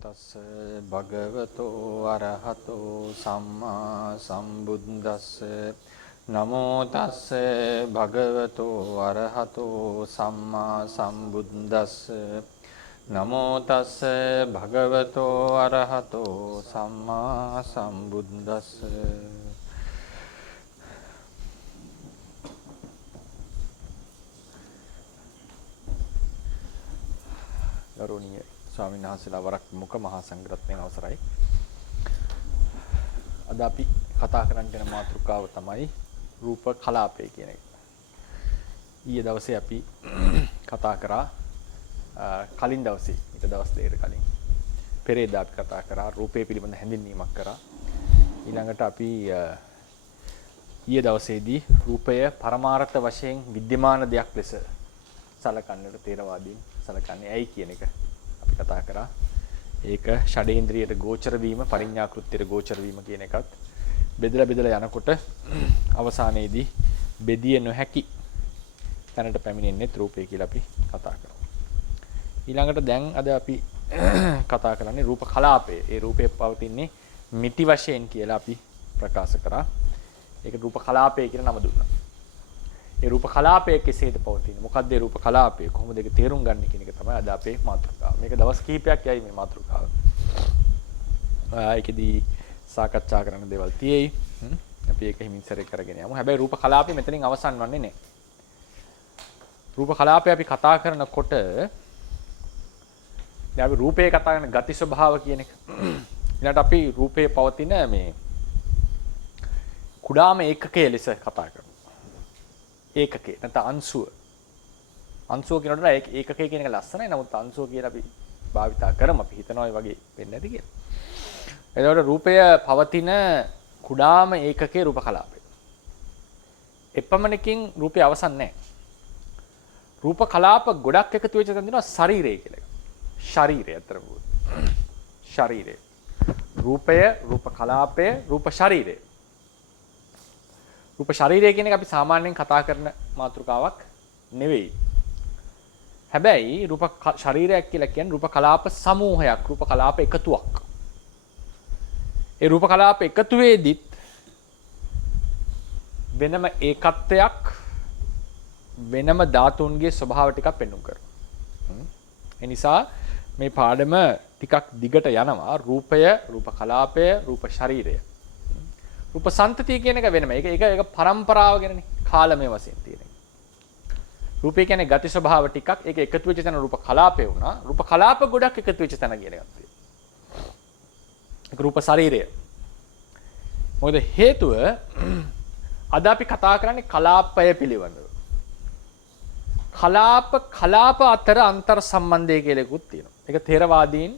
තස්ස භගවතෝ අරහතෝ සම්මා සම්බුද්දස්ස නමෝ තස්ස භගවතෝ අරහතෝ සම්මා සම්බුද්දස්ස නමෝ තස්ස භගවතෝ අරහතෝ සම්මා සම්බුද්දස්ස ගෞරවනීය ස්වාමීන් වහන්සේලා වරක් මුක මහා සංඝරත්නයේ අවසරයි. අද අපි කතා කරන්න යන මාතෘකාව තමයි රූප කලාපය කියන එක. ඊයේ දවසේ අපි කතා කරා කලින් දවසේ ඊට දවස් දෙකකට කලින් පෙරේදා අපි කතා කරා රූපය පිළිබඳ හැඳින්වීමක් කරා. ඊළඟට අපි ඊයේ දවසේදී රූපය පරමාර්ථ වශයෙන් විද්‍යමාන දෙයක් ලෙස සලකන්නට තේරවාදීන් සලකන්නේ ඇයි කියන එක අපි කතා කරා. ඒක ෂඩේන්ද්‍රියට ගෝචර වීම, පරිඥා කෘත්‍යයට ගෝචර වීම කියන එකත් බෙදලා යනකොට අවසානයේදී බෙදිය නොහැකි තැනට පැමිණෙන්නේ රූපය කියලා අපි කතා කරා. ඊළඟට දැන් අද අපි කතා කරන්නේ රූප කලාපය. ඒ රූපේ පවතින්නේ මිති වශයෙන් කියලා අපි ප්‍රකාශ කරා. ඒක රූප කලාපය කියලා නම දුන්නා. ඒ රූප කලාපය කෙසේද පවතින්නේ? මොකක්ද ඒ රූප කලාපය? කොහොමද ඒක තේරුම් ගන්න කියන එක තමයි අද අපේ මාතෘකාව. මේක දවස් කිහිපයක් යයි මේ මාතෘකාව. ඒකෙදී සාකච්ඡා කරන්න දේවල් තියෙයි. අපි ඒක හිමින් සැරේ කරගෙන යමු. හැබැයි රූප කලාපය මෙතනින් අවසන් වන්නේ නැහැ. රූප කලාපය අපි කතා කරනකොට දැන් අපි රූපේ කතා කරන ගති ස්වභාව කියන එක. ඊළඟට අපි රූපේ පවතින මේ කුඩාම ඒකකයේ ලෙස කතා කරනවා. ඒකකේ නැත්නම් අංශුව. අංශුව කියනකොට ඒකකේ කියන එක ලස්සනයි. නමුත් අංශුව කියලා අපි භාවිතා කරමු. අපි හිතනවා ඒ වගේ වෙන්නේ නැති කියලා. එතකොට රූපය පවතින කුඩාම ඒකකේ රූප කලාපය. එපමණකින් රූපය අවසන් නැහැ. රූප කලාප ගොඩක් එකතු වෙච්ච තැන දෙනවා ශරීරය කියලා. ශරීරය අතර ශරීරය. රූපය, රූප කලාපය, රූප ශරීරය. රූප ශරීරය කියන එක අපි සාමාන්‍යයෙන් කතා කරන මාතෘකාවක් නෙවෙයි. හැබැයි රූප ශරීරයක් කියලා කියන්නේ රූප කලාප සමූහයක්, රූප කලාප එකතුවක්. ඒ රූප කලාප එකතුවේදීත් වෙනම ඒකත්වයක්, වෙනම ධාතුන්ගේ ස්වභාව ටිකක් පෙන්වු කරනවා. ඒ නිසා මේ පාඩම ටිකක් දිගට යනවා. රූපය, රූප කලාපය, රූප ශරීරය. රූප සංතතිය කියන එක වෙනම. ඒක පරම්පරාව ගැනනේ. කාලමය වශයෙන් තියෙන එක. රූපය කියන්නේ ගති ස්වභාව ටිකක්. ඒක එකතු වෙච්ච තැන රූප කලාපය වුණා. රූප කලාප ගොඩක් එකතු වෙච්ච තැන කියන එකක් තියෙනවා. ඒක රූප ශරීරය. මොකද හේතුව අද අපි කතා කරන්නේ කලාපය පිළිබඳව. කලාප අතර අන්තර් සම්බන්ධය කියලා එකක් තියෙනවා. ඒක තේරවාදීන්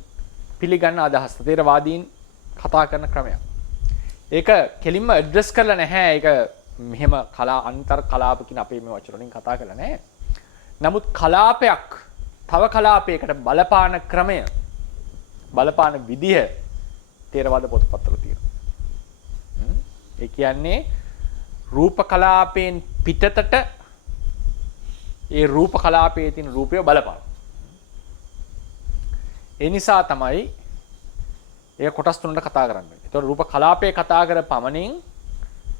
පිළිගන්න අදහස. තේරවාදීන් කතා කරන ක්‍රමයක්. ඒක කෙලින්ම ඇඩ්‍රස් කරලා නැහැ. ඒක මෙහෙම අන්තර් කලාප කියන අපේ මේ වචන වලින් කතා කරලා නැහැ. නමුත් කලාපයක් තව කලාපයකට බලපාන ක්‍රමය, බලපාන විදිහ තේරවාද පොත්පත්වල තියෙනවා. ඒ කියන්නේ රූප කලාපයෙන් පිටතට ඒ රූප කලාපයේ තියෙන රූපය බලපාන. ඒ නිසා තමයි ඒක කොටස් තුනකට කතා කරන්නේ. ඒතකොට රූප කලාපයේ කතා කර පමණින්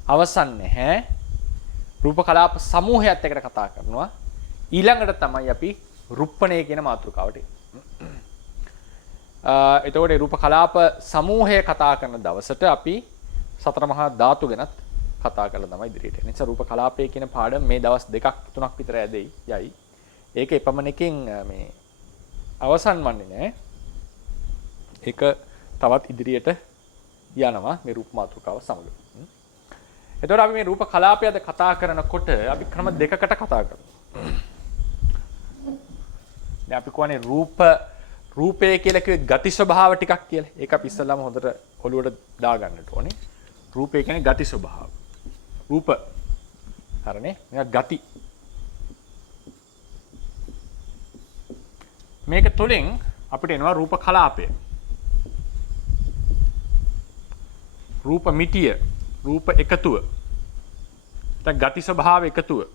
අවසන් නැහැ. රූප කලාප සමූහයත් එක්ක කතා කරනවා. ඊළඟට තමයි අපි රුප්පණය කියන මාතෘකාවට එන්නේ. එතකොට රූප කලාප සමූහය කතා කරන දවසට අපි සතර මහා ධාතු ගැනත් කතා කරලා තමයි ඉදිරියට එන්නේ. නිසා රූප කලාපය කියන පාඩම මේ දවස් දෙකක් තුනක් විතර යයි. ඒක එපමණකින් මේ අවසන් වන්නේ නැහැ. ඒක තවත් ඉදිරියට යනවා මේ රූප මාතෘකාව සමග. එතකොට අපි මේ රූප කලාපය අද කතා කරනකොට අපි ක්‍රම දෙකකට කතා කරනවා. දැන් අපි කියන්නේ රූපය කියලා කිව්වේ ගති ස්වභාව ටිකක් කියලා. ඒක අපි ඉස්සෙල්ලාම හොඳට ඔළුවට දාගන්නට ඕනේ. රූපය කියන්නේ ගති ස්වභාව. රූප හරනේ මේක ගති. මේක තුලින් අපිට එනවා රූප කලාපය. රූප මිතිය, රූප එකතුව. දැන් ගති ස්වභාව එකතුව.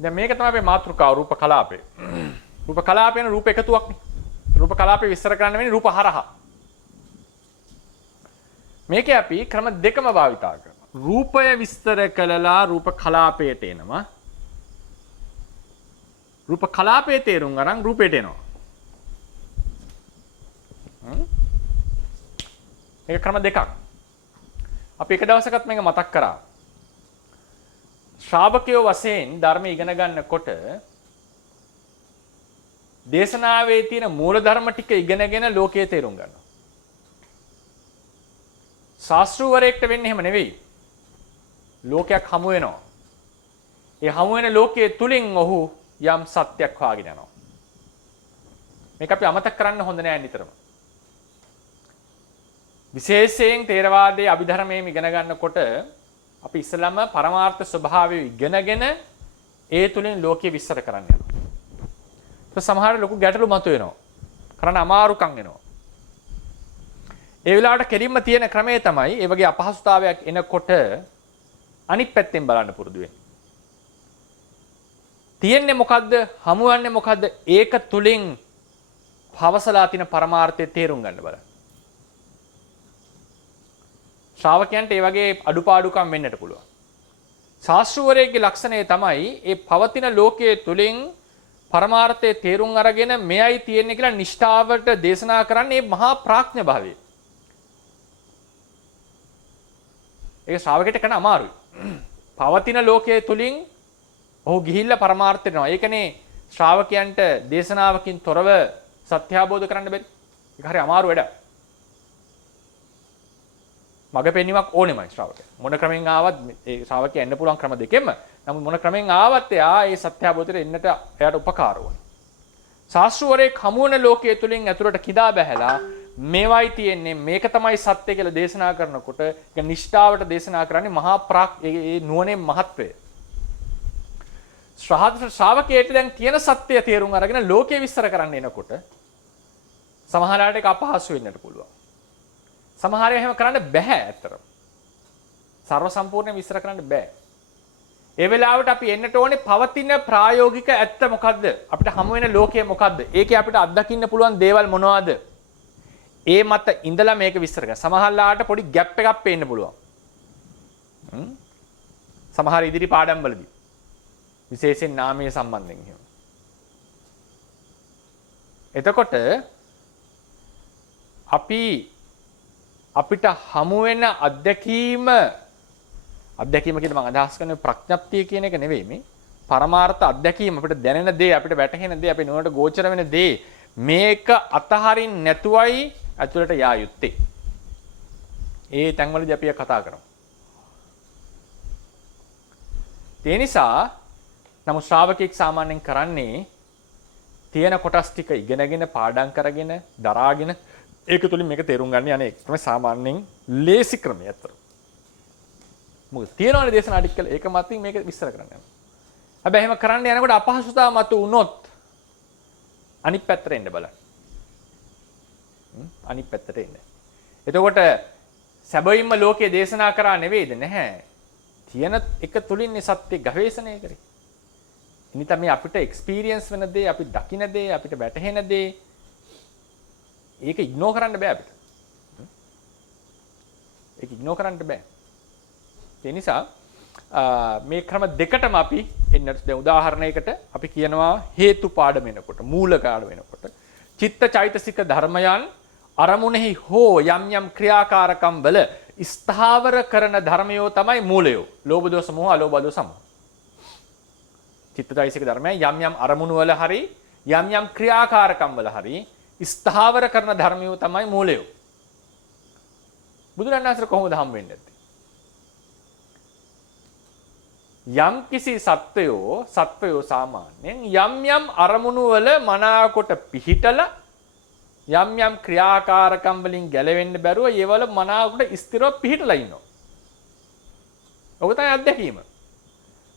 දැන් මේක තමයි අපේ මාතෘකාව රූප කලාපේ. රූප කලාපේන රූප එකතුවක්නේ. රූප කලාපේ විස්තර කරන්න වෙන්නේ රූප හරහා. මේකේ අපි ක්‍රම දෙකම භාවිතා කරනවා. රූපය විස්තර කළලා රූප කලාපයට එනවා. රූප කලාපයේ තේරුම් අරන් රූපයට එනවා. මේක ක්‍රම දෙකක්. අපි එක දවසකත් මේක මතක් කරා. ශ්‍රාවකයෝ වශයෙන් ධර්ම ඉගෙන ගන්නකොට දේශනාවේ තියෙන මූල ධර්ම ටික ඉගෙනගෙන ලෝකයේ තේරුම් ගන්නවා. ශාස්ත්‍රවරයෙක්ට වෙන්නේ එහෙම නෙවෙයි. ලෝකයක් හමු වෙනවා. ඒ හමු වෙන ලෝකයේ තුලින් ඔහු යම් සත්‍යයක් හොයාගෙන යනවා. මේක අපි අමතක කරන්න හොඳ නෑ නිතරම. විශේෂයෙන් තේරවාදයේ අභිධර්මයෙන් ඉගෙන ගන්නකොට අපි ඉස්සලම පරමාර්ථ ස්වභාවය ඉගෙනගෙන ඒ තුලින් ලෝකයේ විස්තර කරන්න යනවා. ඒක සමහර ලොකු ගැටලු මතුවෙනවා. කරන්න අමාරුකම් එනවා. ඒ වෙලාවට කෙලින්ම තියෙන ක්‍රමය තමයි ඒ වගේ අපහසුතාවයක් එනකොට අනිත් පැත්තෙන් බලන්න පුරුදු වෙන්න. තියෙන්නේ මොකද්ද? හමුවන්නේ මොකද්ද? ඒක තුලින් පවසලා තියෙන පරමාර්ථය තේරුම් ගන්න බලන්න. ශ්‍රාවකයන්ට ඒ වගේ අඩුපාඩුකම් වෙන්නට පුළුවන්. ශාස්ත්‍රවරයෙක්ගේ ලක්ෂණය තමයි ඒ පවතින ලෝකයේ තුලින් පරමාර්ථයේ තේරුම් අරගෙන මෙයයි තියෙන්නේ කියලා නිෂ්ඨාවට දේශනා කරන්නේ මහා ප්‍රඥා භාවය. ඒක ශ්‍රාවකයට කරන්න අමාරුයි. පවතින ලෝකයේ තුලින් ඔහු ගිහිල්ලා පරමාර්ථයට යනවා. ඒකනේ ශ්‍රාවකයන්ට දේශනාවකින් තොරව සත්‍ය අවබෝධ කරන්න බැරි. ඒක හරි අමාරු වැඩක්. මග පෙන්වීමක් ඕනෙමයි ශ්‍රාවකයා. මොන ක්‍රමෙන් ආවත් ඒ ශ්‍රාවකයා එන්න පුළුවන් ක්‍රම දෙකෙන්ම. නමුත් මොන ක්‍රමෙන් ආවත් එයා ඒ සත්‍ය අවබෝධයට එන්නට එයාට උපකාර වුණා. ශාස්ත්‍රවරයෙක් හමුවන ලෝකයේ තුලින් ඇතුළට කිදා බැහැලා මේවයි තියෙන්නේ මේක තමයි සත්‍ය කියලා දේශනා කරනකොට ඒක නිෂ්ඨාවට දේශනා කරන්නේ මහා ඒ නුවණේ මහත්වය. ශ්‍රාවකයට දැන් තියෙන සත්‍ය තේරුම් අරගෙන ලෝකේ විස්තර කරන්න එනකොට සමහරවිට ඒක අපහසු වෙන්නට පුළුවන්. සමහර එහෙම කරන්න බෑ ඇත්තටම. ਸਰව සම්පූර්ණ විස්තර කරන්න බෑ. ඒ වෙලාවට අපි එන්නට ඕනේ පවතින ප්‍රායෝගික ඇත්ත මොකද්ද? අපිට හමු වෙන ලෝකය මොකද්ද? ඒකේ අපිට අත්දකින්න පුළුවන් දේවල් මොනවද? ඒ මත ඉඳලා මේක විස්තර කරන්න. සමහරලාට පොඩි ગેප් එකක් පේන්න පුළුවන්. සමහර ඉදිරි පාඩම් වලදී විශේෂයෙන් නාමයේ සම්බන්ධයෙන් එහෙම. එතකොට අපිට හමු වෙන අත්දැකීම කියන මම අදහස් කරන්නේ ප්‍රඥප්තිය කියන එක නෙවෙයි මේ පරමාර්ථ අත්දැකීම අපිට දැනෙන දේ අපිට වැටහෙන දේ අපේ නුවණට ගෝචර වෙන දේ මේක අතහරින්න නැතුවයි ඇතුළට යා යුත්තේ. ඒ තැන්වලදී අපි කතා කරමු. ඒ නිසා නමුත් ශ්‍රාවකෙක් සාමාන්‍යයෙන් කරන්නේ තියෙන කොටස් ටික ඉගෙනගෙන පාඩම් කරගෙන දරාගෙන ඒක තුලින් මේක තේරුම් ගන්න යන්නේ තමයි සාමාන්‍යයෙන් ලේසි ක්‍රමය අතර. මොකද තියෙනවනේ දේශනා ටික ඒක මතින් මේක විස්තර කරන්න යනවා. හැබැයි එහෙම කරන්න යනකොට අපහසුතාව මත වුණොත් අනිත් පැත්තට එන්න බලන්න. අනිත් පැත්තට එන්න. එතකොට සැබවින්ම ලෝකයේ දේශනා කරා නෙවෙයිද? නැහැ. තියෙන එක තුලින්නේ සත්‍ය ගවේෂණය කරේ. ඉනිත මේ අපිට එක්ස්පීරියන්ස් වෙන දේ, අපි දකින දේ, අපිට වැටහෙන දේ ඒක ඉග්නෝර් කරන්න බෑ අපිට. ඒක ඉග්නෝර් කරන්න බෑ. ඒ නිසා මේ ක්‍රම දෙකටම අපි එන්නට දැන් උදාහරණයකට අපි කියනවා හේතු පාඩම වෙනකොට, මූල කාඩ වෙනකොට චිත්ත චෛතසික ධර්මයන් අරමුණෙහි හෝ යම් යම් ක්‍රියාකාරකම් වල ස්ථාවර කරන ධර්මයෝ තමයි මූලයෝ. ලෝභ දෝෂ මොහ අලෝභ දෝෂ සමෝ. චිත්ත චෛතසික ධර්මයන් යම් යම් අරමුණු වල හරි යම් යම් ක්‍රියාකාරකම් වල හරි ස්ථාවර කරන ධර්මයෝ තමයි මූලයෝ. බුදුරණන් වහන්සේ කොහොමද හම් වෙන්නේ නැත්තේ? යම් කිසි සත්වයෝ සාමාන්‍යයෙන් යම් යම් අරමුණු වල මනාකොට පිහිටලා යම් යම් ක්‍රියාකාරකම් වලින් ගැලවෙන්න බැරුව ඒවල මනාකොට ස්ථිරව පිහිටලා ඉන්නවා. ඔක තමයි අත්දැකීම.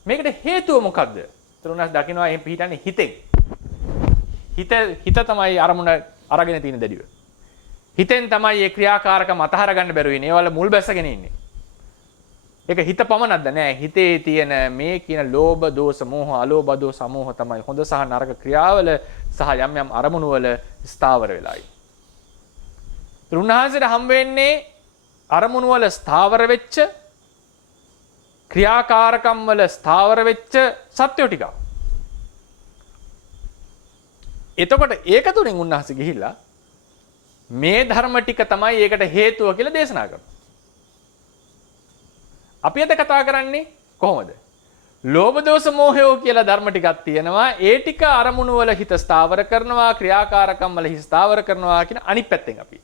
මේකට හේතුව මොකද්ද? තරුණස් දකින්නවා එහෙන් පිහිටන්නේ හිතෙන්. හිත තමයි අරමුණ අරගෙන තියෙන දෙඩිව. හිතෙන් තමයි මේ ක්‍රියාකාරකම් අතහර ගන්න බැරුව ඉන්නේ. ඒවල මුල් බැසගෙන ඉන්නේ. ඒක හිත පමණක්ද නෑ. හිතේ තියෙන මේ කියන ලෝභ, දෝෂ, මෝහ, අලෝභ, දෝෂ, සමෝහ තමයි හොඳ සහ නරක ක්‍රියාවල සහ යම් යම් අරමුණු වල ස්ථාවර වෙලායි. උන්වහන්සේට හම් වෙන්නේ අරමුණු වල ස්ථාවර වෙච්ච ක්‍රියාකාරකම් වල ස්ථාවර වෙච්ච සත්‍යෝ ටික. එතකොට ඒක තුලින් උන්වහන්සේ ගිහිල්ලා මේ ධර්ම ටික තමයි ඒකට හේතුව කියලා දේශනා කරනවා. අපි අද කතා කරන්නේ කොහොමද? ලෝභ දෝෂ මෝහය කියලා ධර්ම ටිකක් තියෙනවා. ඒ ටික අරමුණු වල හිත ස්ථාවර කරනවා, ක්‍රියාකාරකම් වල හිත ස්ථාවර කරනවා කියන අනිත් පැත්තෙන් අපි.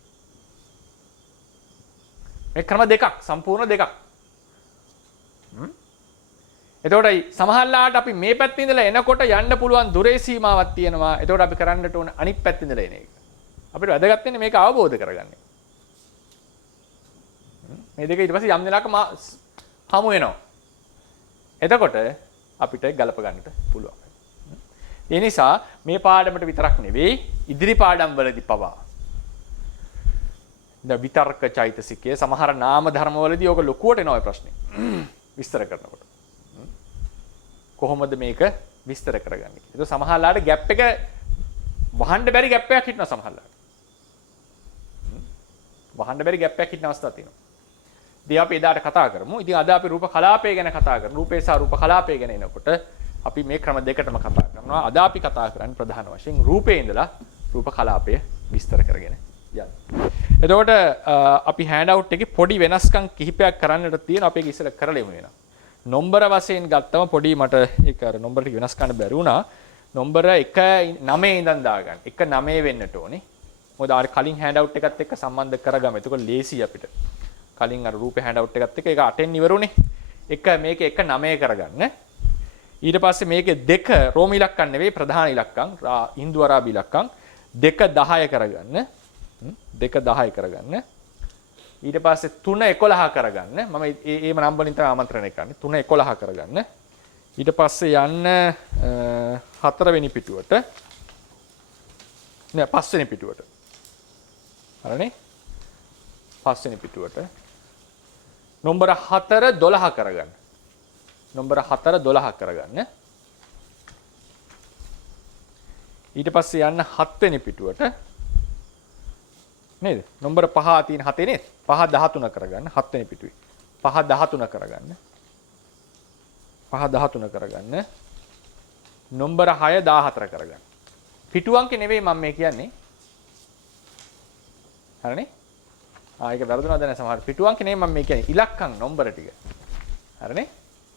මේ ක්‍රම දෙකක්, සම්පූර්ණ දෙකක්. එතකොට සමහරලාට අපි මේ පැත්තේ ඉඳලා එනකොට යන්න පුළුවන් දුරේ සීමාවක් තියෙනවා. එතකොට අපි කරන්නට ඕන අනිත් පැත්තේ ඉඳලා එන එක. අපිට වැදගත් වෙන්නේ මේක අවබෝධ කරගන්න. මේ දෙක ඊට පස්සේ යම් වෙලාවක හමු වෙනවා. එතකොට අපිට ගලප ගන්නට පුළුවන්. ඒ නිසා මේ පාඩමට විතරක් නෙවෙයි ඉදිරි පාඩම් වලදී පවා විතර්ක චෛතසිකයේ සමහර නාම ධර්ම වලදී ඔක ලොකුවට එනවා ප්‍රශ්නේ. විස්තර කරනකොට. කොහොමද මේක විස්තර කරගන්නේ කියලා. ඒක සමහරලාට ગેප් එක වහන්න බැරි ગેප් එකක් හිටනවා සමහරලාට. වහන්න බැරි ગેප් එකක් හිටන අවස්ථා තියෙනවා. ඉතින් අපි එදාට කතා කරමු. ඉතින් අද අපි රූප කලාපය ගැන කතා කරමු. රූපේ සහ රූප කලාපය ගැන එනකොට අපි මේ ක්‍රම දෙකටම කතා කරනවා. අද අපි කතා කරන්නේ ප්‍රධාන වශයෙන් රූපේ ඉඳලා රූප කලාපය විස්තර කරගෙන යන්න. එතකොට අපි හෑන්ඩ් අවුට් එකේ පොඩි වෙනස්කම් කිහිපයක් කරන්නට තියෙන අපි ඒක ඉස්සර කරලෙමු වෙනවා. නම්බර වශයෙන් ගත්තම පොඩි මට ඒක අර නම්බර ටික වෙනස් කරන්න බැරි වුණා. නම්බර 1 ඉඳන් දාගන්න. 1 වෙන්නට ඕනේ. මොකද අර කලින් හෑන්ඩ් අවුට් එකත් එක්ක සම්බන්ධ කරගම. එතකොට ලේසි අපිට. කලින් අර රූපේ හෑන්ඩ් අවුට් එකත් එක්ක ඒක 8න් ඉවරුනේ. මේක 1 කරගන්න. ඊට පස්සේ මේකේ 2 රෝම ඉලක්කම් නෙවෙයි ප්‍රධාන ඉලක්කම්. හින්දු අරාබි ඉලක්කම් 2 10 කරගන්න. 2 10 කරගන්න. ඊට පස්සේ 3 11 කරගන්න. මම ඒම නම් වලින් තමයි ආමන්ත්‍රණය කරන්නේ. 3 11 කරගන්න. ඊට පස්සේ යන්න 4 වෙනි පිටුවට. නෑ 5 වෙනි පිටුවට. හරිනේ? 5 වෙනි පිටුවට. නම්බර 4 12 කරගන්න. නම්බර 4 12 කරගන්න. ඊට පස්සේ යන්න 7 වෙනි පිටුවට. නේද? නම්බර 5 තියෙන 7 නේද? 5 13 කරගන්න 7 වෙනි පිටුවේ. 5 13 කරගන්න. 5 13 කරගන්න. නම්බර 6 14 කරගන්න. පිටු අංක නෙවෙයි මම මේ කියන්නේ. හරිනේ? ඒක වැරදුනද නැහැ සමහර පිටු අංක නෙවෙයි මම මේ කියන්නේ ඉලක්කම් නම්බර ටික. හරිනේ?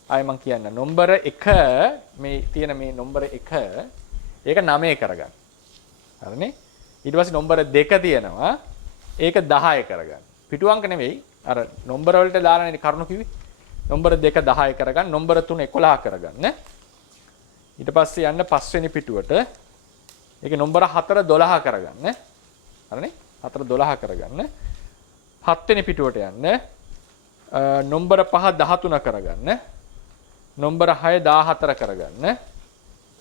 ආයෙ මම කියන්න නම්බර 1 මේ තියෙන මේ නම්බර 1 ඒක 9 කරගන්න. හරිනේ? ඊට පස්සේ නම්බර 2 තියෙනවා ඒක 10 කරගන්න. පිටු අංක නෙවෙයි අර නම්බර වලට දාලානේ කරුණු කිව්වේ. නම්බර 2 10 කරගන්න, නම්බර 3 11 කරගන්න. ඊට පස්සේ යන්න 5 වෙනි පිටුවට. ඒකේ නම්බර 4 12 කරගන්න. හරිනේ? 4 12 කරගන්න. 7 වෙනි පිටුවට යන්න. නම්බර 5 13 කරගන්න. නම්බර 6 14 කරගන්න.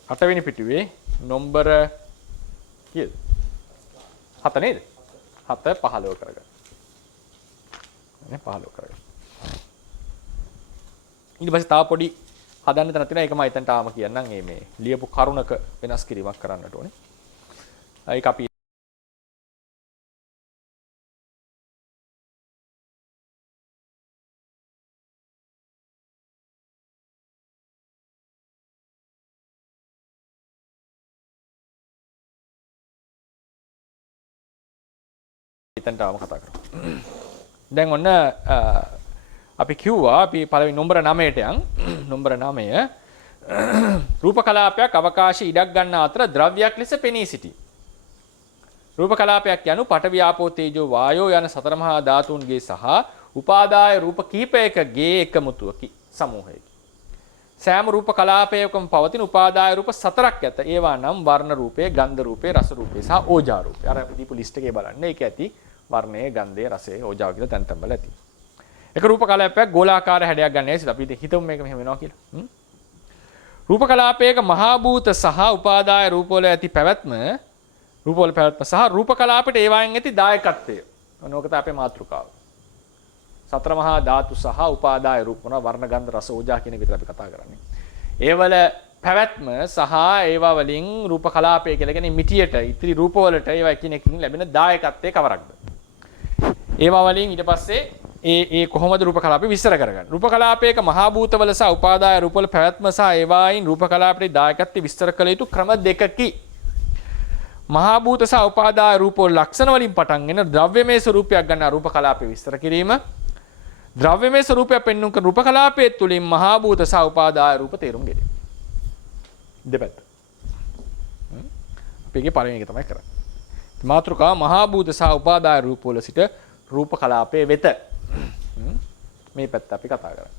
8 වෙනි පිටුවේ නම්බර කීයද? 7 නේද? 7 15 කරගන්න. නේ 15 කරගන්න. ඊට පස්සේ තව පොඩි හදන්න තැන තියෙනවා. ඒක මම එතනට ආවම කියන්නම්. මේ ලියපු කරුණක වෙනස් කිරීමක් කරන්නට ඕනේ. ඒක අපි එතනට ආවම කතා කරමු. දැන් ඔන්න අපි කිව්වා අපි පළවෙනි නම්බර 9ට යන්. නම්බර 9 රූප කලාපයක් අවකාශයේ ඉඩක් ගන්න අතර ද්‍රව්‍යයක් ලෙස පෙනී සිටී. රූප කලාපයක් යනු පඨවි ආපෝ තේජෝ වායෝ යන සතර මහා ධාතුන්ගේ සහ උපාදාය රූප කිහිපයකගේ එකමුතුවකි සමූහයකි. සෑම රූප කලාපයකම පවතින උපාදාය රූප 4ක් ඇත. ඒවා නම් වර්ණ රූපය, ගන්ධ රූපය, රස රූපය සහ ඕජා රූපය. අර දීපු ලිස්ට් එකේ බලන්න. ඒක ඇති වර්ණය, ගන්ධය, රසය, ඕජාව කියලා තැන් තැන් වල ඇති. එක රූප කලාපයක් ගෝලාකාර හැඩයක් ගන්න ඇයි අපි හිතමු මේක මෙහෙම වෙනවා කියලා. රූප කලාපයක මහා භූත සහ උපාදාය රූප වල ඇති පැවැත්ම, රූප වල පැවැත්ම සහ රූප කලාපයට ඒවායින් ඇති දායකත්වය. ඔනෝක තමයි අපේ මාතෘකාව. සතර මහා ධාතු සහ උපාදාය රූප මොනවා වර්ණ ගන්ධ රස ඕජා කියන විතර අපි කතා කරන්නේ. ඒවල පැවැත්ම සහ ඒවා වලින් රූප කලාපය කියලා කියන්නේ මිටියට ඉතිරි රූප වලට ඒවා එකිනෙකින් ලැබෙන දායකත්වයේ කවරක්ද? ඒවා වලින් ඊට පස්සේ ඒ කොහොමද රූප කලාපය විස්තර කරගන්නේ? රූප කලාපයක මහා භූතවල සහ උපාදාය රූපවල පැවැත්ම සහ ඒවායින් රූප කලාපයේ දායකත්වය විස්තර කළ යුතු ක්‍රම දෙකකි. මහා භූත සහ උපාදාය රූපවල ලක්ෂණ වලින් පටන්ගෙන ද්‍රව්‍යමය ස්වરૂපයක් ගන්න රූප කලාපය විස්තර කිරීම. ද්‍රව්‍යමය ස්වરૂපයක් පෙන්වන රූප කලාපයේ තුලින් මහා භූත සහ උපාදාය රූප තේරුම් ගැනීම. දෙපැත්ත. අපේගේ පළවෙනි එක තමයි කරන්නේ. මාතෘකාව මහා භූත සහ උපාදාය රූප වල සිට රූප කලාපයේ වෙත. මේ පැත්ත අපි කතා කරන්නේ.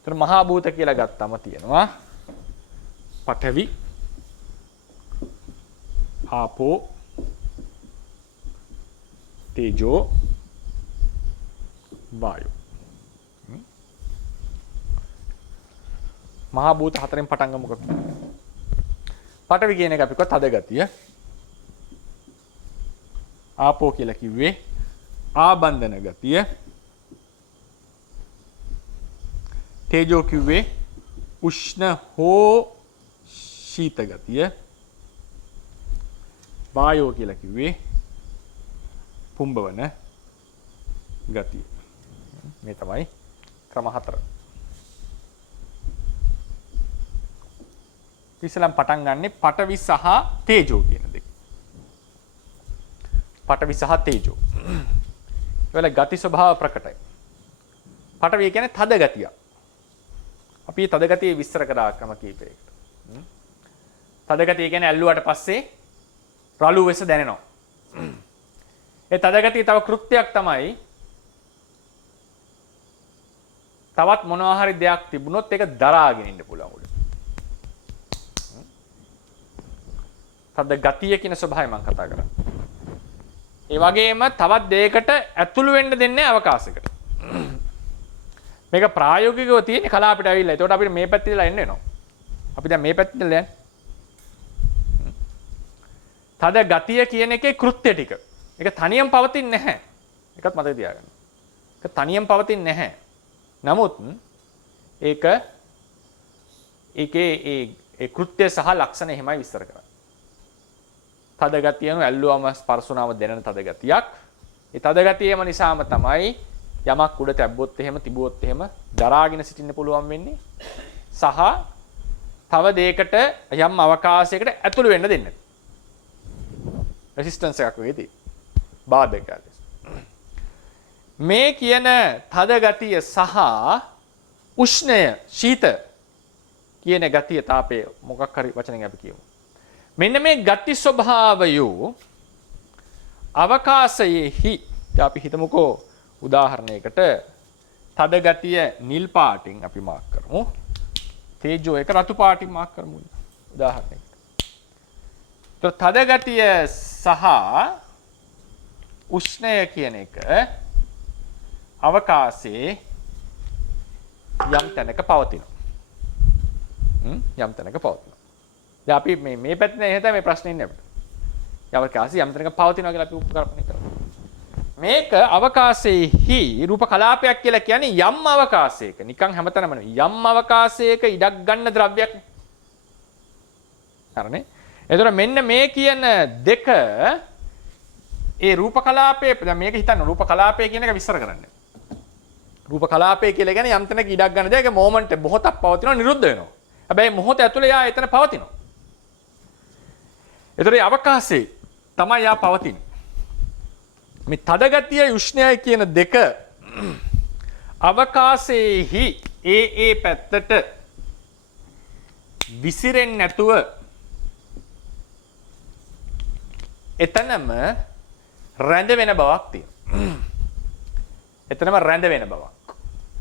ඒතර මහා භූත කියලා ගත්තම තියෙනවා පඨවි, ආපෝ, තේජෝ, වායු. මහා භූත හතරෙන් පටන් ගමුකෝ. පඨවි කියන එක අපි කිව්වා තද ගතිය. ආපෝ කියලා කිව්වේ ආබන්ධන ගතිය. තේජෝ කිව්වේ උෂ්ණ හෝ ශීත ගතිය. වායෝ කියලා කිව්වේ පුම්බවන ගතිය. මේ තමයි ක්‍රම හතර. ඉස්සෙල්ලාම පටන් ගන්නෙ පඨවි සහ තේජෝ කියන දෙක. පඨවි සහ තේජෝ. ඒවල ගති ස්වභාව ප්‍රකටයි. පඨවි කියන්නේ තද ගතිය. අපි තද ගතිය විස්තර කරා ක්‍රම කීපයකට. තද ගතිය කියන්නේ ඇල්ලුවාට පස්සේ රළු වෙස දැනෙනවා. ඒ තද ගතිය තව කෘත්‍යයක් තමයි තවත් මොනවා හරි දෙයක් තිබුණොත් ඒක දරාගෙන ඉන්න පුළුවන් උඩ. තද ගතිය කියන ස්වභාවය මම කතා කරා. ඒ වගේම තවත් දෙයකට ඇතුළු වෙන්න දෙන්නේ අවකාශයකට. මේක ප්‍රායෝගිකව තියෙන කලාපයට ඇවිල්ලා. ඒකට අපිට මේ පැත්තේ ඉඳලා එන්න වෙනවා. අපි දැන් මේ පැත්තේ ඉඳලා යන්නේ. තද ගතිය කියන එකේ කෘත්‍ය ටික. ඒක තනියම පවතින්නේ නැහැ. ඒකත් මතක තියාගන්න. ඒක තනියම පවතින්නේ නැහැ. නමුත් ඒකේ ඒ කෘත්‍ය සහ ලක්ෂණ එහෙමයි විස්තර කරන්නේ. තද ගතියන ඇල්ලුවම ස්පර්ශුනාම දැනෙන තද ගතියක්. ඒ තද ගතියම නිසාම තමයි යමක් උඩ තැබ්බොත් එහෙම තිබුවොත් එහෙම දරාගෙන සිටින්න පුළුවන් වෙන්නේ. සහ තව දෙයකට යම් අවකාශයකට ඇතුළු වෙන්න දෙන්නේ. රෙසිස්ටන්ස් එකක් වගේ තියෙනවා. බාධකයක්. මේ කියන තද ගතිය සහ උෂ්ණය ශීත කියන ගතිය තාපය මොකක් හරි වචනෙන් අපි කියමු. මෙන්න මේ ගති ස්වභාවය අවකාශයේහි අපි හිතමුකෝ උදාහරණයකට තද ගතිය නිල් පාටින් අපි මාක් කරමු. තේජෝ එක රතු පාටින් මාක් කරමු උදාහරණයකට. තද ගතිය සහ උෂ්ණය කියන එක අවකාශයේ යම් තැනක පවතිනවා. යම් තැනක පවතිනවා. දැන් අපි මේ පැත්තේ එහෙම තමයි මේ ප්‍රශ්නේ ඉන්නේ අපිට. අවකාශයේ යම් තැනක පවතිනවා කියලා අපි උපකල්පනය කරනවා. මේක අවකාශයේහි රූප කලාපයක් කියලා කියන්නේ යම් අවකාශයක නිකන් හැමතැනම නෙවෙයි යම් අවකාශයක ඉඩක් ගන්න ද්‍රව්‍යයක්. හරිනේ? එතකොට මෙන්න මේ කියන දෙක ඒ රූප කලාපයේ දැන් මේක හිතන්න රූප කලාපය කියන එක විස්තර කරන්න. රූප කලාපය කියලා කියන්නේ යම් තැනක ඉඩක් ගන්න දෙයක මොමන්ට් මොහොතක් පවතිනවා නිරුද්ධ වෙනවා. හැබැයි මොහොත ඇතුලේ යා එතන පවතිනවා. ඒතර ඒ අවකාශයේ තමයි යා පවතින්නේ. මේ තද ගතියයි උෂ්ණයයි කියන දෙක අවකාශයේහි ඒ පැත්තට විසිරෙන්නේ නැතුව එතනම රැඳ වෙන බවක් තියෙනවා. එතනම රැඳ වෙන බවක්.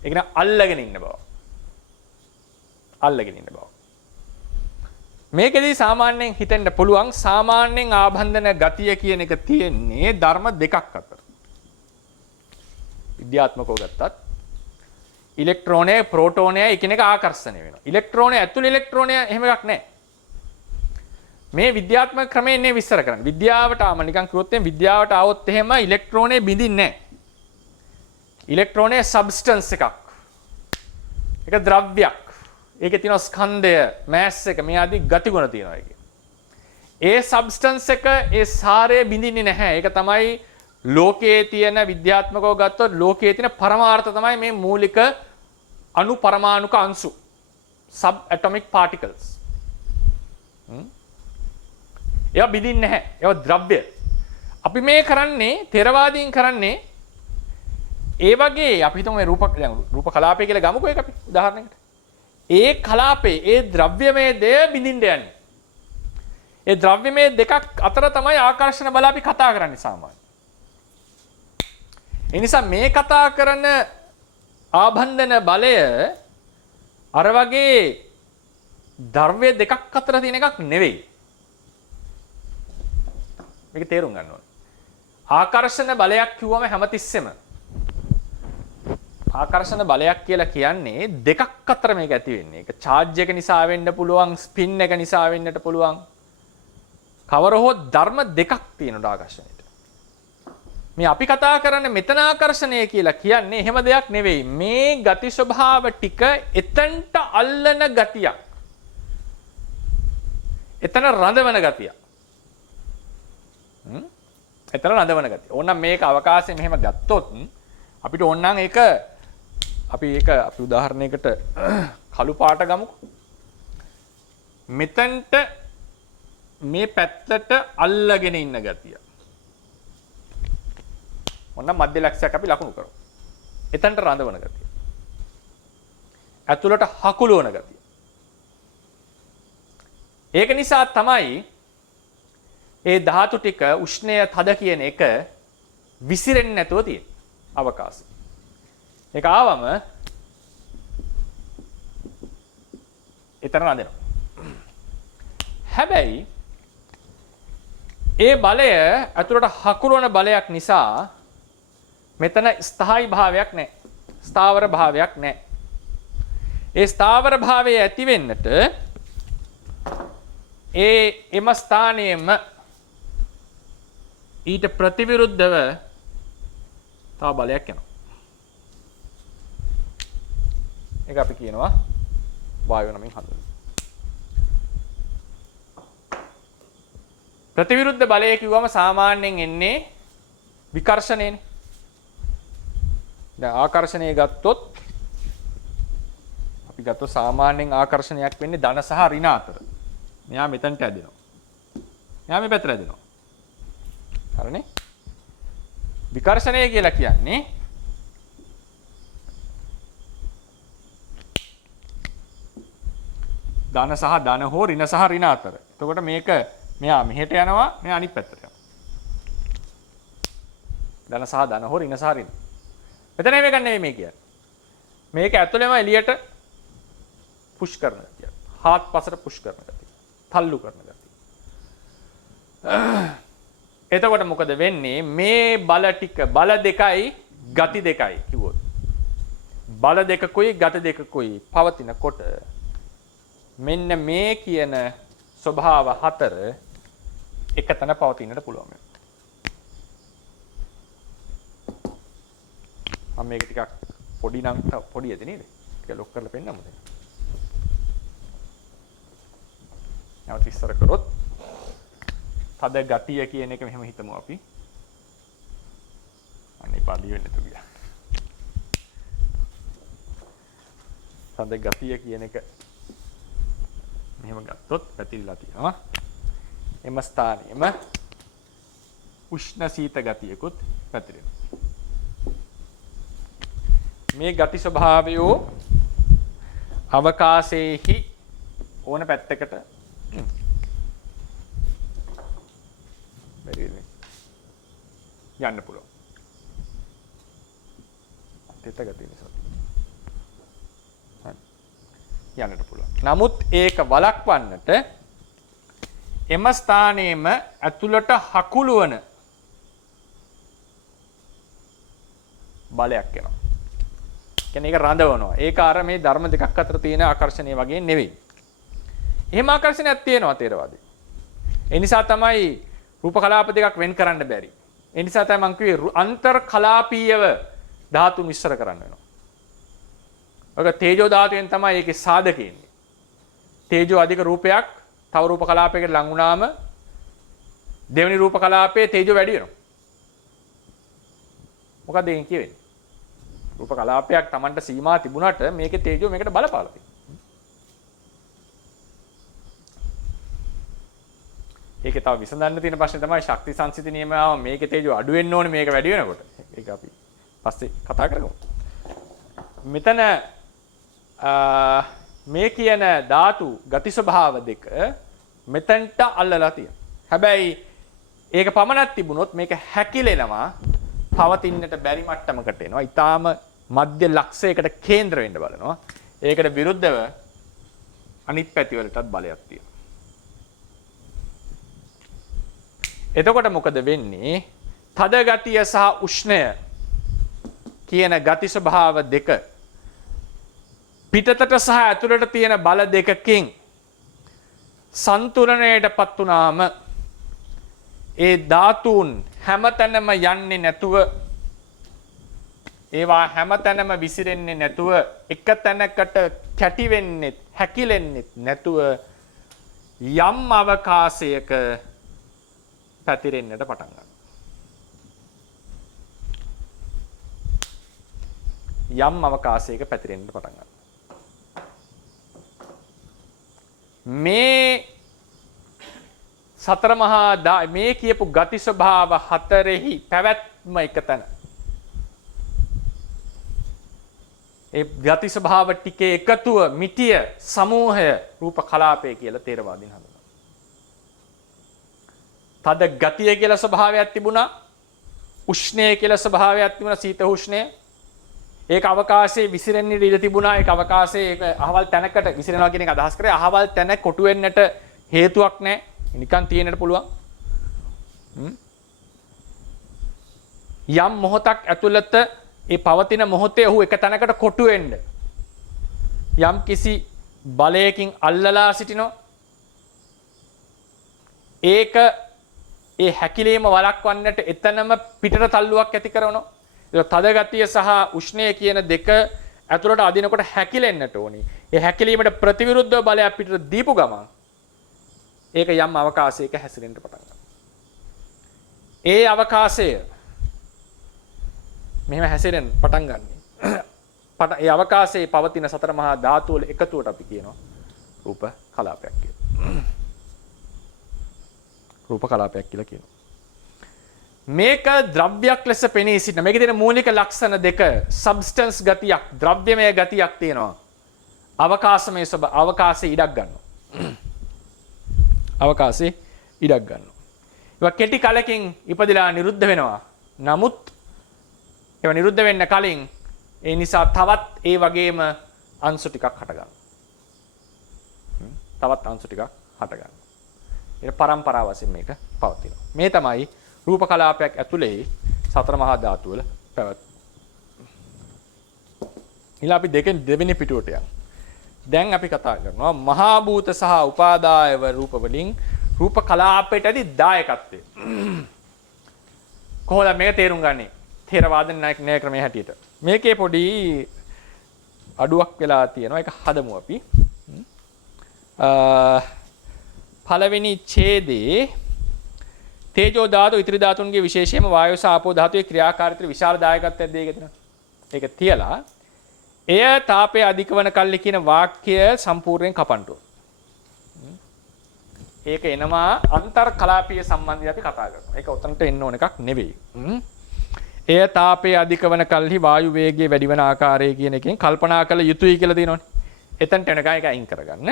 ඒ කියන්නේ අල්ලගෙන ඉන්න බව. අල්ලගෙන ඉන්න බව. මේකෙදී සාමාන්‍යයෙන් හිතෙන්න පුළුවන් සාමාන්‍යයෙන් ආබන්ධන ගතිය කියන එක තියෙන්නේ ධර්ම දෙකක් අතර. විද්‍යාත්මකව ගත්තත් ඉලෙක්ට්‍රෝනය ප්‍රෝටෝනය එකිනෙක ආකර්ෂණය වෙනවා. ඉලෙක්ට්‍රෝනය ඇතුළේ ඉලෙක්ට්‍රෝනය එහෙම එකක් නැහැ. මේ විද්‍යාත්මක ක්‍රමයෙන් නේ විස්තර කරන්නේ. විද්‍යාවට ආම නිකන් කිව්වොත් එහෙනම් විද්‍යාවට ආවොත් එහෙම ඉලෙක්ට්‍රෝනේ බිඳින්නේ නැහැ. ඉලෙක්ට්‍රෝනේ සබ්ස්ටන්ස් එකක්. ඒක ද්‍රව්‍යයක්. ඒකේ තියෙන ස්කන්ධය, මෑස් එක, මේ ආදී ගතිගුණ තියෙනවා ඒකේ. ඒ සබ්ස්ටන්ස් එක ඒ සාරය බිඳින්නේ නැහැ. ඒක තමයි ලෝකයේ තියෙන විද්‍යාත්මකව ගත්තොත් ලෝකයේ තියෙන පරමාර්ථ තමයි මේ මූලික අණු පරමාණුක අංශු. sub atomic particles. ඒවා බිඳින්නේ නැහැ. ඒවා ද්‍රව්‍ය. අපි මේ කරන්නේ ථෙරවාදීන් කරන්නේ ඒ වගේ අපි හිතමු මේ රූප කලාපය කියලා ගමුකෝ ඒක අපි උදාහරණයකට. ඒ කලාපේ ඒ ද්‍රව්‍යමය දෙය බිඳින්න යන්නේ. ඒ ද්‍රව්‍යමය දෙකක් අතර තමයි ආකර්ෂණ බල අපි කතා කරන්නේ සාමාන්‍යයෙන්. ඒ නිසා මේ කතා කරන ආබන්ධන බලය අර වගේ ද්‍රව්‍ය දෙකක් අතර තියෙන එකක් නෙවෙයි. මේක තේරුම් ගන්න ඕනේ. ආකර්ෂණ බලයක් කිව්වම හැමතිස්සෙම ආකර්ෂණ බලයක් කියලා කියන්නේ දෙකක් අතර මේක ඇති වෙන්නේ. ඒක charge එක නිසා වෙන්න පුළුවන්, spin එක නිසා වෙන්නට පුළුවන්. කවර හෝ ධර්ම දෙකක් තියෙනවා ආකර්ෂණයට. මේ අපි කතා කරන්නේ මෙතන ආකර්ෂණය කියලා කියන්නේ එහෙම දෙයක් නෙවෙයි. මේ ගති ස්වභාව ටික එතනට අල්ලන ගතියක්. එතන රඳවන ගතියක්. එතන රඳවන ගතිය. ඕනනම් මේක අවකාශයෙන් මෙහෙම ගත්තොත් අපිට ඕනනම් ඒක අපි උදාහරණයකට කළු පාට ගමුකෝ. මෙතනට මේ පැත්තට අල්ලගෙන ඉන්න ගතිය. ඔන්න මධ්‍ය ලක්ෂයක් අපි ලකුණු කරමු. එතනට රඳවන ගතිය. ඇතුළට හකුලවන ගතිය. ඒක නිසා තමයි ඒ ධාතු ටික උෂ්ණය තද කියන එක විසිරෙන්නේ නැතුව තියෙන්නේ අවකාශය. ඒක ආවම එතන රඳෙනවා. හැබැයි ඒ බලය ඇතුළට හකුලවන බලයක් නිසා මෙතන ස්ථායි භාවයක් නැහැ. ස්ථාවර භාවයක් නැහැ. ඒ ස්ථාවර භාවය ඇති වෙන්නට එම ස්ථානයේම ඊට ප්‍රතිවිරුද්ධව තව බලයක් යනවා. ඒක අපි කියනවා වායුව නමින් හඳුන්වනවා. ප්‍රතිවිරුද්ධ බලය කිව්වම සාමාන්‍යයෙන් එන්නේ විකර්ෂණයනේ. දැන් ආකර්ෂණය ගත්තොත් අපි ගත්තොත් සාමාන්‍යයෙන් ආකර්ෂණයක් වෙන්නේ ධන සහ ඍණ අතර. මෙයා මෙතනට ඇදෙනවා. මෙයා මේ පැත්තට ඇදෙනවා. හරිනේ? විකර්ෂණය කියලා කියන්නේ ධන සහ ධන හෝ ඍණ සහ ඍණ අතර. එතකොට මේක මෙයා මෙහෙට යනවා, මෙයා අනිත් පැත්තට යනවා. ධන සහ ධන හෝ ඍණ සහ ඍණ. මෙතන මේක නෙවෙයි මේ කියන්නේ. මේක ඇතුළේම එළියට පුෂ් කරන ගතිය. හාත්පසට පුෂ් කරන ගතිය. තල්ලු කරන ගතිය. එතකොට මොකද වෙන්නේ? මේ බල ටික බල දෙකයි ගති දෙකයි කිව්වොත්. බල දෙකකුයි ගති දෙකකුයි පවතිනකොට මෙන්න මේ කියන ස්වභාව හතර එකතන පවතින්නට පුළුවන්. මම මේක ටිකක් පොඩි නම් පොඩි ඇද නේද? ඒක ලොක් කරලා පෙන්නමුද? නැවත ඉස්සර කරොත් තද ගතිය කියන එක මෙහෙම හිතමු අපි. අනේ පාඩිය වෙන්න තු ගියා. තද ගතිය කියන එක මෙහෙම ගත්තොත් පැතිරිලා තියෙනවා. එම ස්ථානෙම උෂ්ණ සීත ගතියකුත් පැතිරෙනවා. මේ ගති ස්වභාවය අවකාශයේහි ඕන පැත්තකට යන්න පුළුවන්. තෙත ගතිය නිසා. යන්නට පුළුවන්. නමුත් ඒක වළක්වන්නට එම ස්ථානයේම ඇතුළට හකුලවන බලයක් එනවා. කියන්නේ ඒක රඳවනවා. ඒක අර මේ ධර්ම දෙකක් අතර තියෙන ආකර්ෂණය වගේ නෙවෙයි. එහෙම ආකර්ෂණයක් තියෙනවා තේරවාදී. ඒ නිසා තමයි රූප කලාප දෙකක් වෙන් කරන්න බැරි. ඒ නිසා තමයි මම කිව්වේ අන්තර් කලාපීයව ධාතු මිශ්‍ර කරන්න වෙනවා. ඔක තේජෝ ධාතුවෙන් තමයි ඒකේ සාධකෙ ඉන්නේ. තේජෝ අධික රූපයක් තව රූප කලාපයකට ලං වුණාම දෙවෙනි රූප කලාපයේ තේජෝ වැඩි වෙනවා. මොකද ඒකෙන් කියවෙන්නේ? රූප කලාපයක් Tamanට සීමා තිබුණාට මේකේ තේජෝ මේකට බලපාලා තියෙනවා. ඒකේ තව විසඳන්න තියෙන ප්‍රශ්නේ තමයි ශක්ති සංසිද්ධි නියමාව මේකේ තේජෝ අඩු වෙන්න ඕනේ මේක වැඩි වෙනකොට. ඒක අපි පස්සේ කතා කරමු. මෙතන මේ කියන ධාතු ගති ස්වභාව දෙක මෙතනට අල්ලලා තියෙනවා. හැබැයි ඒක පමණක් තිබුණොත් මේක හැකිලෙනවා පවතින්නට බැරි මට්ටමකට එනවා. ඊටාම මධ්‍ය ලක්ෂයකට කේන්ද්‍ර වෙන්න බලනවා. ඒකට විරුද්ධව අනිත් පැති වලටත් බලයක් තියෙනවා. එතකොට මොකද වෙන්නේ? තද ගතිය සහ උෂ්ණය කියන ගති ස්වභාව දෙක පිටතට සහ ඇතුළට තියෙන බල දෙකකින් සන්තුලනයටපත් වුණාම ඒ ධාතුන් හැමතැනම යන්නේ නැතුව ඒවා හැමතැනම විසිරෙන්නේ නැතුව එක තැනකට කැටි වෙන්නේ හැකිලෙන්නේ නැතුව යම් අවකාශයක පැතිරෙන්නට පටන් ගන්නවා. යම් අවකාශයක පැතිරෙන්නට පටන් ගන්නවා. මේ සතර මහා මේ කියපු ගති ස්වභාව හතරෙහි පැවැත්ම එකතන. ඒ ගති ස්වභාව ටිකේ එකතුව මිටිය සමූහය රූප කලාපය කියලා තේරවාදීන් හඳුන්වනවා. තද ගතිය කියලා ස්වභාවයක් තිබුණා. උෂ්ණය කියලා ස්වභාවයක් තිබුණා. සීත උෂ්ණය. ඒක අවකාශයේ විසිරෙන්න ඉඩ තිබුණා. ඒක අවකාශයේ ඒක අහවල් තැනකට විසිරෙනවා කියන එක අදහස් කරේ. අහවල් තැන කොටු වෙන්නට හේතුවක් නැහැ. නිකන් තියෙන්නට පුළුවන්. යම් මොහොතක් ඇතුළත ඒ පවතින මොහොතේ ඔහු එක තැනකට කොටු වෙන්න යම් කිසි බලයකින් අල්ලලා සිටිනවා. ඒක ඒ හැකිලීම වළක්වන්නට එතනම පිටට තල්ලුවක් ඇති කරනවා. ඒක තද ගතිය සහ උෂ්ණය කියන දෙක ඇතුළට අදිනකොට හැකිලෙන්නට ඕනි. ඒ හැකිලීමට ප්‍රතිවිරුද්ධ බලයක් පිටට දීපු ගමන් ඒක යම් අවකාශයක හැසිරෙන්න පටන් ගන්නවා. ඒ අවකාශය මෙහෙම හැසිරෙන්න පටන් ගන්නෙ. ඒ අවකාශයේ පවතින සතර මහා ධාතු වල එකතුවට අපි කියනවා රූප කලාපයක් කියලා. රූප කලාපයක් කියලා කියනවා. මේක ද්‍රව්‍යයක් ලෙස පෙනී සිටින. මේකේ තියෙන මූලික ලක්ෂණ දෙක සබ්ස්ටන්ස් ගතියක්, ද්‍රව්‍යමය ගතියක් තියෙනවා. අවකාශමය අවකාශයේ ඉඩක් ගන්නවා. අවකාශයේ ඉඩක් ගන්නවා. ඒවා කෙටි කලකින් ඉපදිලා නිරුද්ධ වෙනවා. නමුත් ඒවා නිරුද්ධ වෙන්න කලින් ඒ නිසා තවත් ඒ වගේම අංශු ටිකක් හට ගන්නවා. තවත් අංශු ටිකක් හට ගන්නවා. ඒක පරම්පරාව වශයෙන් මේක පවතිනවා. මේ තමයි රූප කලාපයක් ඇතුලේ සතර මහා ධාතු වල පැවැත්ම. ඊළඟ අපි දෙවෙනි පිටුවට යමු. දැන් අපි කතා කරනවා මහා භූත සහ උපාදායව රූප වලින් රූප කලාපයට ඇති දායකත්වය. කොහොමද මේක තේරුම් ගන්නේ? ථේරවාද න්‍යාය ක්‍රමයේ හැටියට. මේකේ පොඩි අඩුවක් වෙලා තියෙනවා. ඒක හදමු අපි. පළවෙනි ඡේදයේ තේජෝ ධාතු ඉතිරි ධාතුන්ගේ විශේෂයෙන්ම වායෝ සහ ආපෝ ධාතුවේ ක්‍රියාකාරීත්වය විශාල දායකත්වයක් දෙයක තියෙනවා. ඒක තියලා එය තාපය අධික වන කල්ලි කියන වාක්‍ය සම්පූර්ණයෙන් කපන්න ඕන. ඒක එනවා අන්තර් කලාපීය සම්බන්ධය අපි කතා කරනවා. ඒක උතනට එන්න ඕන එකක් නෙවෙයි. එය තාපය අධික වන කල්හි වායු වේගය වැඩි වන ආකාරය කියන එකෙන් කල්පනා කළ යුතුයි කියලා තියෙනවනේ. එතනට එනකන් ඒක අයින් කරගන්න.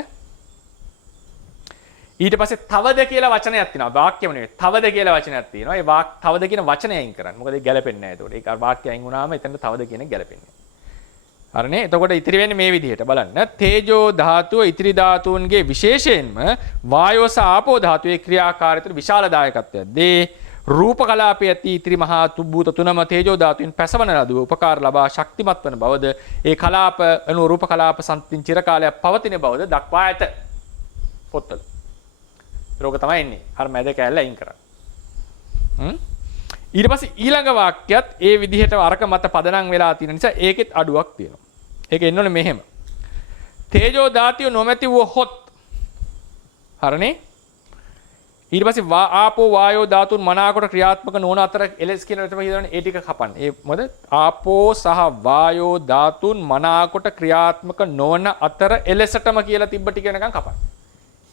ඊට පස්සේ තවද කියලා වචනයක් තියෙනවා. වාක්‍යම නෙවෙයි. තවද කියලා වචනයක් තියෙනවා. ඒ තවද කියන වචනය අයින් කරන්න. මොකද ඒක ගැලපෙන්නේ නැහැ ඒතකොට. ඒක වාක්‍ය අයින් වුණාම එතනට තවද කියන එක ගැලපෙන්නේ නැහැ. හරිනේ. එතකොට ඉතිරි වෙන්නේ මේ විදිහට බලන්න. තේජෝ ධාතුව ඉතිරි ධාතුන්ගේ විශේෂයෙන්ම වායෝ සහ ආපෝ ධාතුවේ ක්‍රියාකාරීත්වයට විශාල දායකත්වයක් දේ. රූප කලාපයේ ඇති ඉතිරි මහා තුබ්බූත තුනම තේජෝ ධාතුන් පැසවන ලද උපකාර ලබා ශක්තිමත් වන බවද ඒ කලාප අනු රූප කලාප සම්පතින් චිර කාලයක් පවතින බවද දක්වා ඇත. පොත්වල. රෝග තමයි එන්නේ. අර මැද කෑල්ල අයින් කරන්න. ඊට පස්සේ ඊළඟ වාක්‍යයත් ඒ විදිහට අරක මත පදනම් වෙලා තියෙන නිසා ඒකෙත් අඩුවක් තියෙනවා. ඒක එන්න ඕනේ මෙහෙම. තේජෝ ධාතිය නොමැති වූහොත් හරනේ. ඊට පස්සේ ආපෝ වායෝ ධාතුන් මනාකොට ක්‍රියාත්මක නොවන අතර එලස් කියන එක තමයි හිතන්නේ ඒ ටික කපන්න. ඒ මොකද ආපෝ සහ වායෝ ධාතුන් මනාකොට ක්‍රියාත්මක නොවන අතර එලසටම කියලා තිබ්බ ටික වෙනකන් කපන්න.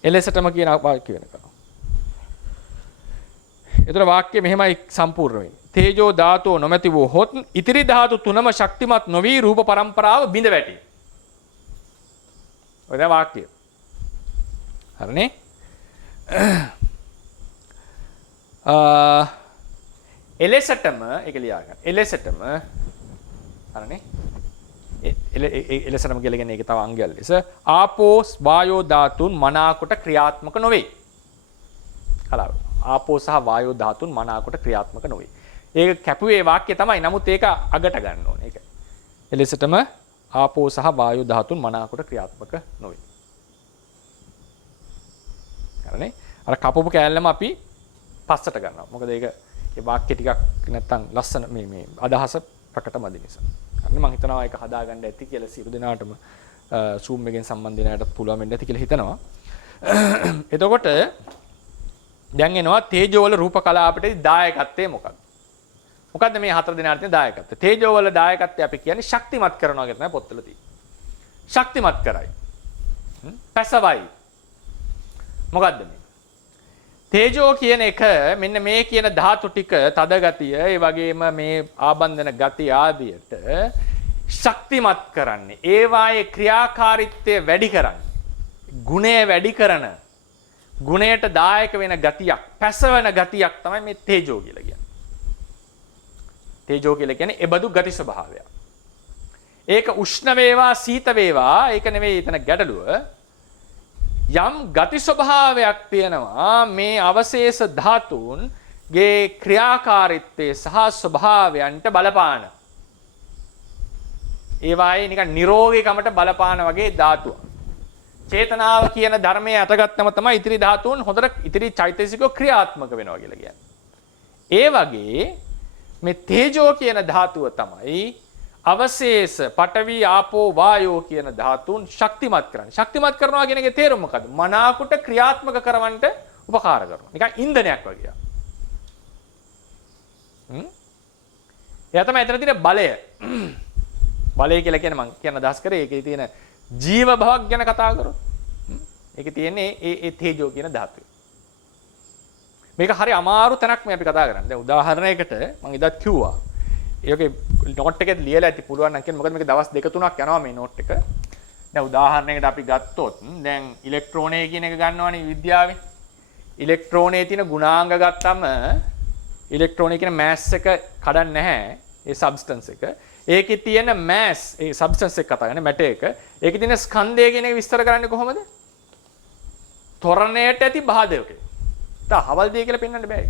එලසටම කියන වාක්‍ය වෙනකන්. ඒතර වාක්‍ය මෙහෙමයි සම්පූර්ණ වෙන්නේ. තේජෝ ධාතෝ නොමැති වූ හොත් ඉතිරි ධාතු තුනම ශක්තිමත් නොවි රූප පරම්පරාව බිඳ වැටි. ඔය දැන් වාක්‍ය. හරිනේ? එලෙසටම ඒක ලියා ගන්න. එලෙසටම හරිනේ? එලෙසටම කියලා කියන්නේ ඒක තව අංගයක් ලෙස ආපෝ වායෝ ධාතුන් මනාකොට ක්‍රියාත්මක නොවේ. කලාව. ආපෝ සහ වායෝ ධාතුන් මනාකොට ක්‍රියාත්මක නොවේ. ඒක කැපුවේ වාක්‍ය තමයි. නමුත් ඒක අගට ගන්න ඕනේ. ඒක. එලෙසටම ආපෝ සහ වායෝ ධාතුන් මනාකොට ක්‍රියාත්මක නොවේ. හරිනේ? අර කපපු කෑල්ලම අපි පස්සට ගන්නවා. මොකද ඒක ඒ වාක්‍ය ටිකක් නැත්තම් ලස්සන මේ අදහස ප්‍රකට මදි නිසා. හරිනේ? මම හිතනවා ඒක හදාගන්න ඇති කියලා සියලු දෙනාටම Zoom එකෙන් සම්බන්ධ වෙනාට පුළුවන් වෙන්න ඇති කියලා හිතනවා. එතකොට දැන් එනවා තේජෝ වල රූප කලාපට දායකත්වය මොකක්ද? මොකද්ද මේ හතර දෙනාට තියෙන දායකත්වය? තේජෝ වල දායකත්වය අපි කියන්නේ ශක්තිමත් කරනවා කියන තමයි පොත්වල තියෙන්නේ. ශක්තිමත් කරයි. පැසවයි. මොකද්ද මේ? තේජෝ කියන එක මෙන්න මේ කියන ධාතු ටික තද ගතිය, ඒ වගේම මේ ආබන්ධන ගතිය ආදියට ශක්තිමත් කරන්නේ. ඒවායේ ක්‍රියාකාරීත්වය වැඩි කරන්නේ. ගුණය වැඩි කරන ගුණයට දායක වෙන ගතියක්, පැසවන ගතියක් තමයි මේ තේජෝ කියලා කියන්නේ. තේජෝ කියලා කියන්නේ එබඳු ගති ස්වභාවය. ඒක උෂ්ණ වේවා, සීත වේවා, ඒක නෙවෙයි එතන ගැටලුව. යම් ගති ස්වභාවයක් තියෙනවා මේ අවශේෂ ධාතුන්ගේ ක්‍රියාකාරීත්වයේ සහ ස්වභාවයන්ට බලපාන. ඒවායේ නිකන් නිරෝගීකමට බලපාන වගේ ධාතුවක්. චේතනාව කියන ධර්මයේ අතගත්තම තමයි ඉතිරි ධාතුන් හොඳට ඉතිරි චෛතසිකෝ ක්‍රියාත්මක වෙනවා කියලා කියන්නේ. ඒ වගේ මේ තේජෝ කියන ධාතුව තමයි අවශේෂ පඨවි ආපෝ වායෝ කියන ධාතුන් ශක්තිමත් කරන්නේ. ශක්තිමත් කරනවා කියන එකේ තේරුම මොකද්ද? මනාකොට ක්‍රියාත්මක කරවන්න උපකාර කරනවා. නිකන් ඉන්ධනයක් වගේ. එයා තමයි එතන තියෙන බලය. බලය කියලා කියන්නේ මම කියන අදහස් කරේ ඒකේ තියෙන ජීව භවක් ගැන කතා කරොත් ඒකේ තියෙන්නේ ඒ තේජෝ කියන ධාතුව. මේක හරි අමාරු තැනක් මේ අපි කතා කරන්නේ. දැන් උදාහරණයකට මම ඉදත් කිව්වා. ඒකේ නෝට් එකේ ලියලා ඇති පුළුවන් නම් කියන්නේ මොකද මේක දවස් 2-3ක් යනවා මේ නෝට් එක. දැන් උදාහරණයකට අපි ගත්තොත් දැන් ඉලෙක්ට්‍රෝනය කියන එක ගන්නවනේ විද්‍යාවේ. ඉලෙක්ට්‍රෝනයේ තියෙන ගුණාංග ගත්තම ඉලෙක්ට්‍රෝනය කියන මෑස් එක කඩන්නේ නැහැ. ඒ සබ්ස්ටන්ස් එක. ඒකේ තියෙන මෑස් ඒ සබ්ස්ටන්ස් එක කතා කරන්නේ මැටර් එක. ඒකේ තියෙන ස්කන්ධය කියන එක විස්තර කරන්නේ කොහොමද? ත්වරණයට ඇති බාධකය. තා හවල් දෙය කියලා පෙන්වන්න බෑ.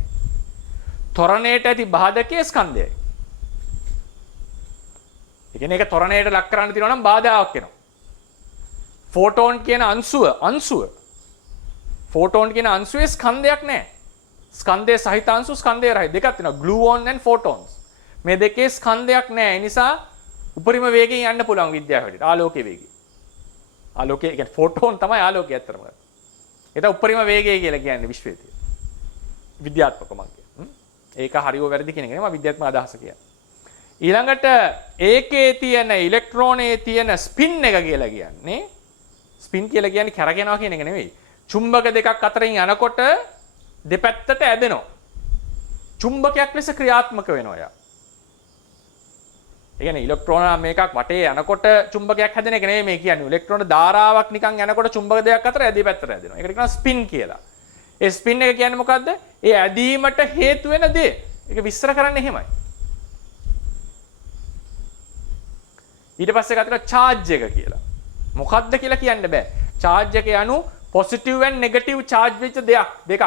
ත්වරණයට ඇති බාධකයේ ස්කන්ධයයි. ඒ කියන්නේ ඒක ත්වරණයට ලක් කරන්න තියෙනවා නම් බාධාවක් වෙනවා. ෆෝටෝන් කියන අංශුව ෆෝටෝන් කියන අංශුවේ ස්කන්ධයක් නැහැ. ස්කන්ධයේ සහිත අංශු ස්කන්ධය රහිත දෙකක් තියෙනවා. ග්ලූෝන් and photons. මේ දෙකේ ස්කන්ධයක් නැහැ. ඒ නිසා උපරිම වේගයෙන් යන්න පුළුවන් විද්‍යාවට. ආලෝකයේ වේගය. ආලෝකය කියන්නේ ෆෝටෝන් තමයි ආලෝකය ඇත්තටම. ඒක උපරිම වේගය කියලා කියන්නේ විශ්වයේ තියෙන. විද්‍යාත්මක මම කියන්නේ. ඒක හරිව වැරදි කියන එක නෙමෙයි මම විද්‍යාත්මක අදහස කියන්නේ. ඊළඟට ඒකේ තියෙන ඉලෙක්ට්‍රෝනයේ තියෙන ස්පින් එක කියලා කියන්නේ ස්පින් කියලා කියන්නේ කැරගෙනවා කියන එක නෙමෙයි. චුම්බක දෙකක් අතරින් යනකොට දෙපැත්තට ඇදෙනවා. චුම්බකයක් ලෙස ක්‍රියාත්මක වෙනවා යා. ඒ කියන්නේ ඉලෙක්ට්‍රෝන මේකක් වටේ යනකොට චුම්බකයක් හැදෙන එක නෙමෙයි මේ කියන්නේ. ඉලෙක්ට්‍රෝන ධාරාවක් නිකන් යනකොට චුම්බක දෙකක් අතර ඇදී පැත්තට ඇදෙනවා. ඒකට කියනවා ස්පින් කියලා. ඒ ස්පින් එක කියන්නේ මොකද්ද? ඒ ඇදීමට හේතු වෙන දේ. ඒක විස්තර කරන්නේ එහෙමයි. ඊට පස්සේ ගත්තා charge එක කියලා. මොකද්ද කියලා කියන්න බෑ. charge එක යනු positive and negative charge වෙච්ච දෙකක්.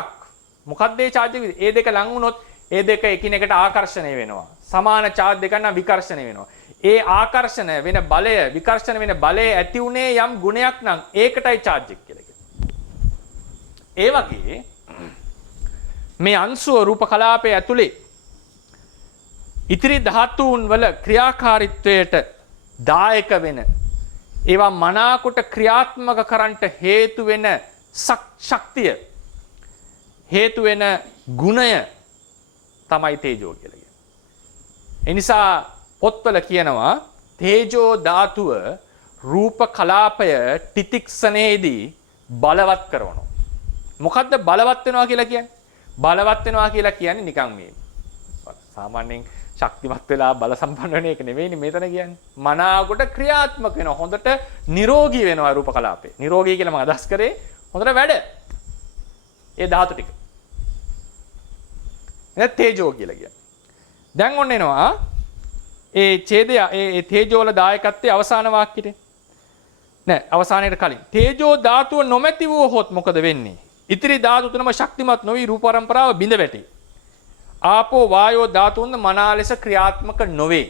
මොකද්ද මේ charge එක? ඒ දෙක ලං වුණොත් ඒ දෙක එකිනෙකට ආකර්ෂණය වෙනවා. සමාන charge දෙක නම් විකර්ෂණය වෙනවා. ඒ ආකර්ෂණ වෙන බලය, විකර්ෂණ වෙන බලය ඇති උනේ යම් ගුණයක් නම් ඒකටයි charge එක කියලා කියන්නේ. ඒ වගේ මේ අංශුව රූප කලාපයේ ඇතුලේ ඉතිරි ධාතුන් වල ක්‍රියාකාරීත්වයට දායක වෙන ඒවා මනාකොට ක්‍රියාත්මක කරන්නට හේතු වෙන ශක්තිය හේතු වෙන ගුණය තමයි තේජෝ කියලා කියන්නේ. ඒ නිසා පොත්වල කියනවා තේජෝ ධාතුව රූප කලාපය ටිතික්ෂණයේදී බලවත් කරනවා. මොකද්ද බලවත් වෙනවා කියලා කියන්නේ? බලවත් වෙනවා කියලා කියන්නේ නිකන් මේ සාමාන්‍යයෙන් ශක්තිමත් වෙලා බල සම්පන්න වෙන එක නෙවෙයිනේ මෙතන කියන්නේ. මනාවකට ක්‍රියාත්මක වෙනවා. හොඳට නිරෝගී වෙනවා රූප කලාපේ. නිරෝගී කියලා මම අදහස් කරේ හොඳට වැඩ. ඒ ධාතු ටික. එන තේජෝ කියලා කියන්නේ. දැන් ඔන්න එනවා ඒ ඡේදය ඒ තේජෝ වල දායකත්වයේ අවසාන වාක්‍යෙට. නෑ අවසානයේට කලින්. තේජෝ ධාතුව නොමැති වූහොත් මොකද වෙන්නේ? ඉතිරි ධාතු තුනම ශක්තිමත් නොවි රූප පරම්පරාව බිඳ වැටේ. ආපෝ වායෝ ධාතුන් මනා ලෙස ක්‍රියාත්මක නොවේ.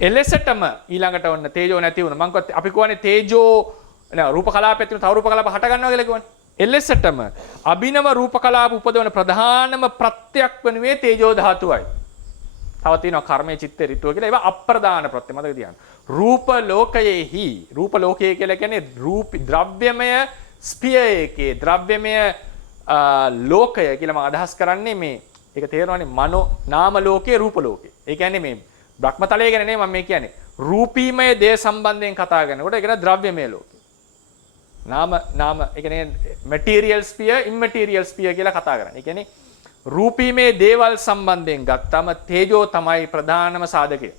එලෙසටම ඊළඟට ඔන්න තේජෝ නැති වුණා. මම කිව්වා අපි කියන්නේ තේජෝ රූප කලාපයක් තියෙන තව රූප කලාප හට ගන්නවා කියලා කියවනේ. එලෙසටම අභිනව රූප කලාප උපදවන ප්‍රධානම ප්‍රත්‍යක් වනුයේ තේජෝ ධාතුවයි. තව තියෙනවා කර්මයේ චිත්තේ ඍතුව කියලා. ඒවා අප්‍රදාන ප්‍රත්‍ය මතක තියාගන්න. රූප ලෝකයේහි රූප ලෝකයේ කියලා කියන්නේ ද්‍රව්‍යමය ස්පියර් එකේ ද්‍රව්‍යමය ලෝකය කියලා මම අදහස් කරන්නේ මේ ඒක තේරෙනවනේ මනෝ නාම ලෝකයේ රූප ලෝකේ. ඒ කියන්නේ මේ බ්‍රහ්මතලය ගැන නෙමෙයි මම මේ කියන්නේ. රූපීමය දේ සම්බන්ධයෙන් කතා කරනකොට ඒක න ද්‍රව්‍යමය ලෝකේ. නාම ඒ කියන්නේ material sphere immaterial sphere කියලා කතා කරන්නේ. ඒ කියන්නේ රූපීමය දේවල් සම්බන්ධයෙන් ගත්තම තේජෝ තමයි ප්‍රධානම සාධකය.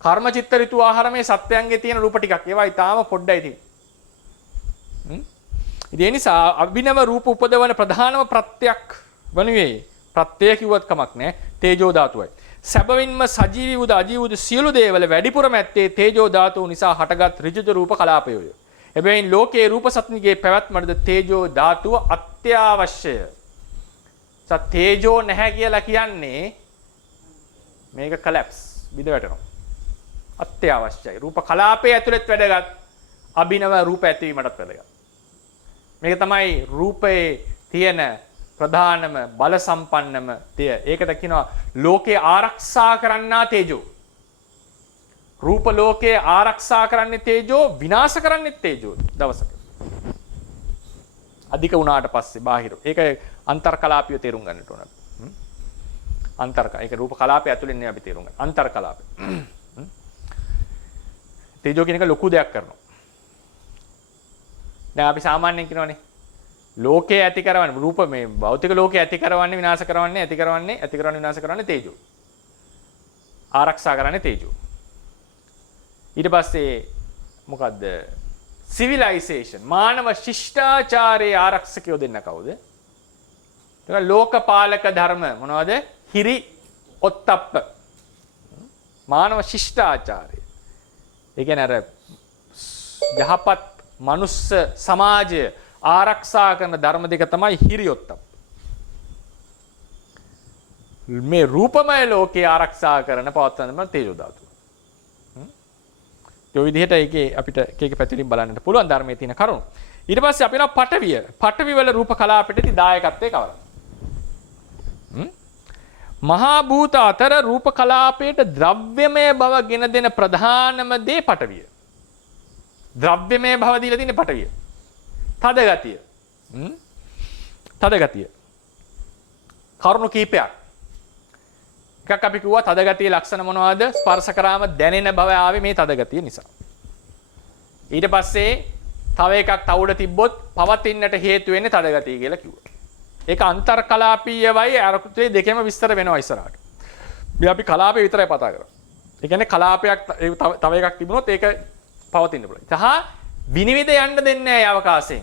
කර්ම චිත්ත ඍතු ආහාරමේ සත්‍යයන්ගේ තියෙන රූප ටිකක්. ඒවා ඊටාම පොඩ්ඩයි තියෙන්නේ. ඒ නිසා අභිනව රූප උපදවන ප්‍රධානම ප්‍රත්‍යක් වනුයේ ප්‍රත්‍ය කිව්වත් කමක් නැහැ තේජෝ ධාතුවයි. සැබවින්ම සජීවී වූ අජීවී වූ සියලු දේවල වැඩිපුරම ඇත්තේ තේජෝ ධාතුව නිසා හටගත් ඍජුද රූප කලාපයෝය. එබැවින් ලෝකයේ රූප සත්නිගේ පැවැත්මටද තේජෝ ධාතුව අත්‍යවශ්‍යය. තේජෝ නැහැ කියලා කියන්නේ මේක කොලැප්ස් බිඳ වැටෙනවා. අත්‍යවශ්‍යයි. රූප කලාපයේ ඇතුළත් වැඩගත් අභිනව රූප ඇතිවීමටත් වැඩගත්. මේක තමයි රූපයේ තියෙන ප්‍රධානම බල සම්පන්නම තේ. ඒකට කියනවා ලෝකේ ආරක්ෂා කරන්නා තේජෝ. රූප ලෝකේ ආරක්ෂා කරන්නේ තේජෝ, විනාශ කරන්නේ තේජෝ දවසක. අධික වුණාට පස්සේ බාහිර. ඒක අන්තර්කලාපිය තේරුම් ගන්නට ඕන. ඒක රූප කලාපය ඇතුළේ නේ අපි තේරුම් ගන්න. අන්තර්කලාපය. තේජෝ කියන එක ලොකු දෙයක් කරනවා. දැන් අපි සාමාන්‍යයෙන් කියනවානේ ලෝකේ ඇති කරවන්නේ රූප මේ භෞතික ලෝකේ ඇති කරවන්නේ විනාශ කරවන්නේ ඇති කරවන්නේ විනාශ කරවන්නේ තේජෝ. ආරක්ෂා කරන්නේ තේජෝ. ඊට පස්සේ මොකද්ද? සිවිලයිසේෂන් මානව ශිෂ්ටාචාරයේ ආරක්ෂකයෝ දෙන්න කවුද? ඒක ලෝකපාලක ධර්ම මොනවද? හිරි ඔත්තප්ප. මානව ශිෂ්ටාචාරය. ඒ කියන්නේ අර යහපත් මනුස්ස සමාජය ආරක්ෂා කරන ධර්ම දෙක තමයි හිරි ඔත්තප්ප. මේ රූපමය ලෝකේ ආරක්ෂා කරන පවත්වන තේජෝ ධාතුව. ඒ විදිහට ඒකේ අපිට එක පැතිවලින් බලන්නට පුළුවන් ධර්මයේ තියෙන කරුණු. ඊට පස්සේ අපි යනවා පඨවිය. පඨවි වල රූප කලාපෙටදී දායකත්වයේ කවරද? මහා භූත අතර රූප කලාපයට ද්‍රව්‍යමය බව ගෙන දෙන ප්‍රධානම දේ පඨවිය. ද්‍රව්‍යමය බව දීලා තියෙන්නේ පඨවිය. තද ගතිය. තද ගතිය. කරුණු කීපයක්. එකක් අපි කිව්වා තද ගතියේ ලක්ෂණ මොනවද? ස්පර්ශ කරාම දැනෙන බව ආවේ මේ තද ගතිය නිසා. ඊට පස්සේ තව එකක් තවුඩ තිබ්බොත් පවතින්නට හේතු වෙන්නේ තද ගතිය කියලා කිව්වා. ඒක අන්තර්කලාපීයවයි අරකුතේ දෙකම විස්තර වෙනවා ඉස්සරහට. මේ අපි කලාපේ විතරයි කතා කරන්නේ. ඒ කියන්නේ කලාපයක් තව එකක් තිබුණොත් ඒක පවතින්න පුළුවන්. තහ විනිවිද යන්න දෙන්නේ නැහැ අවකාශයෙන්.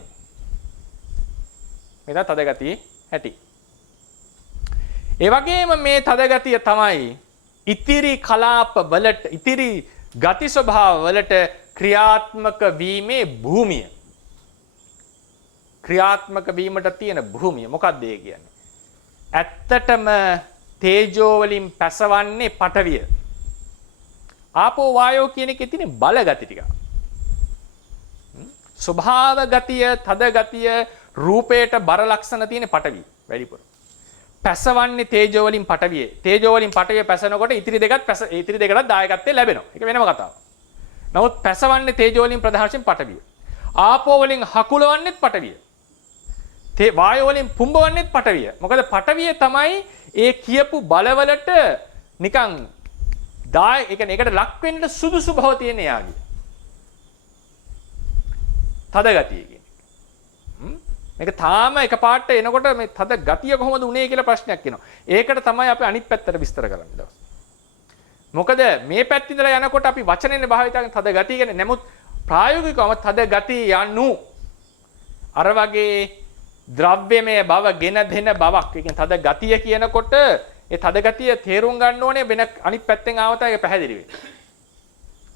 මේක තද ගතිය ඇති. ඒ වගේම මේ තද ගතිය තමයි ඉතිරි කලාප වලට ඉතිරි ගති ස්වභාව වලට ක්‍රියාත්මක වීමේ භූමිය. ක්‍රියාත්මක වීමට තියෙන භූමිය මොකක්ද ඒ කියන්නේ? ඇත්තටම තේජෝ වලින් පැසවන්නේ පඨවිය. ආපෝ වායෝ කියන එකේ තියෙන බල ගති ටික. ස්වභාව ගතිය, තද ගතිය, රූපයට බර ලක්ෂණ තියෙන පටවිය වැඩිපුර. පැසවන්නේ තේජෝ වලින් පටවියේ. තේජෝ වලින් පටවිය පැසනකොට ඉතිරි දෙකටත් දායකත්වය ලැබෙනවා. ඒක වෙනම කතාවක්. නමුත් පැසවන්නේ තේජෝ වලින් ප්‍රධාන වශයෙන් පටවිය. ආපෝ වලින් හකුලවන්නේත් පටවිය. වායෝ වලින් පුම්බවන්නේත් පටවිය. මොකද පටවිය තමයි ඒ කියපු බලවලට නිකන් ඒ කියන්නේ ඒකට ලක් වෙන්න සුදුසු බව තියෙන යාගේ. තද ගතිය කියන්නේ. මේක තාම එකපාරට එනකොට මේ තද ගතිය කොහොමද උනේ කියලා ප්‍රශ්නයක් එනවා. ඒකට තමයි අපි අනිත් පැත්තට විස්තර කරන්න දවස්. මොකද මේ පැත්ත ඉඳලා යනකොට අපි වචනෙන්නේ භාවිතයෙන් තද ගතිය කියන්නේ. නමුත් ප්‍රායෝගිකවම තද ගතිය යනු අර වගේ ද්‍රව්‍යමය බව ගෙන දෙන බවක්. ඒ කියන්නේ තද ගතිය කියනකොට ඒ තද ගතිය තේරුම් ගන්න ඕනේ වෙන අනිත් පැත්තෙන් ආවත ඒක පැහැදිලි වෙන්නේ.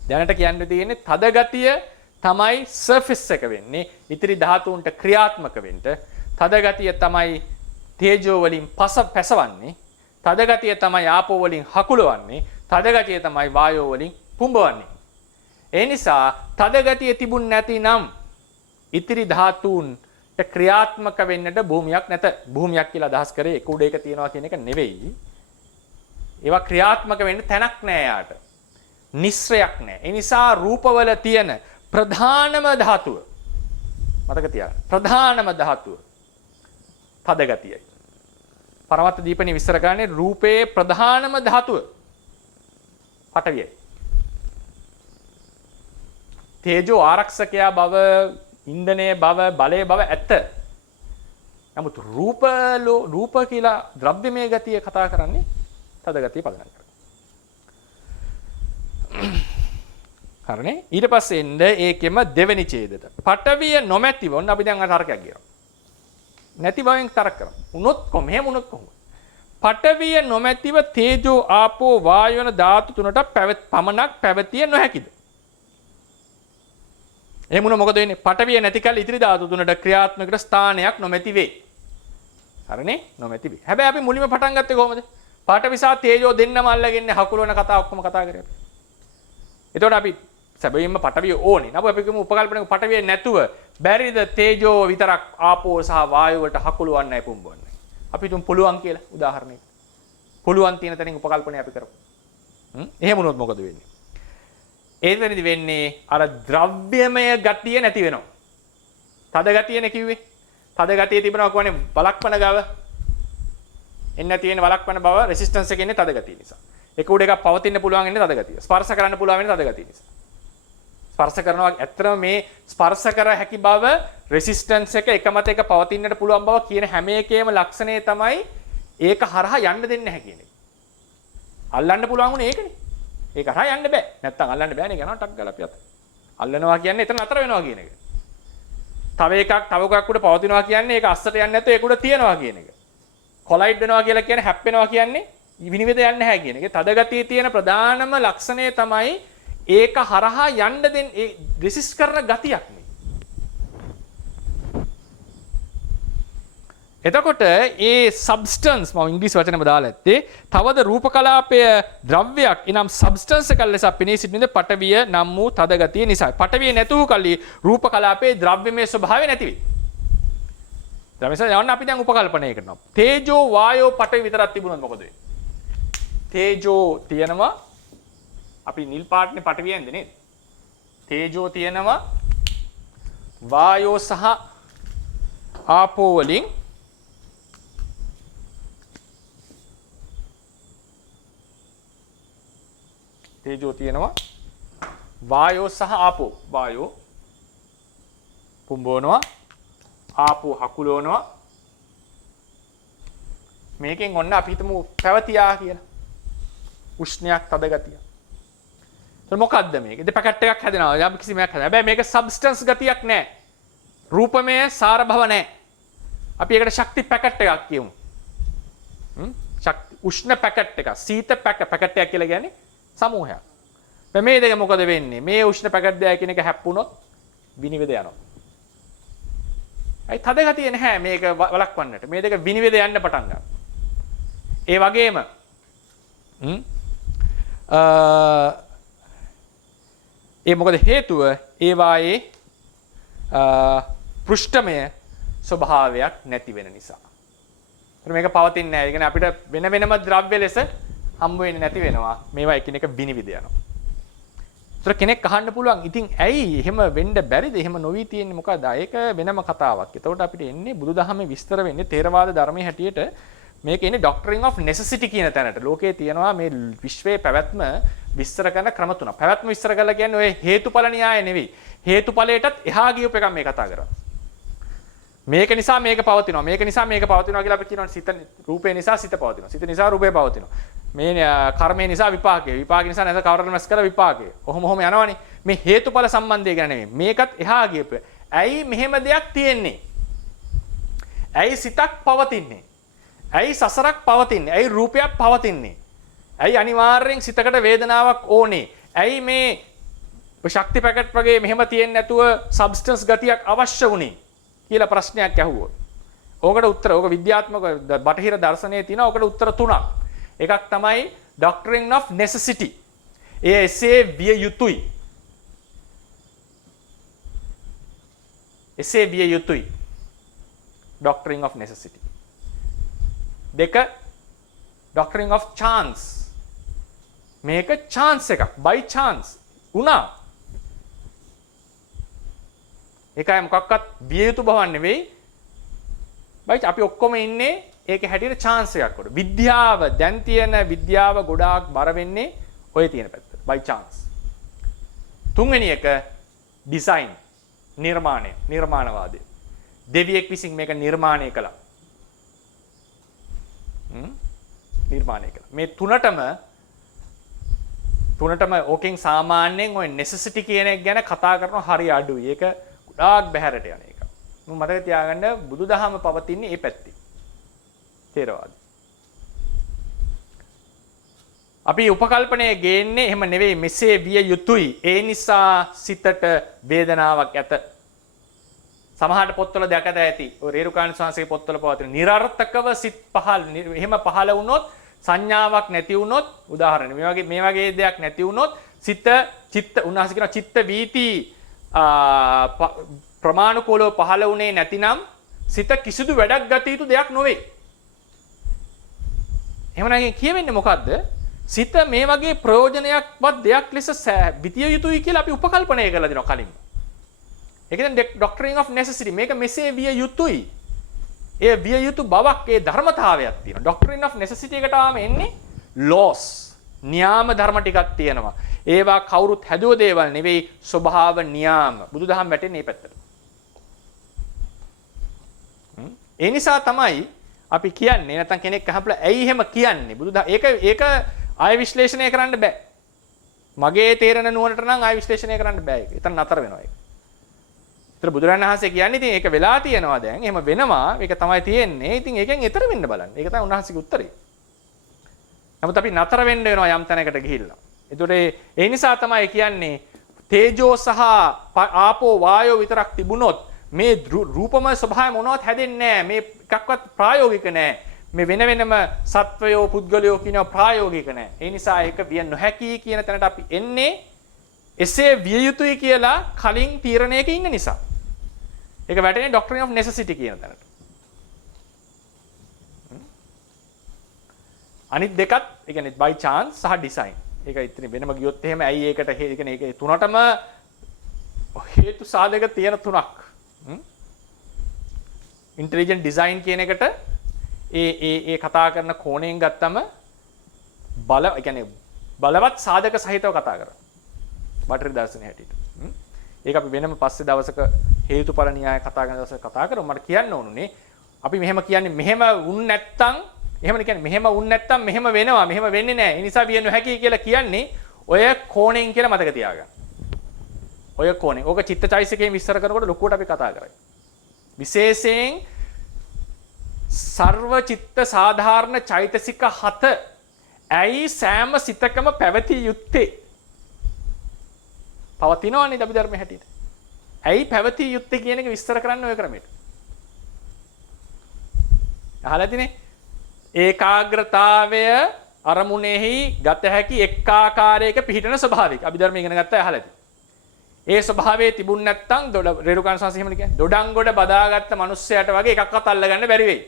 දැනට කියන්න තියෙන්නේ තද ගතිය තමයි සර්ෆස් එක වෙන්නේ. ඉතිරි ධාතුන්ට ක්‍රියාත්මක වෙන්න. තද ගතිය තමයි තේජෝ වලින් පැසවන්නේ. තද ගතිය තමයි ආපෝ වලින් හකුලවන්නේ. තද ගතිය තමයි වායෝ වලින් පුම්බවන්නේ. ඒ නිසා තද ගතිය තිබුණ නැතිනම් ඉතිරි ධාතුන්ට ක්‍රියාත්මක වෙන්නට භූමියක් නැත. භූමියක් කියලා අදහස් කරේ එක උඩ එක තියනවා කියන එක නෙවෙයි. ඒවා ක්‍රියාත්මක වෙන්න තැනක් නැහැ යාට. නිස්සයක් නැහැ. ඒ නිසා රූපවල තියෙන ප්‍රධානම ධාතුව මතක තියාගන්න. ප්‍රධානම ධාතුව තද ගතියයි. පරමත්ත දීපණි විස්තර කරන්නේ රූපේ ප්‍රධානම ධාතුව පඨවියයි. තේජෝ ආරක්ෂකයා බව, ඉන්ධනයේ බව, බලයේ බව ඇත්ත. නමුත් රූප කියලා ද්‍රව්‍යමය ගතිය කතා කරන්නේ තද ගතිය පදනම් කරගෙන. හරිනේ? ඊට පස්සේ එන්න ඒකෙම දෙවෙනි ඡේදයට. පඨවිය නොමැතිව ඔන්න අපි දැන් අර තර්කයක් ගියා. නැති බවෙන් තර්ක කරමු. උනොත් මෙහෙම උනොත් කොහොමද? පඨවිය නොමැතිව තේජෝ ආපෝ වායෝ යන ධාතු තුනට පමණක් පැවතිය නොහැකිද? එහෙම වුණොත් මොකද වෙන්නේ? පඨවිය නැති කල ඉතිරි ධාතු තුනට ක්‍රියාත්මක ස්ථානයක් නොමැති වේ. හරිනේ? නොමැති වේ. හැබැයි අපි මුලින්ම පටන් ගත්තේ කොහොමද? පඨවි සහ තේජෝ දෙන්නම අල්ලගෙන හකුලවන කතා ඔක්කොම කතා කරේ අපි. එතකොට අපි සැබවින්ම පඨවිය ඕනේ. නමුත් අපි කියමු උපකල්පනක පඨවිය නැතුව බැරිද තේජෝ විතරක් ආපෝ සහ වායෝ වලට හකුලවන්නයි පුම්බවන්නයි. අපි තුන් පුළුවන් කියලා උදාහරණයක්. පුළුවන් තියෙන තැනින් උපකල්පනය අපි කරමු. එහෙම වුණොත් මොකද වෙන්නේ? ඒතනදි වෙන්නේ අර ද්‍රව්‍යමය ගතිය නැති වෙනවා. තද ගතියනේ කිව්වේ. තද ගතිය තිබෙනවා කියන්නේ බලක්පන ගව. එන්න තියෙන බලක්පන බව රෙසිස්ටන්ස් එකේ ඉන්නේ තද ගතිය නිසා. එක උඩ එකක් පවතින්න පුළුවන් ඉන්නේ තද ගතිය. ස්පර්ශ කරන්න පුළුවන් ඉන්නේ තද ගතිය නිසා. ස්පර්ශ කරනවා ඇත්තටම මේ ස්පර්ශ කර හැකි බව රෙසිස්ටන්ස් එක එකමත එක පවතින්නට පුළුවන් බව කියන හැම එකේම ලක්ෂණය තමයි ඒක හරහා යන්න දෙන්නේ නැහැ කියන එක. අල්ලන්න පුළුවන් උනේ ඒකනේ. ඒක හරහා යන්න බෑ. නැත්තම් අල්ලන්න බෑනේ කියනවා ටක් ගාලා අපි අත. අල්ලනවා කියන්නේ එතන නතර වෙනවා කියන එක. තව එකක් උඩ පවතිනවා කියන්නේ ඒක අස්සට යන්නේ නැත්නම් ඒක උඩ තියනවා කියන එක. කොලයිඩ් වෙනවා කියලා කියන්නේ හැප්පෙනවා කියන්නේ විනිවිද යන්නේ නැහැ කියන එක. තද ගතියේ තියෙන ප්‍රධානම ලක්ෂණය තමයි ඒක හරහා යන්න දෙන්නේ රෙසිස්ට් කරන ගතියක් නේ. එතකොට ඒ සබ්ස්ටන්ස් මම ඉංග්‍රීසි වචනේම දාලා ඇත්තේ තවද රූප කලාපය ද්‍රව්‍යයක් එනම් සබ්ස්ටන්ස් එකක් ලෙස පෙනී සිටින පටවිය නම් වූ තද ගතිය නිසා. පටවිය නැතුව කලී රූප කලාපයේ ද්‍රව්‍යමය ස්වභාවය නැති වෙයි. ඊට යන්න අපි දැන් උපකල්පනය කරනවා. තේජෝ වායෝ පටවි විතරක් තිබුණොත් මොකද වෙන්නේ? තේජෝ තියෙනවා අපි නිල් පාටනේ පටවියෙන්ද නේද? තේජෝ තියෙනවා වායෝ සහ ආපෝ වලින් තේජෝ තියෙනවා වායෝ සහ ආපෝ. වායෝ පුම්බවනවා, ආපෝ හකුලවනවා. මේකෙන් ඔන්න අපි හිතමු පැවතියා කියලා. උෂ්ණයක් තද ගතිය. එතන මොකද්ද මේක? ඉතින් පැකට් එකක් හැදෙනවා. යම් කිසි මේක හැදෙනවා. හැබැයි මේක සබ්ස්ටන්ස් ගතියක් නැහැ. රූපමය සාර භව නැහැ. අපි ඒකට ශක්ති පැකට් එකක් කියමු. ශක්ති උෂ්ණ පැකට් එකක්. සීත පැකට් එකක් කියලා කියන්නේ සමූහයක්. මේ දෙක මොකද වෙන්නේ? මේ උෂ්ණ පැකට් දෙක කියන එක හැප්පුණොත් විනිවිද යනවා. අයි තද ගතිය නැහැ මේක වළක්වන්නට. මේ දෙක විනිවිද යන්න පටන් ගන්නවා. ඒ වගේම ඒ මොකද හේතුව ඒ වායේ පෘෂ්ඨමය ස්වභාවයක් නැති වෙන නිසා. මේක පවතින්නේ නැහැ. ඒ කියන්නේ අපිට වෙන වෙනම ද්‍රව්‍ය ලෙස හම්බ වෙන්නේ නැති වෙනවා. මේවා එකිනෙක විනිවිද යනවා. ඒතර කෙනෙක් අහන්න පුළුවන් ඉතින් ඇයි එහෙම වෙන්න බැරිද? එහෙම නොවි තියෙන්නේ මොකද? ඒක වෙනම කතාවක්. එතකොට අපිට එන්නේ බුදුදහමේ විස්තර වෙන්නේ ථේරවාද ධර්මයේ හැටියට මේක එන්නේ doctrine of necessity කියන තැනට. ලෝකේ තියෙනවා මේ විශ්වයේ පැවැත්ම විස්තර කරන ක්‍රම තුනක්. පැවැත්ම විස්තර කරලා කියන්නේ ඔය හේතුඵල න්‍යාය නෙවෙයි. හේතුඵලයටත් එහා ගියප එකක් මේ කතා කරන්නේ. මේක නිසා මේක පවතිනවා. මේක නිසා මේක පවතිනවා කියලා අපි කියනවා. සිත රූපේ නිසා සිත පවතිනවා. සිත නිසා රූපේ පවතිනවා. මේ කර්මය නිසා විපාකය. විපාක නිසා නැස කවරණමස් කළ විපාකය. ඔහොම යනවනේ. මේ හේතුඵල සම්බන්ධය ගැන නෙමෙයි. මේකත් එහා ගියප. ඇයි මෙහෙම දෙයක් තියෙන්නේ? ඇයි සිතක් පවතින්නේ? ඇයි සසරක් පවතින්නේ? ඇයි රූපයක් පවතින්නේ? ඇයි අනිවාර්යෙන් සිතකට වේදනාවක් ඕනේ? ඇයි මේ ශක්ති පැකට් වගේ මෙහෙම තියෙන්නේ නැතුව සබ්ස්ටන්ස් ගතියක් අවශ්‍ය වුනේ කියලා ප්‍රශ්නයක් ඇහුවොත්. ඕකට උත්තර ඕක විද්‍යාත්මක බටහිර දර්ශනයේ තියෙන ඕකට උත්තර තුනක්. එකක් තමයි doctrine of necessity. ඒ එසේ විය යුතුයි. එසේ විය යුතුයි. doctrine of necessity. දෙක doctrine of chance. මේක chance එකක් by chance උනා. ඒකයි මොකක්වත් විය යුතු බවක් නෙවෙයි. බයි අපි ඔක්කොම ඉන්නේ ඒක හැටියට chance එකක් වල. විද්‍යාව දැන් තියෙන විද්‍යාව ගොඩාක් බර වෙන්නේ ඔය තියෙන පැත්තට. by chance. තුන්වෙනි එක design නිර්මාණවාදය. දෙවියෙක් විසින් මේක නිර්මාණය කළා. නිර්මාණය කළා. මේ තුනටම ඕකෙන් සාමාන්‍යයෙන් ඔය necessity කියන එක ගැන කතා කරනවා හරි අඩුයි. ඒක ගොඩාක් බහැරට යන එක. මම මතක තියාගන්න බුදුදහම පවතින්නේ මේ පැත්තේ. ථේරවාද. අපි උපකල්පනයේ ගේන්නේ එහෙම නෙවෙයි මෙසේ විය යුතුයි. ඒ නිසා සිතට වේදනාවක් ඇත. සමහරට පොත්වල දැකත ඇති. ඔය රේරුකාණ සංසයේ පොත්වල පවතින නිරර්ථකව සිත් එහෙම පහළ වුණොත් සංඥාවක් නැති වුණොත් උදාහරණ මේ වගේ දෙයක් නැති වුණොත් චිත්ත උන්වහන්සේ කියන චිත්ත වීති ප්‍රමාණිකෝලව පහළ වුණේ නැතිනම් සිත කිසිදු වැඩක් ගත යුතු දෙයක් නොවේ. එහෙමනම් කියවෙන්නේ මොකද්ද? සිත මේ වගේ ප්‍රයෝජනයක්වත් දෙයක් ලෙස විතිය යුතුයි කියලා අපි උපකල්පනය කරලා දෙනවා කලින්. ඒක දැන් doctrine of necessity. මේක මෙසේ විය යුතුයි. ඒ විය යුතු බවක් ඒ ධර්මතාවයක් තියෙනවා. doctrine of necessity එකට ආවම එන්නේ laws. න්‍යාම ධර්ම ටිකක් තියෙනවා. ඒවා කවුරුත් හැදුව දේවල් නෙවෙයි ස්වභාව න්‍යාම. බුදුදහම වැටෙන්නේ මේ පැත්තට. ඒ නිසා තමයි අපි කියන්නේ නැත්නම් කෙනෙක් අහපලා ඇයි එහෙම කියන්නේ? බුදුදහම ඒක ආය විශ්ලේෂණය කරන්න බෑ. මගේ තේරෙන නුවණට නම් ආය විශ්ලේෂණය කරන්න බෑ ඒක. එතන නතර වෙනවා ඒක. ඒතර බුදුරණන් වහන්සේ කියන්නේ ඉතින් ඒක වෙලා තියෙනවා දැන්. එහෙම වෙනවා. ඒක තමයි තියෙන්නේ. ඉතින් ඒකෙන් එතර වෙන්න බලන්න. ඒක තමයි උන්වහන්සේගේ උත්තරේ. නමුත් අපි නතර වෙන්න වෙනවා යම් තැනකට ගිහිල්ලා. ඒතකොට ඒ නිසා තමයි කියන්නේ තේජෝ සහ ආපෝ වායෝ විතරක් තිබුණොත් මේ රූපම ස්වභාවය මොනවත් හැදෙන්නේ නැහැ. මේ එකක්වත් ප්‍රායෝගික නැහැ. මේ වෙන වෙනම සත්වයෝ පුද්ගලයෝ කියනවා ප්‍රායෝගික නැහැ. ඒ නිසා ඒක විය නොහැකි කියන තැනට අපි එන්නේ එසේ විය යුතුයි කියලා කලින් තීරණයක ඉන්න නිසා. ඒක වැටෙන්නේ doctrine of necessity කියන තැනට. අනිත් දෙකත් ඒ කියන්නේ by chance සහ design. ඒක ඉතින් වෙනම ගියොත් එහෙම ඇයි ඒකට ඒ කියන්නේ ඒක තුනටම හේතු සාධක තියෙන තුනක්. ඉන්ටෙලිජන්ට් ඩිසයින් කියන එකට ඒ කතා කරන කෝණයෙන් ගත්තම ඒ කියන්නේ බලවත් සාධක සහිතව කතා කරනවා. බටරි දර්ශනය හැටියට. ඒක අපි වෙනම පස්සේ දවසක හේතුඵල න්‍යාය කතා කරන දවසක කතා කරමු. මට කියන්න ඕනුනේ අපි මෙහෙම කියන්නේ මෙහෙම වුන් නැත්තම් එහෙමනේ කියන්නේ මෙහෙම වුන් නැත්තම් මෙහෙම වෙනවා. මෙහෙම වෙන්නේ නැහැ. ඒ නිසා විය නොහැකි කියලා කියන්නේ ඔය කෝණයෙන් කියලා මතක තියාගන්න. ඔය කෝණේ. ඕක චිත්තචෛසිකයෙන් විස්තර කරනකොට ලොකුවට අපි කතා කරා. විශේෂයෙන් සර්ව චිත්ත සාධාරණ චෛතසික 7 ඇයි සෑම සිතකම පැවතිය යුත්තේ? පවතිනවනේ අපි ධර්මයේ හැටියට. ඇයි පැවතිය යුත්තේ කියන එක විස්තර කරන්න ඔය ක්‍රමයට. අහලා තිනේ ඒකාග්‍රතාවය අරමුණෙහි ගත හැකි එක් ආකාරයක පිහිටන ස්වභාවික. අපි ධර්මයේ ඉගෙන ගත්තා අහලා තිනේ. ඒ ස්වභාවයේ තිබුණ නැත්නම් රේරුකාණ සංසය එහෙමද කියන්නේ? දොඩංගොඩ බදාගත්ත මිනිස්සයාට වගේ එකක්වත් අල්ලගන්න බැරි වෙයි.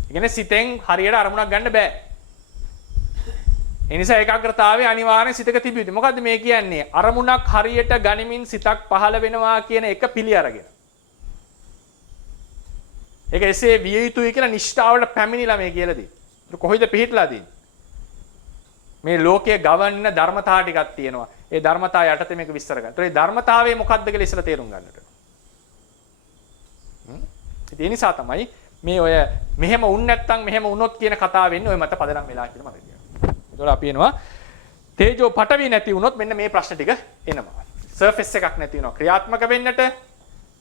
ඒ කියන්නේ සිතෙන් හරියට අරමුණක් ගන්න බෑ. ඒ නිසා ඒකාග්‍රතාවය අනිවාර්යෙන් සිතක තිබිය යුතුයි. මොකද්ද මේ කියන්නේ? අරමුණක් හරියට ගනිමින් සිතක් පහළ වෙනවා කියන එක පිළි අරගෙන. ඒක එසේ විය යුතුයි කියලා නිෂ්ඨාවට පැමිණිලා මේ කියලා දී. කොහොමද පිළිහිట్లా දෙන්නේ? මේ ලෝකයේ ගවන්න ධර්මතා ටිකක් තියෙනවා. ඒ ධර්මතා යටතේ මේක විස්තර කරනවා. ඒතර ඒ ධර්මතාවය මොකක්ද කියලා ඉස්සෙල්ලා තේරුම් ගන්නට. ඒ නිසා තමයි මේ ඔය මෙහෙම වුන් නැත්තම් මෙහෙම වුණොත් කියන කතාව වෙන්නේ ඔය මත පදනම් වෙලා කියලා මම කියනවා. ඒතකොට අපි එනවා තේජෝ පඨවි නැති වුණොත් මෙන්න මේ ප්‍රශ්න ටික එනවා. සර්ෆේස් එකක් නැති වෙනවා. ක්‍රියාත්මක වෙන්නට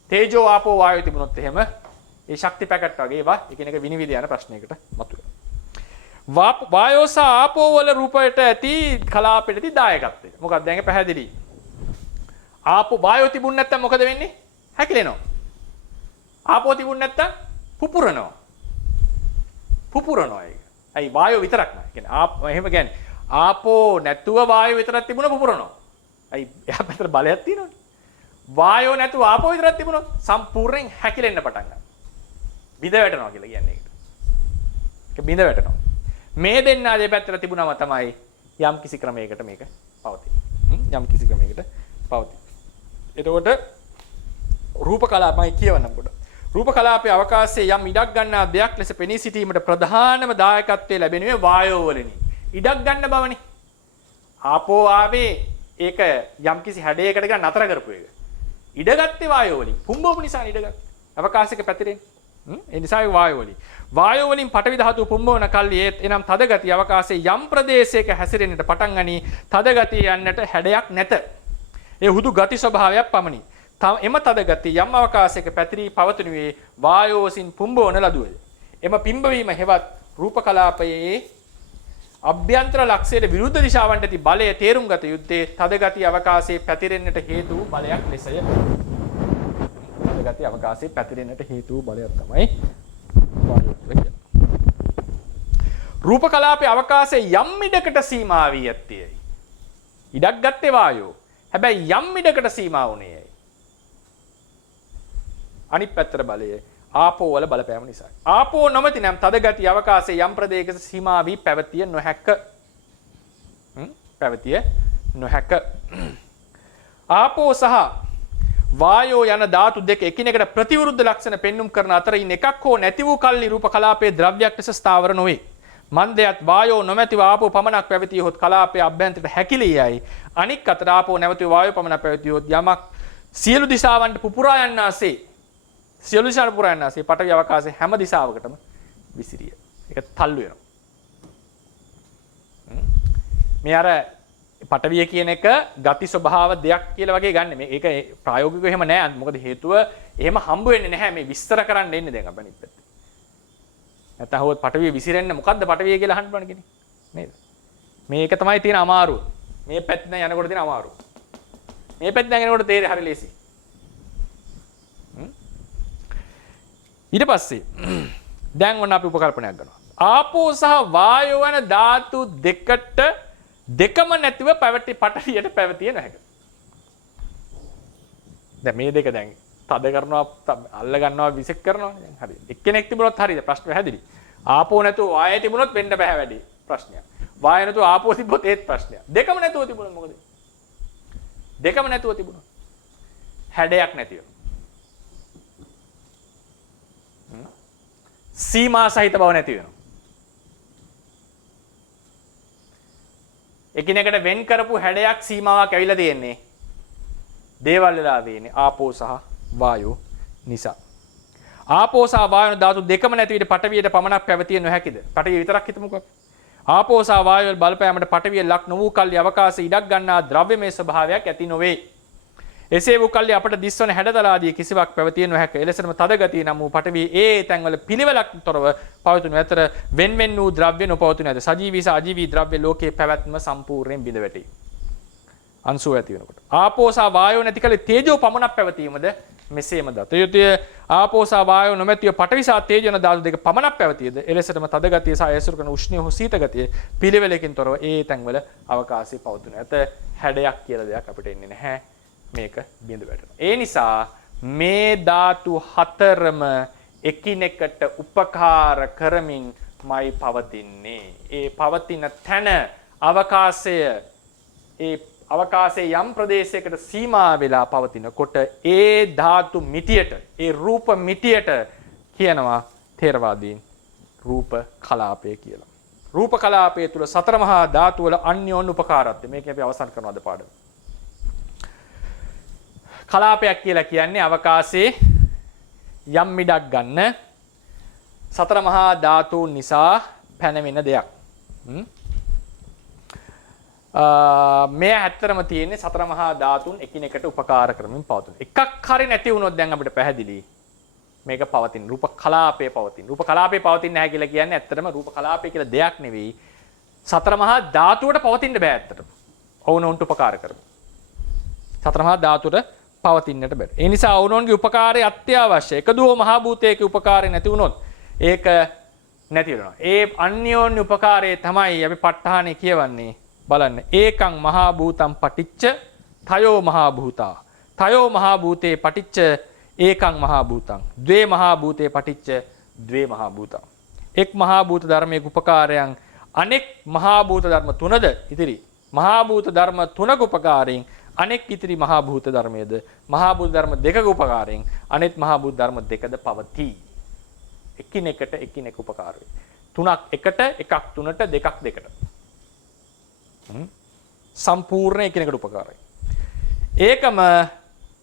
තේජෝ ආපෝ වායෝ තිබුණොත් එහෙම ඒ ශක්ති පැකට් වගේ ඒවා එකිනෙක විනිවිද යන ප්‍රශ්නයකට මතුවෙනවා. වායෝ සහ ආපෝ වල රූපයට ඇති කලාපෙට ඇති දායකත්වය. මොකක්ද දැන් පැහැදිලි. ආපෝ වායෝ තිබුණ නැත්තම් මොකද වෙන්නේ? හැකිලෙනවා. ආපෝ තිබුණ නැත්තම් පුපුරනවා. පුපුරනවා ඒක. අයි වායෝ විතරක් නෑ. කියන්නේ එහෙම කියන්නේ ආපෝ නැතුව වායෝ විතරක් තිබුණ පුපුරනවා. අයි එයා පැත්තට බලයක් තියෙනවනේ. වායෝ නැතුව ආපෝ විතරක් තිබුණොත් සම්පූර්ණයෙන් හැකිලෙන්න පටන් ගන්නවා. බිඳ වැටෙනවා කියලා කියන්නේ ඒකට. ඒක බිඳ වැටෙනවා. මේ දෙන්නා දෙපැත්තට තිබුණම තමයි යම් කිසි ක්‍රමයකට මේක පවතින්නේ. යම් කිසි ක්‍රමයකට පවතින්නේ. එතකොට රූප කලාපයි කියවනම් කොට. රූප කලාපයේ අවකාශයේ යම් ඉඩක් ගන්නා දෙයක් ලෙස පෙනී සිටීමට ප්‍රධානම දායකත්වය ලැබෙනුයේ වායෝ වලිනි. ඉඩක් ගන්න බවනේ. ආපෝ ආවේ ඒක යම් කිසි හැඩයකට ගන්න නතර කරපු එක. ඉඩගත්තේ වායෝ වලින්. පුම්බවපු නිසා ඉඩගත්තේ. අවකාශයක පැතිරෙන්නේ. ඒ නිසා වායෝ වලින්. වායෝ වලින් පඨවි ධාතු පුම්බවන කල්ලි එනම් තද ගතිය අවකාශයේ යම් ප්‍රදේශයක හැසිරෙන්නට පටන් ගනී. තද ගතිය යන්නට හැඩයක් නැත. ඒ හුදු ගති ස්වභාවයක් පමණි. එම තද ගතිය යම් අවකාශයක පැතිරී පවතිනුයේ වායෝ වසින් පුම්බවන ලදුවය. එම පිම්බවීම හෙවත් රූප කලාපයේ අභ්‍යන්තර ලක්ෂයට විරුද්ධ දිශාවන්ට ඇති බලය තේරුම් ගත යුත්තේ තද ගතිය අවකාශයේ පැතිරෙන්නට හේතු බලයක් ලෙසය. තද ගතිය අවකාශයේ පැතිරෙන්නට හේතු බලයක් තමයි වායෝ කියන්නේ. රූප කලාපයේ අවකාශයේ යම් ඉඩකට සීමා වී ඇත්තේයි. ඉඩක් ගත්තේ වායෝ. හැබැයි යම් ඉඩකට සීමා වුණේයි. අනිත් පැත්තට බලය ආපෝ වල බලපෑම නිසා. ආපෝ නොමැති නම් තද ගතිය අවකාශයේ යම් ප්‍රදේශයක සීමා වී පැවතිය නොහැක. පැවතිය නොහැක. ආපෝ සහ වායෝ යන ධාතු දෙක එකිනෙකට ප්‍රතිවිරුද්ධ ලක්ෂණ පෙන්눔 කරන අතර ඉන් එකක් හෝ නැති වූ කල්ලි රූප කලාපයේ ද්‍රව්‍යයක් ලෙස ස්ථාවර නොවේ. මන්දයත් වායෝ නොමැතිව ආපෝ පමණක් පැවතියොත් කලාපයේ අභ්‍යන්තරයට හැකිලියයි. අනික් අතට ආපෝ නැවතිව වායෝ පමණක් පැවතියොත් යමක් සියලු දිශාවන්ට පුපුරා යන්නාසේ සියලු දිශාවන්ට පුපුරා යන්නාසේ පඨවි අවකාශයේ හැම දිශාවකටම විසිරිය. ඒක තල්ලු වෙනවා. මේ අර පඨවිය කියන එක ගති ස්වභාව දෙයක් කියලා වගේ ගන්න. මේක ප්‍රායෝගිකව එහෙම නෑ. මොකද හේතුව එහෙම හම්බ වෙන්නේ නැහැ. මේ විස්තර කරන්න එන්නේ දැන් අපිට පැත්තේ. නැත්නම් හොත් පඨවිය විසිරෙන්න මොකද්ද පඨවිය කියලා අහන්න බලන්න කෙනෙක්. නේද? මේක තමයි තියෙන අමාරුව. මේ පැත්තෙන් යනකොට තියෙන අමාරුව. මේ පැත්තෙන් යනකොට තේරෙ හරි ලේසි. ඊට පස්සේ දැන් ඔන්න අපි උපකල්පනයක් ගන්නවා. ආපෝ සහ වායෝ යන ධාතු දෙකට දෙකම නැතිව පැවති පඨවියට පැවතිය නැහැ. දැන් මේ දෙක දැන් තද කරනවා අල්ල ගන්නවා විසෙක් කරනවා දැන් හරි. එක්කෙනෙක් තිබුණොත් හරිද ප්‍රශ්න පැහැදිලි. ආපෝ නැතුව වායය තිබුණොත් වෙන්න බෑ වැඩි ප්‍රශ්නයක්. වායය නැතුව ආපෝ තිබ්බොත් ඒත් ප්‍රශ්නයක්. දෙකම නැතුව තිබුණොත් මොකද? දෙකම නැතුව තිබුණොත් හැඩයක් නැතිව. සීමා සහිත බව නැති වෙනවා. එකිනෙකට වෙන් කරපු හැඩයක් සීමාවක් ඇවිල්ලා තියෙන්නේ. දේවල් වෙලා තියෙන්නේ ආපෝ සහ වායෝ නිසා. ආපෝ සහ වායෝ ධාතු දෙකම නැති විදිහට පඨවියට පමණක් පැවතිය නොහැකිද? පඨවිය විතරක් හිතමුකෝ. ආපෝ සහ වායෝ බලපෑමට පඨවිය ලක් නොවූ කල්ලි අවකාශයේ ඉඩක් ගන්නා ද්‍රව්‍යමය ස්වභාවයක් ඇති නොවේ. එසේ වූ කල්ලි අපට දිස්වන හැඩතලාදී කිසිවක් පැවතිය නොහැක. එලෙසම තද ගතිය නම් වූ පඨවිය ඒ තැන්වල පිළිවෙලක් තොරව පවතුණු අතර වෙන් වූ ද්‍රව්‍ය නොපවතුණු ඇත. සජීවී සහ අජීවී ද්‍රව්‍ය ලෝකයේ පැවැත්ම සම්පූර්ණයෙන් බිඳ වැටේ. අංශුව ඇති වෙනකොට. ආපෝ සහ වායෝ නැති කලේ තේජෝ පමණක් පැවතීමද මෙසේම දත යුතුය. ආපෝ සහ වායෝ නොමැතිව පඨවි සහ තේජෝ යන ධාතු දෙක පමණක් පැවතියද එලෙසටම තද ගතිය සහ ඇසුරු කරන උෂ්ණය හෝ සීත ගතිය පිළිවෙලකින් තොරව ඒ තැන්වල අවකාශයේ පවතුන ඇත. හැඩයක් කියලා දෙයක් අපිට එන්නේ නැහැ. මේක බිඳ වැටෙනවා. ඒ නිසා මේ ධාතු හතරම එකිනෙකට උපකාර කරමින්මයි පවතින්නේ. ඒ පවතින තැන අවකාශය ඒ අවකාශයේ යම් ප්‍රදේශයකට සීමා වෙලා පවතිනකොට ඒ ධාතු මිටියට ඒ රූප මිටියට කියනවා ථේරවාදීන් රූප කලාපය කියලා. රූප කලාපය තුල සතර මහා ධාතු වල අන්‍යෝන්‍ය උපකාරත්වය. මේක අපි අවසන් කරනවාද පාඩම. කලාපයක් කියලා කියන්නේ අවකාශයේ යම් මිඩක් ගන්න සතර මහා ධාතුන් නිසා පැනවෙන දෙයක්. මේ ඇත්තරම තියෙන්නේ සතර මහා ධාතුන් එකිනෙකට උපකාර කරමින් පවතින. එකක් හරි නැති වුණොත් දැන් අපිට පැහැදිලි මේක පවතින රූප කලාපයේ පවතින. රූප කලාපයේ පවතින්නේ නැහැ කියලා කියන්නේ ඇත්තටම රූප කලාපය කියලා දෙයක් නෙවෙයි. සතර මහා ධාතුවට පවතින්න බෑ ඇත්තටම. ඔවුනොන්ට උපකාර කරමින්. සතර මහා ධාතුවට පවතින්නට බෑ. ඒ නිසා ඔවුනොන්ගේ උපකාරය අත්‍යවශ්‍යයි. එකදුව මහා භූතයක උපකාරය නැති වුණොත් ඒක නැති වෙනවා. ඒ අන්‍යෝන්‍ය උපකාරයේ තමයි අපි ප ဋ ාණේ කියවන්නේ. බලන්න ඒකං මහා භූතං පටිච්ච තයෝ මහා භූතා තයෝ මහා භූතේ පටිච්ච ඒකං මහා භූතං ද්වේ මහා භූතේ පටිච්ච ද්වේ මහා භූතං. එක් මහා භූත ධර්මයක උපකාරයන් අනෙක් මහා භූත ධර්ම තුනද ඉතිරි මහා භූත ධර්ම තුනක උපකාරයෙන් අනෙක් ඉතිරි මහා භූත ධර්මයේද මහා භූත ධර්ම දෙකක උපකාරයෙන් අනෙක් මහා භූත ධර්ම දෙකද පවතී. එකිනෙකට එකිනෙක උපකාර වේ. තුනක් එකට එකක් තුනට දෙකක් දෙකට. සම්පූර්ණ එකිනෙකට උපකාරයි. ඒකම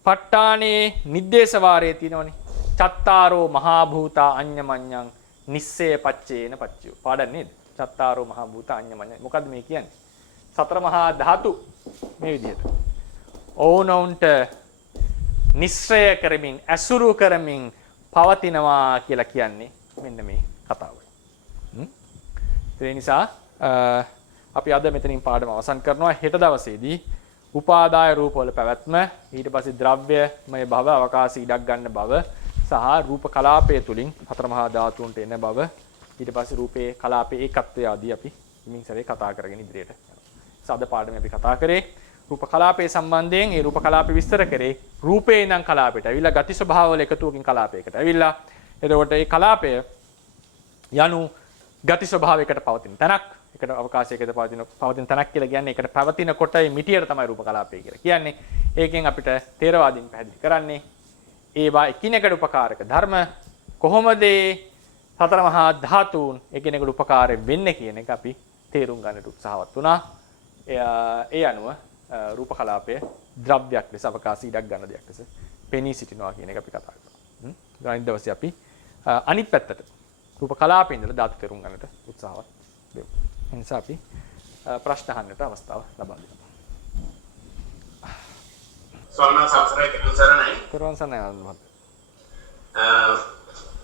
ප ဋ ාණේ නිද්දේශ වාරයේ තියෙනවනේ. චත්තාරෝ මහා භූතා අඤ්ඤමඤ්ඤං නිස්සය පච්චේන පච්චයෝ. පාඩම් නේද? චත්තාරෝ මහා භූතා අඤ්ඤමඤ්ඤං. මොකද්ද මේ කියන්නේ? සතර මහා ධාතු මේ විදිහට. ඕනොන්ට නිස්සය කරමින් ඇසුරු කරමින් පවතිනවා කියලා කියන්නේ මෙන්න මේ කතාවයි. ඒ නිසා අපි අද මෙතනින් පාඩම අවසන් කරනවා. හෙට දවසේදී උපාදාය රූපවල පැවැත්ම ඊට පස්සේ ද්‍රව්‍යමය භව අවකාශ ඉඩක් ගන්න බව සහ රූප කලාපය තුලින් හතර මහා ධාතුන්ට එන බව ඊට පස්සේ රූපේ කලාපේ ඒකත්වය ආදී අපි ඉමින් සැරේ කතා කරගෙන ඉදිරියට යනවා. සාද පාඩමේ අපි කතා කරේ රූප කලාපයේ සම්බන්ධයෙන් ඒ රූප කලාපේ විස්තර කරේ රූපේ ඉඳන් කලාපයට ඇවිල්ලා ගති ස්වභාව වල එකතුවකින් කලාපයකට ඇවිල්ලා එතකොට ඒ කලාපය යනු ගති ස්වභාවයකට පවතින තැනක් එකට අවකාශයකට පවතින තැනක් කියලා කියන්නේ ඒකට පැවතින කොටයි මිටියට තමයි රූප කලාපය කියලා කියන්නේ. ඒකෙන් අපිට ථේරවාදීන් පැහැදිලි කරන්නේ ඒවා එකිනෙකට උපකාරක ධර්ම කොහොමද සතර මහා ධාතුන් එකිනෙකට උපකාර වෙන්නේ කියන එක අපි තේරුම් ගන්නට උත්සාහවත් වුණා. ඒ අනුව රූප කලාපය ද්‍රව්‍යයක් ලෙස අවකාශ ඉඩක් ගන්න දෙයක් ලෙස පෙනී සිටිනවා කියන එක අපි කතා කරා. අනිත් දවසේ අපි අනිත් පැත්තට රූප කලාපේ ඉඳලා ධාතු තේරුම් ගන්නට උත්සාහවත් වෙමු. ඒ නිසා අපි ප්‍රශ්න අහන්නට අවස්ථාව ලබා දෙමු. ස්වාමීන් වහන්සේ තෙරුවන් සරණයි මහත්මයා.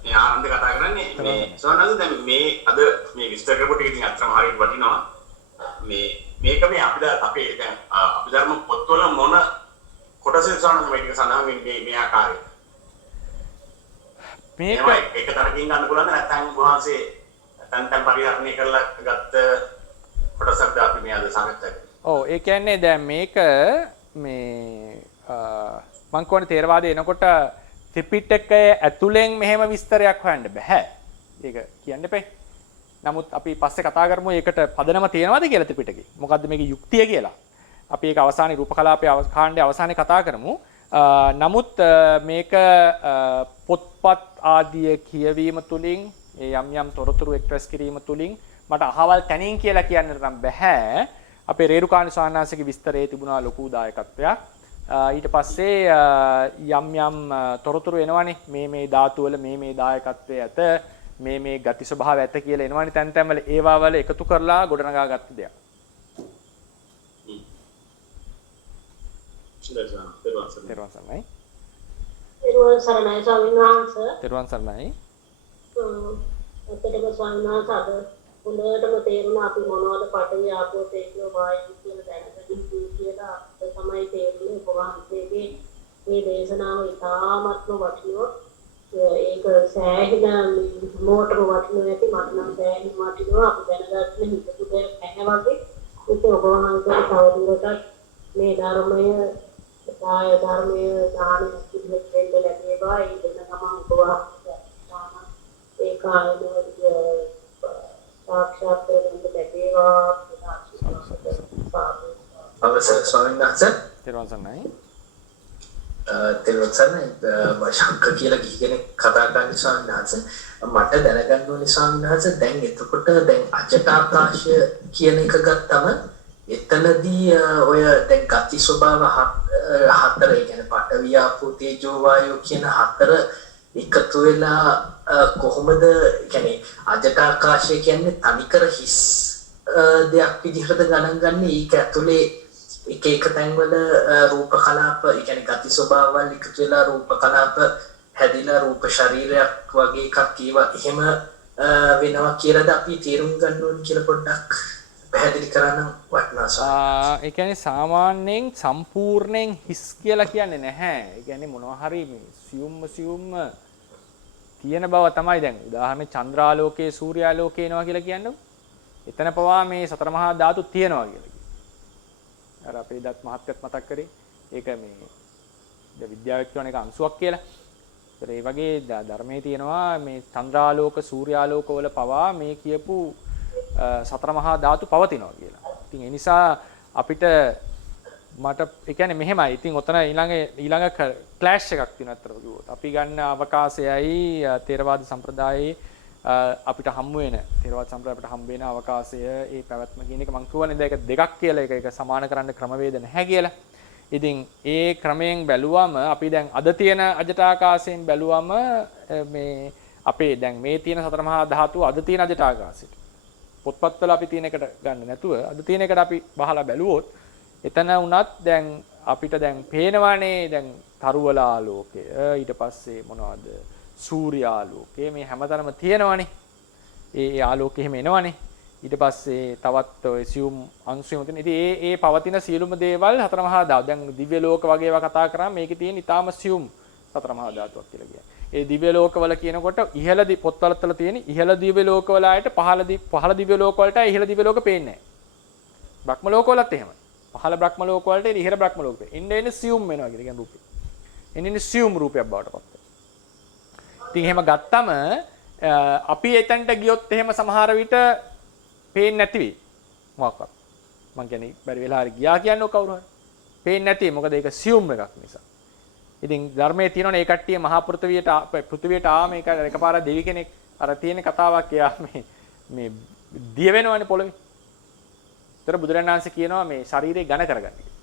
මේ ආනන්ද කතා කරන්නේ මේ ස්වාමීන් වහන්සේ දැන් මේ අද මේ විස්තර කරපු ටික ඉතින් අත්‍තරම හරියට වටිනවා. මේක මේ අපේ දැන් අභිධර්ම පොත්වල මොන කොටසෙන් ස්වාමීන් වහන්සේ මේක සඳහන් වෙන්නේ මේ ආකාරයට. මේක එක තරකින් ගන්න පුළුවන් නැත්නම් වහන්සේ තැන් පරිහරණය කරලා ගත්ත කොටසක්ද අපි මේ අද සාකච්ඡා කරන්නේ. ඔව් ඒ කියන්නේ දැන් මේක මේ මං කියන්නේ ථේරවාදයේ එනකොට ත්‍රිපිටකයේ ඇතුලෙන් මෙහෙම විස්තරයක් හොයන්න බෑ. ඒක කියන්න එපේ. නමුත් අපි පස්සේ කතා කරමු ඒකට පදනම තියෙනවද කියලා ත්‍රිපිටකේ. මොකද්ද මේකේ යුක්තිය කියලා. අපි ඒක අවසානයේ රූප කලාපයේ කාණ්ඩයේ අවසානයේ කතා කරමු. නමුත් මේක පොත්පත් ආදිය කියවීම තුලින් යම් යම් තොරතුරු එක්ස්ප්‍රෙස් කිරීම තුලින් මට අහවල් තැනින් කියලා කියන්න නම් බෑ. අපේ රේරුකාණ ස්වාමීන් වහන්සේගේ විස්තරයේ තිබුණා ලොකු දායකත්වයක්. ඊට පස්සේ යම් යම් තොරතුරු එනවනේ මේ ධාතු වල මේ දායකත්වයේ ඇත මේ ගති ස්වභාවය ඇත කියලා එනවනේ තැන් තැන් වල ඒවා වල එකතු කරලා ගොඩනගා ගත්ත දෙයක්. තෙරුවන් සරණයි. තෙරුවන් සරණයි. තෙරුවන් සරණයි ස්වාමීන් වහන්සේ. තෙරුවන් සරණයි. අපිට ස්වාමීන් වහන්සේ හොඳටම තේරුණා අපි මොනවද පටවිය ආපෝ තේජෝ වායු කියන දැනගන්න කියලා තමයි තේරුනේ වහන්සේගේ මේ දේශනාව ඉතාමත්ම වටිනවා. ඒක සෑහෙන මොටර වටිනවා ඇති මට නම් සෑහෙන වටිනවා. අපි දැනගන්න හිතපු දෙයක් නැහැ වගේ. ඒක ඔබ වහන්සේ තවදුරටත් මේ ධර්මයේ දාන ඉදිරියට දෙන්න ලැබේවා. ඒ දෙන ගමන් ඔබ වහන්සේ ඒ කාලේ සාක්ෂාත් කරගන්න ලැබේවා. අවසර ස්වාමීන් වහන්සේ තෙරුවන් සරණයි. තෙරුවන් සරණයි. ශංකර කියලා ගිහි කෙනෙක් කතා කරන ස්වාමීන් වහන්සේ මට දැනගන්න ඕනේ ස්වාමීන් වහන්සේ දැන් එතකොට දැන් අජටාකාශය කියන එක ගත්තම එතනදී ඔය දැන් ගති ස්වභාව හතර කියන්නේ පඨවි ආපෝ තේජෝ වායෝ කියන හතර එකතු වෙලා කොහොමද කියන්නේ අජටාකාශය කියන්නේ තනිකර හිස් දෙයක් විදිහට ගණන් ගන්න ඒක ඇතුලේ එක තැන්වල රූප කලාප කියන්නේ ගති ස්වභාවවල එකතු වෙලා රූප කලාප හැදිලා රූප ශරීරයක් වගේ එකක් ඒවා එහෙම වෙනවා කියලාද අපි තේරුම් ගන්න ඕනේ කියලා පොඩ්ඩක් පැහැදිලි කරන්න වටනවා. ඒ කියන්නේ සාමාන්‍යයෙන් සම්පූර්ණයෙන් හිස් කියලා කියන්නේ නැහැ. ඒ කියන්නේ මොනවා හරි මේ සියුම් තියෙන බව තමයි දැන් උදාහරණ චන්ද්‍රාලෝකයේ සූර්යාලෝකේ එනවා කියලා කියන්නේ. එතන පවා මේ සතර මහා ධාතු තියෙනවා කියලා කියනවා. අර අපේ දත් මහත්කත් මතක් කරේ. ඒක මේ විද්‍යාවෙත් කියන එක අංශුවක් කියලා. ඒ වගේ ධර්මයේ තියෙනවා මේ චන්ද්‍රාලෝක සූර්යාලෝක වල පවා මේ කියපු සතර මහා ධාතු පවතිනවා කියලා. ඉතින් ඒ නිසා අපිට මට ඒ කියන්නේ මෙහෙමයි. ඉතින් ඔතන ඊළඟ ක්ලෑෂ් එකක් තියෙනවා අතට කිව්වොත්. අපි ගන්න අවකාශයයි තේරවාද සම්ප්‍රදායේ අපිට හම්බ වෙන තේරවාද සම්ප්‍රදායට හම්බ වෙන අවකාශය ඒ පැවැත්ම කියන එක මම කියවනේ දැන් ඒක දෙකක් කියලා ඒක සමාන කරන්න ක්‍රමවේද නැහැ කියලා. ඉතින් ඒ ක්‍රමයෙන් බැලුවම අපි දැන් අද තියෙන අජටාකාශයෙන් බැලුවම මේ අපේ දැන් මේ තියෙන සතර මහා ධාතු අද තියෙන අජටාකාශයට පොත්පත්වල අපි තියෙන එකට ගන්න නැතුව අද තියෙන එකට අපි බහලා බැලුවොත් එතන උනත් දැන් අපිට දැන් පේනවානේ දැන් තරුවල ආලෝකය ඊට පස්සේ මොනවද සූර්යාලෝකය මේ හැමතැනම තියෙනවානේ ඒ ආලෝකය එහෙම එනවානේ ඊට පස්සේ තවත් ඔය සියුම් අංශුම තියෙන ඉතින් ඒ පවතින සියලුම දේවල් හතර මහා ධාතු දැන් දිව්‍ය ලෝක වගේ ඒවා කතා කරාම මේකේ තියෙන ඊටාම සියුම් සතර මහා ධාතුවක් කියලා කියන්නේ ඒ දිව්‍ය ලෝකවල කියනකොට ඉහළ පොත්වලතල තියෙන ඉහළ දිව්‍ය ලෝකවල ආයත පහළ දිව්‍ය ලෝක වලට ඉහළ දිව්‍ය ලෝක පේන්නේ නැහැ. බ්‍රහ්ම ලෝක වලත් එහෙමයි. පහළ බ්‍රහ්ම ලෝක වලට ඉහළ බ්‍රහ්ම ලෝක පේන්නේ. ඉන්නේ සියුම් වෙනවා කියන රූපේ. ඉන්නේ සියුම් රූපයක් බවට පත් වෙනවා. ඉතින් එහෙම ගත්තම අපි එතනට ගියොත් එහෙම සමහර විට පේන්නේ නැති වෙයි. මොකක්වත්. මං කියන්නේ බැරි වෙලා හරි ගියා කියන්නේ කවුරු හරි. පේන්නේ නැති. මොකද ඒක සියුම් එකක් නිසා. ඉතින් ධර්මයේ තියෙනවනේ ඒ කට්ටිය මහා පෘථිවියට ආ මේක එකපාරක් දෙවි කෙනෙක් අර තියෙන කතාවක් එයා මේ දිය වෙනවනේ පොළවේ. ඒතර බුදුරණන් වහන්සේ කියනවා මේ ශරීරය ඝන කරගන්න කියලා.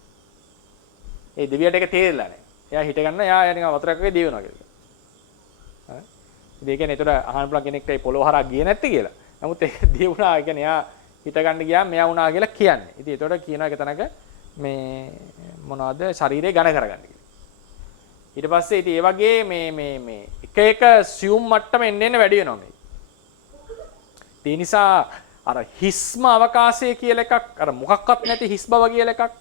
ඒ දෙවියට ඒක තේරෙලා නැහැ. එයා හිට ගන්න එයා නිකන් වතුරක් වගේ දිය වෙනවා කියලා. හරි. ඉතින් ඒ කියන්නේ ඒතර අහන්න පුළුවන් කෙනෙක්ට ඒ පොළොව හරහා ගියේ නැත්තේ කියලා. නමුත් ඒක දිය වුණා. ඒ කියන්නේ එයා හිට ගන්න ගියාම මෙයා වුණා කියලා කියන්නේ. ඉතින් ඒතකොට කියනවා එක තැනක මේ මොනවද ශරීරය ඝන කරගන්න කියලා. ඊට පස්සේ ඉතින් ඒ වගේ මේ එක සියුම් මට්ටම එන්න වැඩි වෙනවා මේ. ඒ නිසා අර හිස්ම අවකාශය කියලා එකක් අර මොකක්වත් නැති හිස් බව කියලා එකක්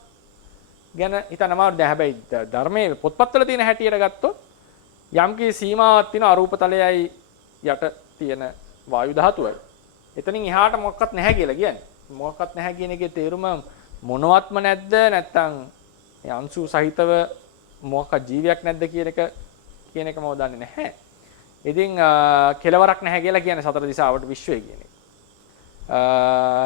ගැන හිතනම දැන් හැබැයි ධර්මයේ පොත්පත්වල තියෙන හැටියට ගත්තොත් යම්කි සීමාවක් තියෙන අරූප තලයයි යට තියෙන වායු ධාතුවයි. එතනින් එහාට මොකක්වත් නැහැ කියලා කියන්නේ. මොකක්වත් නැහැ කියන එකේ තේරුම මොනවත්ම නැද්ද නැත්නම් මේ අංශු සහිතව මොකක් ජීවියක් නැද්ද කියන එක මම දන්නේ නැහැ. ඉතින් කෙලවරක් නැහැ කියලා කියන්නේ සතර දිශාවට විශ්වය කියන එක.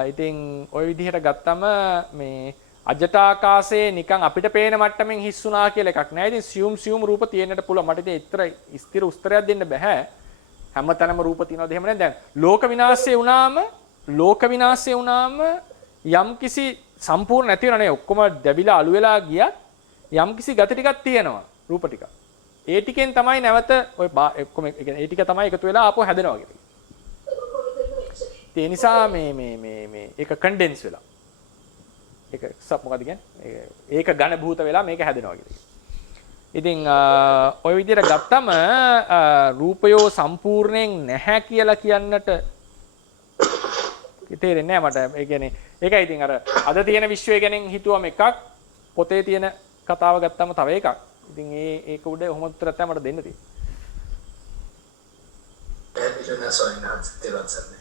ඉතින් ওই විදිහට ගත්තම මේ අජටාකාශයේ නිකන් අපිට පේන මට්ටමින් හිස්සුනා කියලා එකක් නැහැ. ඉතින් සියුම් රූප තියෙන්නට පුළුවන්. මට ඉතින් ස්ථිර උස්තරයක් දෙන්න බෑ. හැමතැනම රූප තියනවාද එහෙම නැහැ. දැන් ලෝක විනාශය වුණාම යම්කිසි සම්පූර්ණ නැති වෙනා නේ. ඔක්කොම දැවිලා අළු වෙලා ගියත් යම්කිසි ගති ටිකක් තියෙනවා රූප ටික. ඒ ටිකෙන් තමයි නැවත ඔය ඔක්කොම ඒ ටික තමයි එකතු වෙලා ආපහු හැදෙනවා කියන්නේ. ඒ නිසා මේ ඒක කන්ඩෙන්ස් වෙලා. ඒක මොකද කියන්නේ? ඒක ඝන භූත වෙලා මේක හැදෙනවා කියන්නේ. ඉතින් ඔය විදිහට ගත්තම රූපයෝ සම්පූර්ණයෙන් නැහැ කියලා කියන්නට තේරෙන්නේ නැහැ මට. ඒ කියන්නේ ඒකයි ඉතින් අර අද තියෙන විශ්වය ගැන හිතුවම එකක් පොතේ තියෙන කතාව ගත්තම තව එකක්. ඉතින් ඒක උඩ ඔහොම උත්තරයක් තමයි මට දෙන්න තියෙන්නේ. පැහැදිලිවම ස්වාමීන් වහන්සේ තෙරුවන් සරණයි.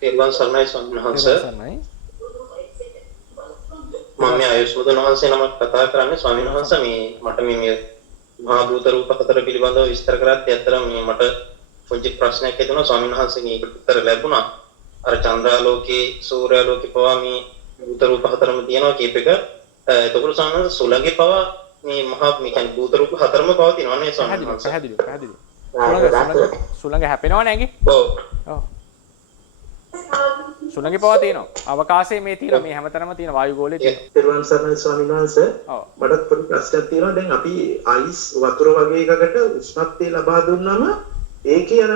තෙරුවන් සරණයි ස්වාමීන් වහන්සේ. සරණයි. මම මේ ආයුෂ්මතුන් වහන්සේ නමක් කතා කරන්නේ ස්වාමීන් වහන්සේ මේ මට මේ මහා භූත රූප හතර පිළිබඳව විස්තර කරද්දී ඇත්තටම මේ මට පොඩි ප්‍රශ්නයක් හිතුණා ස්වාමීන් වහන්සේගෙන් ඒකට උත්තර ලැබුණා. අර චන්ද්‍රාලෝකේ සූර්යාලෝකේ පවා මේ භූත රූප හතරම තියෙනවා කීප එක. එතකොට ස්වාමීන් වහන්සේ සුලංගේ පවා මේ මහා මේ කියන්නේ භූත රූප හතරම පවතිනවා නේ ස්වාමීන් වහන්සේ. පැහැදිලි. සුලංග හැපෙනව නැගි. ඔව්. සුලංගේ පවා තියෙනවා. අවකාශයේ මේ තියෙනවා මේ හැමතැනම තියෙන වායු ගෝලයේ තියෙනවා. තෙරුවන් සරණයි ස්වාමීන් වහන්සේ. ඔව්. මටත් පොඩි ප්‍රශ්නයක් තියෙනවා. දැන් අපි අයිස් වතුර වගේ එකකට උෂ්ණත්වය ලබා දුන්නාම ඒකේ අර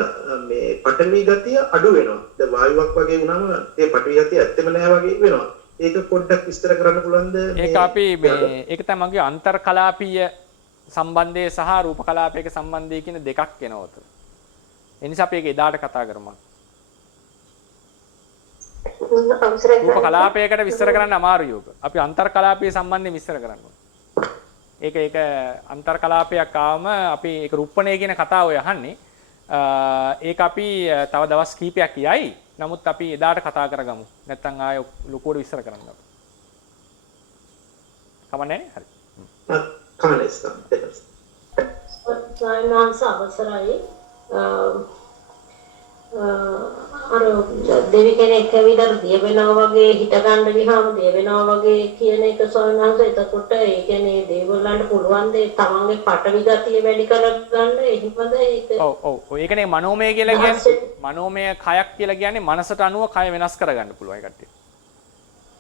මේ පඨවි ගතිය අඩු වෙනවා. දැන් වායුවක් වගේ වුණාම ඒ පඨවි ගතිය ඇත්තෙම නැහැ වගේ වෙනවා. ඒක පොඩ්ඩක් විස්තර කරන්න පුළුවන්ද? ඒක අපි මේ ඒක තමයි මගේ අන්තර්කලාපීය සම්බන්ධය සහ රූප කලාපයක සම්බන්ධය කියන දෙකක් වෙනවා උතන. ඒ නිසා අපි ඒක එදාට කතා කරමු. රූප කලාපයකට විස්තර කරන්න අමාරුයි ඔක. අපි අන්තර්කලාපීය සම්බන්ධයෙන් විස්තර කරන්න ඕනේ. ඒක අන්තර්කලාපයක් ආවම අපි ඒක රුප්පණය කියන කතාව ඔය අහන්නේ. ඒක අපි තව දවස් කීපයක් යයි. නමුත් අපි එදාට කතා කරගමු. නැත්තම් ආයෙ ලොකුවට විස්තර කරන්න ඕනේ. කමන්නේ නේ? හරි. කමලස් සායනාංශ අවසරයි අර දෙවි කෙනෙක් ඇවිදලා දිය වෙනවා වගේ හිත ගන්න විහාම දිය වෙනවා වගේ කියන එක සායනාංශ එතකොට ඒ කියන්නේ දේවලන්ට පුළුවන් දේ තමන්ගේ පටවි ගතිය වැඩි කරගන්න එහෙමද ඒක ඔව් ඒකනේ මනෝමය කියලා කියන්නේ මනෝමය කයක් කියලා කියන්නේ මනසට අනුව කය වෙනස් කරගන්න පුළුවන් ඒ කට්ටිය.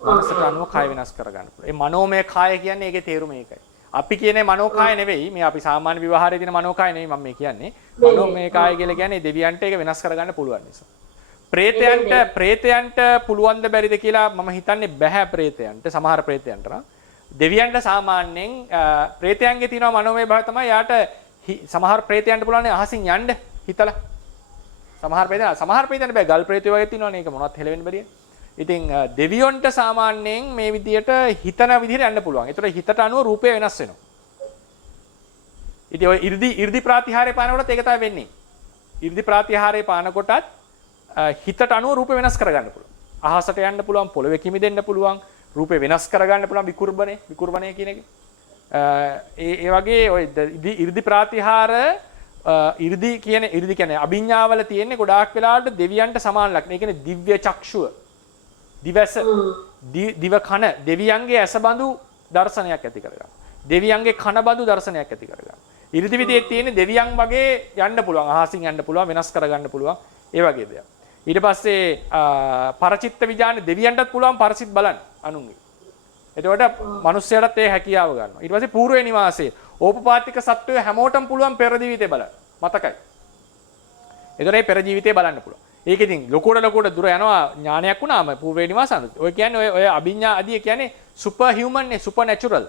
මනසට අනුව කය වෙනස් කරගන්න පුළුවන්. ඒ මනෝමය කය කියන්නේ ඒකේ තේරුම ඒකයි. අපි කියන්නේ මනෝකාය නෙවෙයි මේ අපි සාමාන්‍ය විවහාරයේ දින මනෝකාය නෙවෙයි මම මේ කියන්නේ මනෝමය කාය කියලා කියන්නේ දෙවියන්ට ඒක වෙනස් කරගන්න පුළුවන් නිසා. ප්‍රේතයන්ට පුළුවන් ද බැරිද කියලා මම හිතන්නේ බෑ ප්‍රේතයන්ට සමහර ප්‍රේතයන්ට නම් දෙවියන්ට සාමාන්‍යයෙන් ප්‍රේතයන්ගේ තියෙන මනෝමය භාවය තමයි යාට සමහර ප්‍රේතයන්ට පුළුවන් අහසින් යන්න හිතලා සමහර ප්‍රේතයන්ට බෑ ගල් ප්‍රේතයෝ වගේ තියෙනවනේ ඒක මොනවත් හෙලවෙන්න බැරිය. ඉතින් දෙවියොන්ට සාමාන්‍යයෙන් මේ විදියට හිතන විදිහට යන්න පුළුවන්. ඒතර හිතට අනුව රූපය වෙනස් වෙනවා. ඉතින් ඔය 이르දි ප්‍රාතිහාරය පානකොටත් ඒක තමයි වෙන්නේ. 이르දි ප්‍රාතිහාරය පානකොටත් හිතට අනුව රූපය වෙනස් කරගන්න පුළුවන්. අහසට යන්න පුළුවන්, පොළවේ කිමිදෙන්න පුළුවන්, රූපය වෙනස් කරගන්න පුළුවන් විකුර්බණය කියන එක. ඒ වගේ ඔය 이르දි ප්‍රාතිහාර 이르දි කියන්නේ අභිඥාවල තියෙන්නේ ගොඩාක් වෙලාවට දෙවියන්ට සමාන ලක්ෂණ. ඒ කියන්නේ දිව්‍ය චක්ෂුව දිවස දිව කන දෙවියන්ගේ ඇසබඳු දර්ශනයක් ඇති කරගන්න. දෙවියන්ගේ කන බඳු දර්ශනයක් ඇති කරගන්න. 이르දි විදිහේ තියෙන දෙවියන් වගේ යන්න පුළුවන්, අහසින් යන්න පුළුවන්, වෙනස් කරගන්න පුළුවන්, ඒ වගේ දේවල්. ඊට පස්සේ පරචිත්ත විඥානේ දෙවියන්ටත් පුළුවන් පරසිට බලන්න අනුන්ගේ. එතකොට මිනිස්සයාටත් ඒ හැකියාව ගන්නවා. ඊට පස්සේ పూర్ව නිවාසයේ ඕපපාතික සත්වය හැමෝටම පුළුවන් පෙර ජීවිතේ බලන්න. මතකයි. එතකොට මේ පෙර ජීවිතේ බලන්න පුළුවන්. ඒක ඉතින් ලොකුවට දුර යනවා ඥානයක් වුණාම పూర్ව නිවාසන. ඔය කියන්නේ ඔය අභිඥා අධිය කියන්නේ සුපර් හියුමන් නේ සුපර් නැචරල්.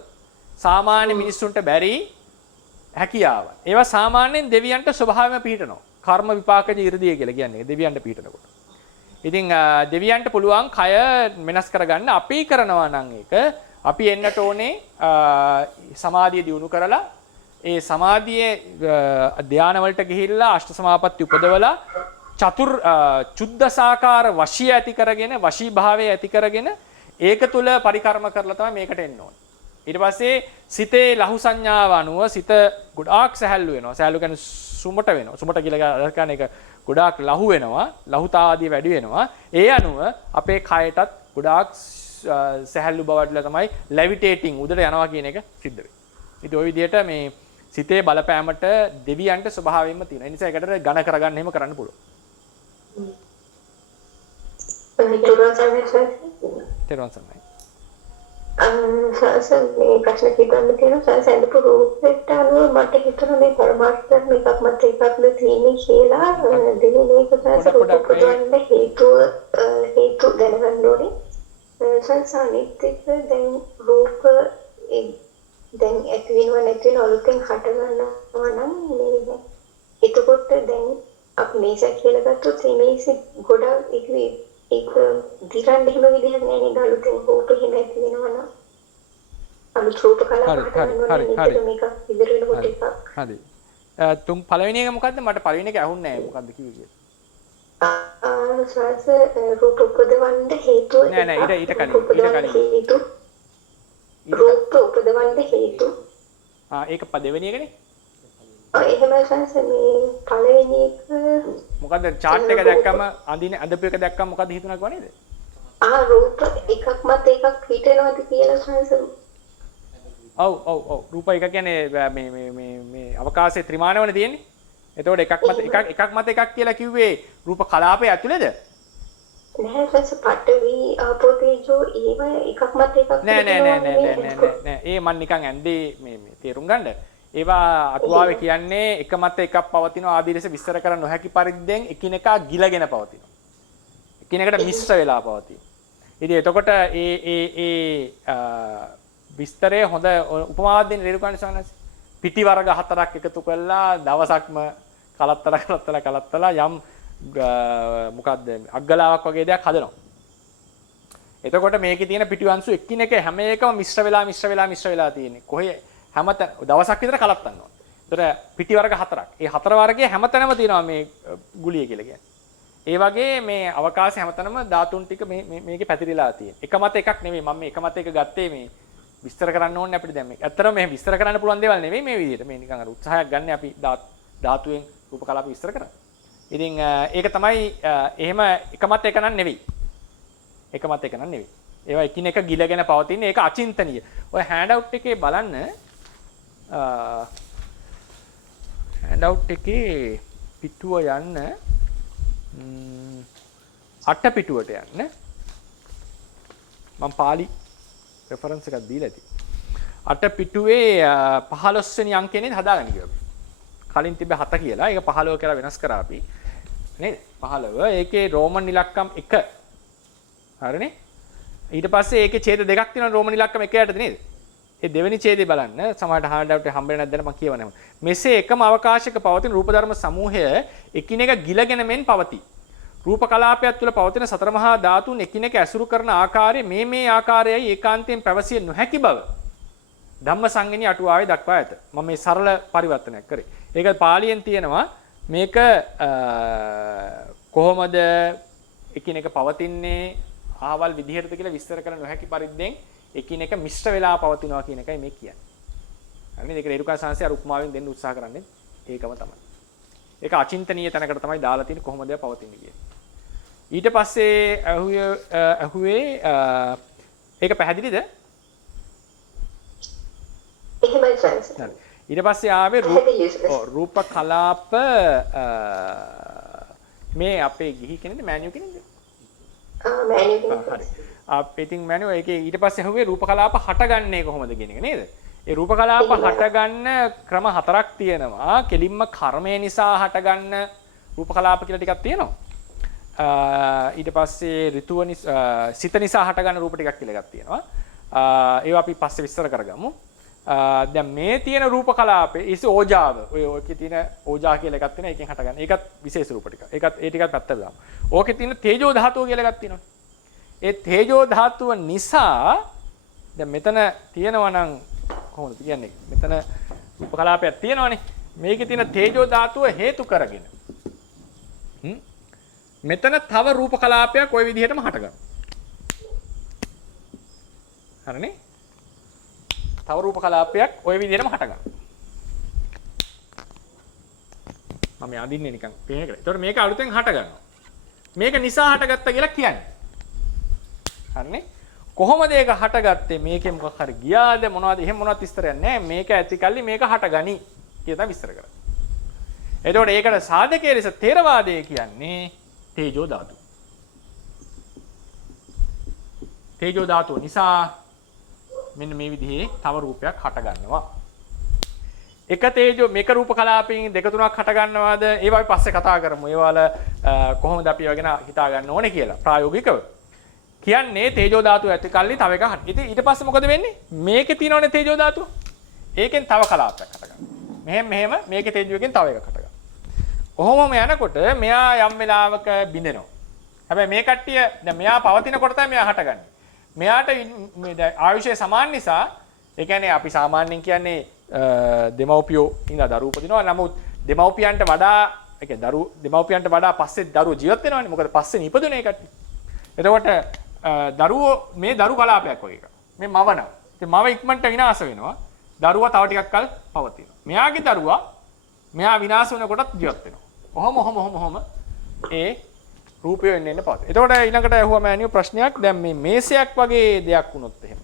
සාමාන්‍ය මිනිස්සුන්ට බැරි හැකියාව. ඒවා සාමාන්‍යයෙන් දෙවියන්ට ස්වභාවයෙන්ම පිහිටනවා. කර්ම විපාකජ 이르දිය කියලා කියන්නේ දෙවියන්ට පිහිටනකොට. ඉතින් දෙවියන්ට පුළුවන් කය වෙනස් කරගන්න අපි කරනවා නම් ඒක අපි එන්නට ඕනේ සමාධිය දියුණු කරලා ඒ සමාධියේ ධානය වලට ගිහිල්ලා අෂ්ට සමාපatti උපදවලා චුද්දසාකාර වශී ඇති කරගෙන වශී භාවය ඇති කරගෙන ඒක තුල පරිකර්ම කරලා තමයි මේකට එන්න ඕනේ. ඊට පස්සේ සිතේ ලහු සංඥාව අනුව සිත ගොඩාක් සැහැල්ලු වෙනවා. සැහැල්ලු කියන්නේ සුමට වෙනවා. සුමට කියලා කියන්නේ ඒක ගොඩාක් ලහු වෙනවා. ලහුතා ආදී වැඩි වෙනවා. ඒ අනුව අපේ කයටත් ගොඩාක් සැහැල්ලු බවට තමයි ලෙවිටේටිං උඩට යනවා කියන එක සිද්ධ වෙන්නේ. ඉතින් ওই විදිහට මේ සිතේ බලපෑමට දෙවියන්ට ස්වභාවයෙන්ම තියෙනවා. ඒ නිසා ඒකට ඝන කරගන්න එහෙම කරන්න පුළුවන්. තෙරුවන් සරණයි. මේ ප්‍රශ්න කිව්වම තියෙනවා සැලපු රූපෙට අනුව මට හිතුණා මේ පරමාර්ථ මේකක් මත එකක් නෙවෙයි කියලා දෙවෙනි එක සසුපුදුන්න හේතු දැනගන්න ඕනේ සංසානිතික දැන් රූප දැන් ඇති වෙනව නැති වෙන අලුතෙන් හට ගන්නවා නම් මේ එතකොට දැන් අපි මේක කියලා ගත්තොත් මේක ගොඩක් ඒක දිගන්න එහෙම විදිහක් නෑ නේද අලුතෙන් රූප එහෙම ඇති වෙනවා නම් අලුත් රූප කලාප හරි, හදන්න හරි. ඕනේ මේක ඉදිරි වෙනකොට එකක්. හරි. තුන් පළවෙනි එක මොකද්ද? මට පළවෙනි එක ඇහුන්නේ නැහැ. මොකද්ද කිව්වේ කියලා. සාස රූප උපදවන්න හේතුව නෑ ඊට කලින් රූප උපදවන්න හේතු ඒක දෙවෙනි එකනේ. එහෙම සාස මේ පළවෙනි එක මොකද්ද chart එක දැක්කම අඳපු එක දැක්කම මොකද්ද හිතුණා කිව්ව නේද? රූප එකක් මත එකක් හිටෙනවද කියලා සාස. ඔව් රූප එක කියන්නේ මේ අවකාශයේ ත්‍රිමාණවනේ තියෙන්නේ. එතකොට එකක් මත එකක් කියලා කිව්වේ රූප කලාපය ඇතුළේද? නැහැ සාස පඨවි ආපෝ තේජෝ ඒව එකක් මත එකක් නෑ ඒ මන් නිකන් ඇන්දේ මේ තේරුම් ගන්න. ඒවා අටුවාවේ කියන්නේ එක මත එකක් පවතින ආදී ලෙස විස්තර කර නොහැකි පරිද්දෙන් එකිනෙකා ගිලගෙන පවතිනවා. එකිනෙකට මිශ්‍ර වෙලා පවතිනවා. ඉතින් එතකොට ඒ විස්තරයේ හොඳ උපමාවක් දෙන්න රේරුකාණේ සවනස්. පිටි වර්ග 4ක් එකතු කරලා දවසක්ම කලත්තලා යම් මොකද්ද අග්ගලාවක් වගේ දෙයක් හදනවා. එතකොට මේකේ තියෙන පිටිවංශු එක්කිනෙක හැම එකම මිශ්‍ර වෙලා තියෙන්නේ. කොහේ දවසක් විතර කලත්තන්න ඕන. ඒතර පිටි වර්ග 4ක්. ඒ 4 වර්ගයේ හැමතැනම තියෙනවා මේ ගුලිය කියලා කියන්නේ. ඒ වගේ මේ අවකාශයේ හැමතැනම ධාතුන් ටික මේකේ පැතිරිලා තියෙන. එක මත එකක් නෙමෙයි මම මේ එක මත එක ගත්තේ මේ විස්තර කරන්න ඕනේ අපිට දැන් මේක. ඇත්තටම මේ විස්තර කරන්න පුළුවන් දේවල් නෙමෙයි මේ විදිහට. මේ නිකන් අර උත්සාහයක් ගන්න අපි ධාතුවෙන් රූප කලාප විස්තර කරන්න. ඉතින් ඒක තමයි එහෙම එක මත එක නන් නෙවෙයි. එක මත එක නන් නෙවෙයි. ඒවා එකිනෙක ගිලගෙන පවතින ඒක අචින්තනීය. ඔය හෑන්ඩ් අවුට් එකේ බලන්න හෑන්ඩ් අවුට් එකේ පිටුව යන්න අට පිටුවට යන්න මම පාලි රෙෆරන්ස් එකක් දීලා ඇති. අට පිටුවේ 15 වෙනි අංකයෙන් හදාගන්න කිව්වා. කලින් තිබ්බ 7 කියලා. ඒක 15 කියලා වෙනස් කරා අපි. නේද? 15. ඒකේ රෝමන් ඉලක්කම් 1. හරිනේ? ඊට පස්සේ ඒකේ ඡේද දෙකක් තියෙනවා රෝමන් ඉලක්කම් 1 යටතේ නේද? ඒ දෙවෙනි ඡේදය බලන්න. සමහරට හෑන්ඩ් අවුට් එක හම්බ වෙන්නේ නැද්ද මම කියවනවා. මෙසේ එකම අවකාශයක පවතින රූප ධර්ම සමූහය එකිනෙක ගිලගෙන මෙන් පවතී. රූප කලාපයක් තුළ පවතින සතර මහා ධාතුන් එකිනෙක ඇසුරු කරන ආකාරය මේ ආකාරයයි ඒකාන්තයෙන් පැවසිය නොහැකි බව ධම්මසංගණී අටුවාවේ දක්වා ඇත. මම මේ සරල පරිවර්තනයක් කරේ. ඒක පාලියෙන් තියෙනවා මේක කොහොමද එකිනෙක පවතින්නේ ආවල් විදිහටද කියලා විස්තර කරන්න නොහැකි පරිද්දෙන් එකිනෙක මිශ්‍ර වෙලා පවතිනවා කියන එකයි මේ කියන්නේ. හරිනේ? ඒක රේරුකා සංසය අර උපමාවෙන් දෙන්න උත්සාහ කරන්නේ ඒකම තමයි. ඒක අචින්තනීය තැනකට තමයි දාලා තියෙන්නේ කොහොමද ඒ පවතින්නේ කියන්නේ. ඊට පස්සේ අහුවේ ඒක පැහැදිලිද? එහෙමයි සර්. ඊට පස්සේ ආවේ රූප කලාප මේ අපේ ගිහි කෙනෙක්ද මෑනියු කෙනෙක්ද? මෑනියු. හරි. අපේ ඉතින් මෑනියු ඒකේ ඊට පස්සේ අහුවේ රූප කලාප හටගන්නේ කොහොමද කියන එක නේද? ඒ රූප කලාප හටගන්න ක්‍රම 4ක් තියෙනවා. කෙලින්ම කර්මය නිසා හටගන්න රූප කලාප කියලා ටිකක් තියෙනවා. ඊට පස්සේ ඍතුව සිත නිසා හටගන්න රූප ටිකක් කියලා එකක් තියෙනවා. ඒවා අපි පස්සේ විස්තර කරගමු. දැන් මේ තියෙන රූප කලාපේ ඉස ඕජාව. ඔයකේ තියෙන ඕජා කියලා එකක් තියෙනවා. ඒකෙන් හටගන්න. ඒකත් විශේෂ රූප ටික. ඒකත් ඒ ටිකත් පැත්තට දාමු. ඕකේ තියෙන තේජෝ ධාතුව කියලා එකක් තියෙනවා. ඒ තේජෝ ධාතුව නිසා දැන් මෙතන තියෙනවා නම් කොහොමද කියන්නේ? මෙතන රූප කලාපයක් තියෙනවානේ. මේකේ තියෙන තේජෝ ධාතුව හේතු කරගෙන මෙතන තව රූප කලාපයක් ওই විදිහටම හටගන්නවා. හරිනේ? තව රූප කලාපයක් ওই විදිහටම හටගන්නවා. මම යදින්නේ නිකන් පේන එකට. ඒතකොට මේක අලුතෙන් හටගන්නවා. මේක නිසා හටගත්තා කියලා කියන්නේ. හරිනේ? කොහොමද ඒක හටගත්තේ? මේකේ මොකක් හරි ගියාද මොනවද? එහෙම මොනවත් විස්තරයක් නැහැ. මේක ඇතිකල්ලි මේක හටගනි කියලා විස්තර කරා. එතකොට ඒකට සාධකයේ ලෙස ථේරවාදය කියන්නේ තේජෝ ධාතු. තේජෝ ධාතුව නිසා මෙන්න මේ විදිහේ තව රූපයක් හට ගන්නවා. එක තේජෝ මේක රූප කලාපයෙන් දෙක තුනක් හට ගන්නවාද? ඒවා අපි පස්සේ කතා කරමු. ඒවල කොහොමද අපි ඒවා ගැන හිතා ගන්න ඕනේ කියලා ප්‍රායෝගිකව. කියන්නේ තේජෝ ධාතුව ඇති කල්ලි තව එකක් හට. ඉතින් ඊට පස්සේ මොකද වෙන්නේ? මේකේ තියෙනවනේ තේජෝ ධාතුව. ඒකෙන් තව කලාපයක් හට ගන්නවා. මෙහෙම මේකේ තේජෝවකින් තව එකක් හට ගන්නවා. කොහොමම යනකොට මෙයා යම් වෙලාවක බිඳෙනවා. හැබැයි මේ කට්ටිය දැන් මෙයා පවතිනකොට තමයි මෙයා හටගන්නේ. මෙයාට මේ ආයුෂය සමාන නිසා ඒ කියන්නේ අපි සාමාන්‍යයෙන් කියන්නේ දෙමව්පියෝ ඉඳලා දරුවෝ උපදිනවා. නමුත් දෙමව්පියන්ට වඩා ඒ කියන්නේ දෙමව්පියන්ට වඩා පස්සේ දරුවෝ ජීවත් වෙනවානේ. මොකද පස්සේ ඉපදුනේ ඒ කට්ටිය. එතකොට දරුවෝ මේ දරු කලාපයක් වගේ එකක්. මේ මව නම්. ඉතින් මව ඉක්මනට විනාශ වෙනවා. දරුවා තව ටිකක් කල් පවතිනවා. මෙයාගේ දරුවා මෙයා විනාශ වෙනකොටත් ජීවත් වෙනවා. ඔහොම ඒ රූපය එන්න පවතින. එතකොට ඊළඟට ඇහුවා මෑනියෝ ප්‍රශ්නයක්. දැන් මේ මේසයක් වගේ දෙයක් වුණොත් එහෙම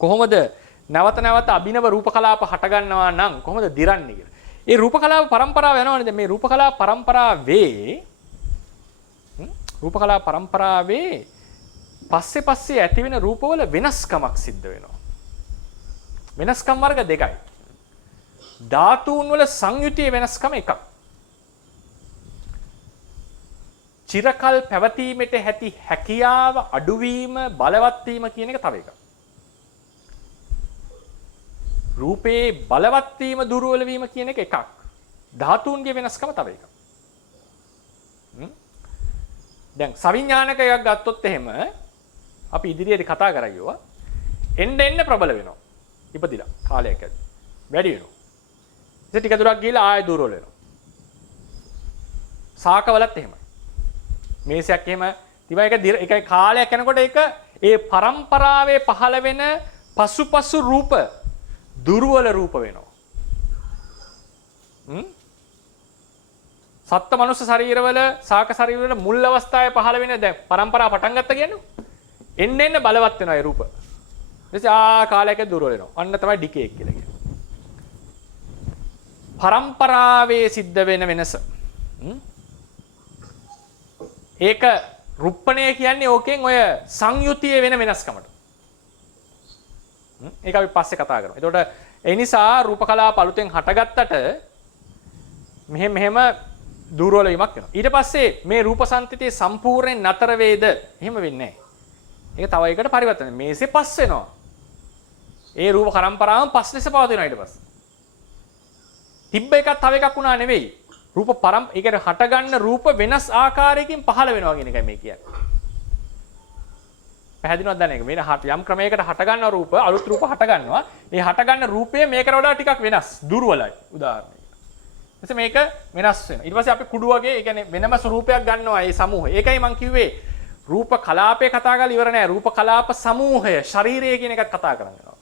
කොහොමද නැවත අභිනව රූප කලාප හට ගන්නවා නම් කොහොමද දිරන්නේ කියලා. ඒ රූප කලාප පරම්පරාව යනවනේ. දැන් මේ රූප කලාප පරම්පරාවේ පස්සේ ඇති වෙන රූපවල වෙනස්කමක් සිද්ධ වෙනවා. වෙනස්කම් වර්ග දෙකයි. ධාතුන් වල සංයුතියේ වෙනස්කම එකක්. චිරකල් පැවතීමට ඇති හැකියාව අඩුවීම බලවත් වීම කියන එක තව එකක්. රූපේ බලවත් වීම දුර්වල වීම කියන එක එකක්. ධාතුන්ගේ වෙනස්කම තව එකක්. දැන් සවිඥානික එකක් ගත්තොත් එහෙම අපි ඉදිරියේදී කතා කරගියවා එන්න ප්‍රබල වෙනවා. ඉපදිලා කාලයක් ඇද්දි වැඩි වෙනවා. ඉතින් ටික දුරක් ගිහලා ආයෙ දුර්වල වෙනවා. සාකවලත් එහෙමයි. මේසයක් එහෙම තිබා එක කාලයක් යනකොට ඒක ඒ පරම්පරාවේ පහළ වෙන පසුපසු රූප දුර්වල රූප වෙනවා. සත්ත්ව මනුස්ස ශරීරවල සාක ශරීරවල මුල් අවස්ථාවේ පහළ වෙන දැන් පරම්පරාව පටන් ගත්ත කියන්නේ එන්න බලවත් වෙනවා ඒ රූප. ඊට කාලයක දුර්වල වෙනවා. අන්න තමයි ඩිකේ කියලා කියන්නේ. පරම්පරාවේ සිද්ධ වෙන වෙනස. ඒක රුප්පණය කියන්නේ ඕකෙන් ඔය සංයුතියේ වෙන වෙනස්කමට. ඒක අපි පස්සේ කතා කරමු. එතකොට ඒ නිසා රූප කලාප අලුතෙන් හටගත්තට මෙහෙම දුර්වල වීමක් වෙනවා. ඊට පස්සේ මේ රූප සංතතිය සම්පූර්ණයෙන් නතර වේද? එහෙම වෙන්නේ නැහැ. ඒක තව එකකට පරිවර්තන වෙනවා. මේසේ පස් වෙනවා. ඒ රූප පරම්පරාවම පස් ලෙස පවතිනවා ඊට පස්සේ. තිබ්බ එකක් තව එකක් වුණා නෙවෙයි. රූප ඒ කියන්නේ හටගන්න රූප වෙනස් ආකාරයකින් පහළ වෙනවා කියන එකයි මේ කියන්නේ. පැහැදිලිවද දැන් එක? මේ යම් ක්‍රමයකට හටගන්න රූප අලුත් රූප හටගන්නවා. මේ හටගන්න රූපය මේකට වඩා ටිකක් වෙනස්. දුර්වලයි. උදාහරණයක්. එතකොට මේක වෙනස් වෙනවා. ඊට පස්සේ අපි කුඩු වගේ ඒ කියන්නේ වෙනම ස්වරූපයක් ගන්නවා මේ සමූහය. ඒකයි මම කිව්වේ රූප කලාපේ කතා කරලා ඉවර නෑ. රූප කලාප සමූහය, ශරීරය කියන එකත් කතා කරනවා.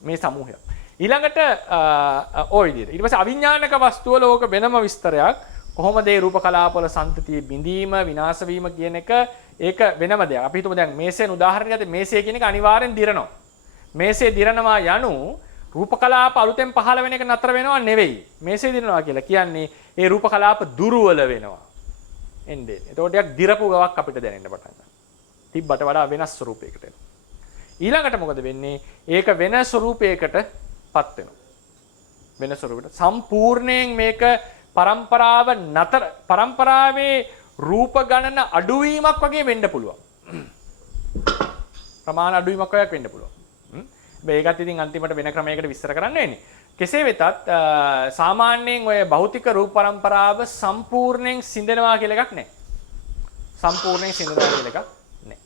මේ සමූහය. ඊළඟට ওই විදිහට. ඊට පස්සේ අවිඥානික වස්තුව ලෝක වෙනම විස්තරයක්. කොහොමද මේ රූප කලාපවල සංතතිය බිඳීම, විනාශ වීම කියන එක ඒක වෙනම දෙයක්. අපි හිතමු දැන් මේසෙන් උදාහරණයක් ගත්තේ මේසය කියන එක අනිවාර්යෙන් දිරනවා. මේසය දිරනවා යනු රූප කලාප අලුතෙන් පහළ වෙන එක නතර වෙනවා නෙවෙයි. මේසය දිරනවා කියලා කියන්නේ ඒ රූප කලාප දුර්වල වෙනවා. එන්නේ. එතකොට ටිකක් දිරපු ගවක් අපිට දැනෙන්න පටන් ගන්නවා. තිබ්බට වඩා වෙනස් ස්වරූපයකට එනවා. ඊළඟට මොකද වෙන්නේ? ඒක වෙන ස්වරූපයකට පත් වෙනවා. වෙන ස්වරූපයකට සම්පූර්ණයෙන් මේක පරම්පරාවේ රූප ගණන අඩුවීමක් වගේ වෙන්න පුළුවන්. ප්‍රමාණ අඩුවීමක් වගේ වෙන්න පුළුවන්. මේකත් ඉතින් අන්තිමට වෙන ක්‍රමයකට විස්තර කරන්න වෙන්නේ. කෙසේ වෙතත් සාමාන්‍යයෙන් ඔය භෞතික රූප පරම්පරාව සම්පූර්ණයෙන් සිඳනවා කියලා එකක් නැහැ. සම්පූර්ණයෙන් සිඳනවා කියලා එකක් නැහැ.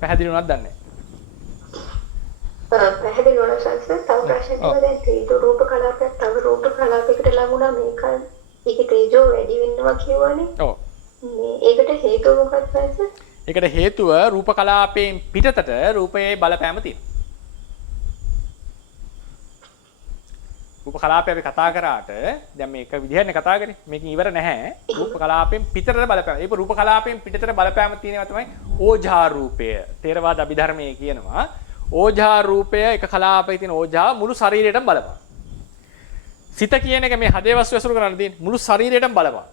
පැහැදිලි වුණාද දන්නේ නැහැ. පැහැදිලි වුණා සංස තව ප්‍රශ්න තියෙනවා දැන් තේජෝ රූප කලාපයක් තව රූප කලාපයකට ලඟුණා මේක ඒකේ තේජෝ වැඩි වෙනවා කියවනේ. ඔව්. මේ ඒකට හේතුව මොකක්ද සංස? ඒකට හේතුව රූප කලාපයෙන් පිටතට රූපයේ බලපෑම තියෙනවා. රූප කලාපය අපි කතා කරාට දැන් මේක විදිහටනේ කතා කරන්නේ. මේකෙන් ඉවර නැහැ. රූප කලාපයෙන් පිටතට බලපෑම. ඒක රූප කලාපයෙන් පිටතට බලපෑම තියෙනවා තමයි ඕජා රූපය. ථේරවාද අභිධර්මයේ කියනවා ඕජා රූපය එක කලාපයේ තියෙන ඕජා මුළු ශරීරයටම බලපාන. සිත කියන එක මේ හදේ වස්තු ඇසුරු කරන්න තියෙන මුළු ශරීරයටම බලපාන.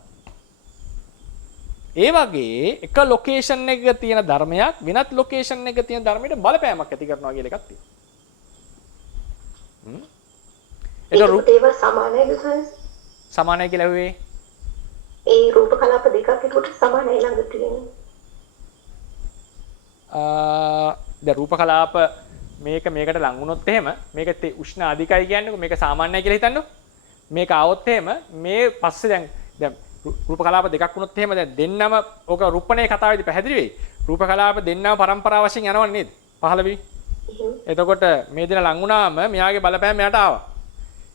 ඒ වගේ එක ලොකේෂන් එකක තියෙන ධර්මයක් වෙනත් ලොකේෂන් එකක තියෙන ධර්මයට බලපෑමක් ඇති කරනවා කියලා එකක් තියෙනවා. ඒක ඒවා සමානයිද සංස? සමානයි කියලා වෙන්නේ. ඒ රූප කලාප දෙකක් එකට සමානයි ළඟ තියෙන්නේ. දැන් රූප කලාප මේකට ලං වුණොත් එහෙම මේක උෂ්ණ අධිකයි කියන්නේ මේක සාමාන්‍යයි කියලා හිතන්නකො. මේක આવොත් එහෙම මේ පස්සේ දැන් රූප කලාප දෙකක් වුණොත් එහෙම දැන් දෙන්නම ඕක රුප්පණේ කතාවේදී පැහැදිලි වෙයි. රූප කලාප දෙන්නම පරම්පරාව වශයෙන් යනවනේ නේද? 15 වී. එතකොට මේ දින ලඟ වුණාම මෙයාගේ බලපෑම මෙයාට ආවා.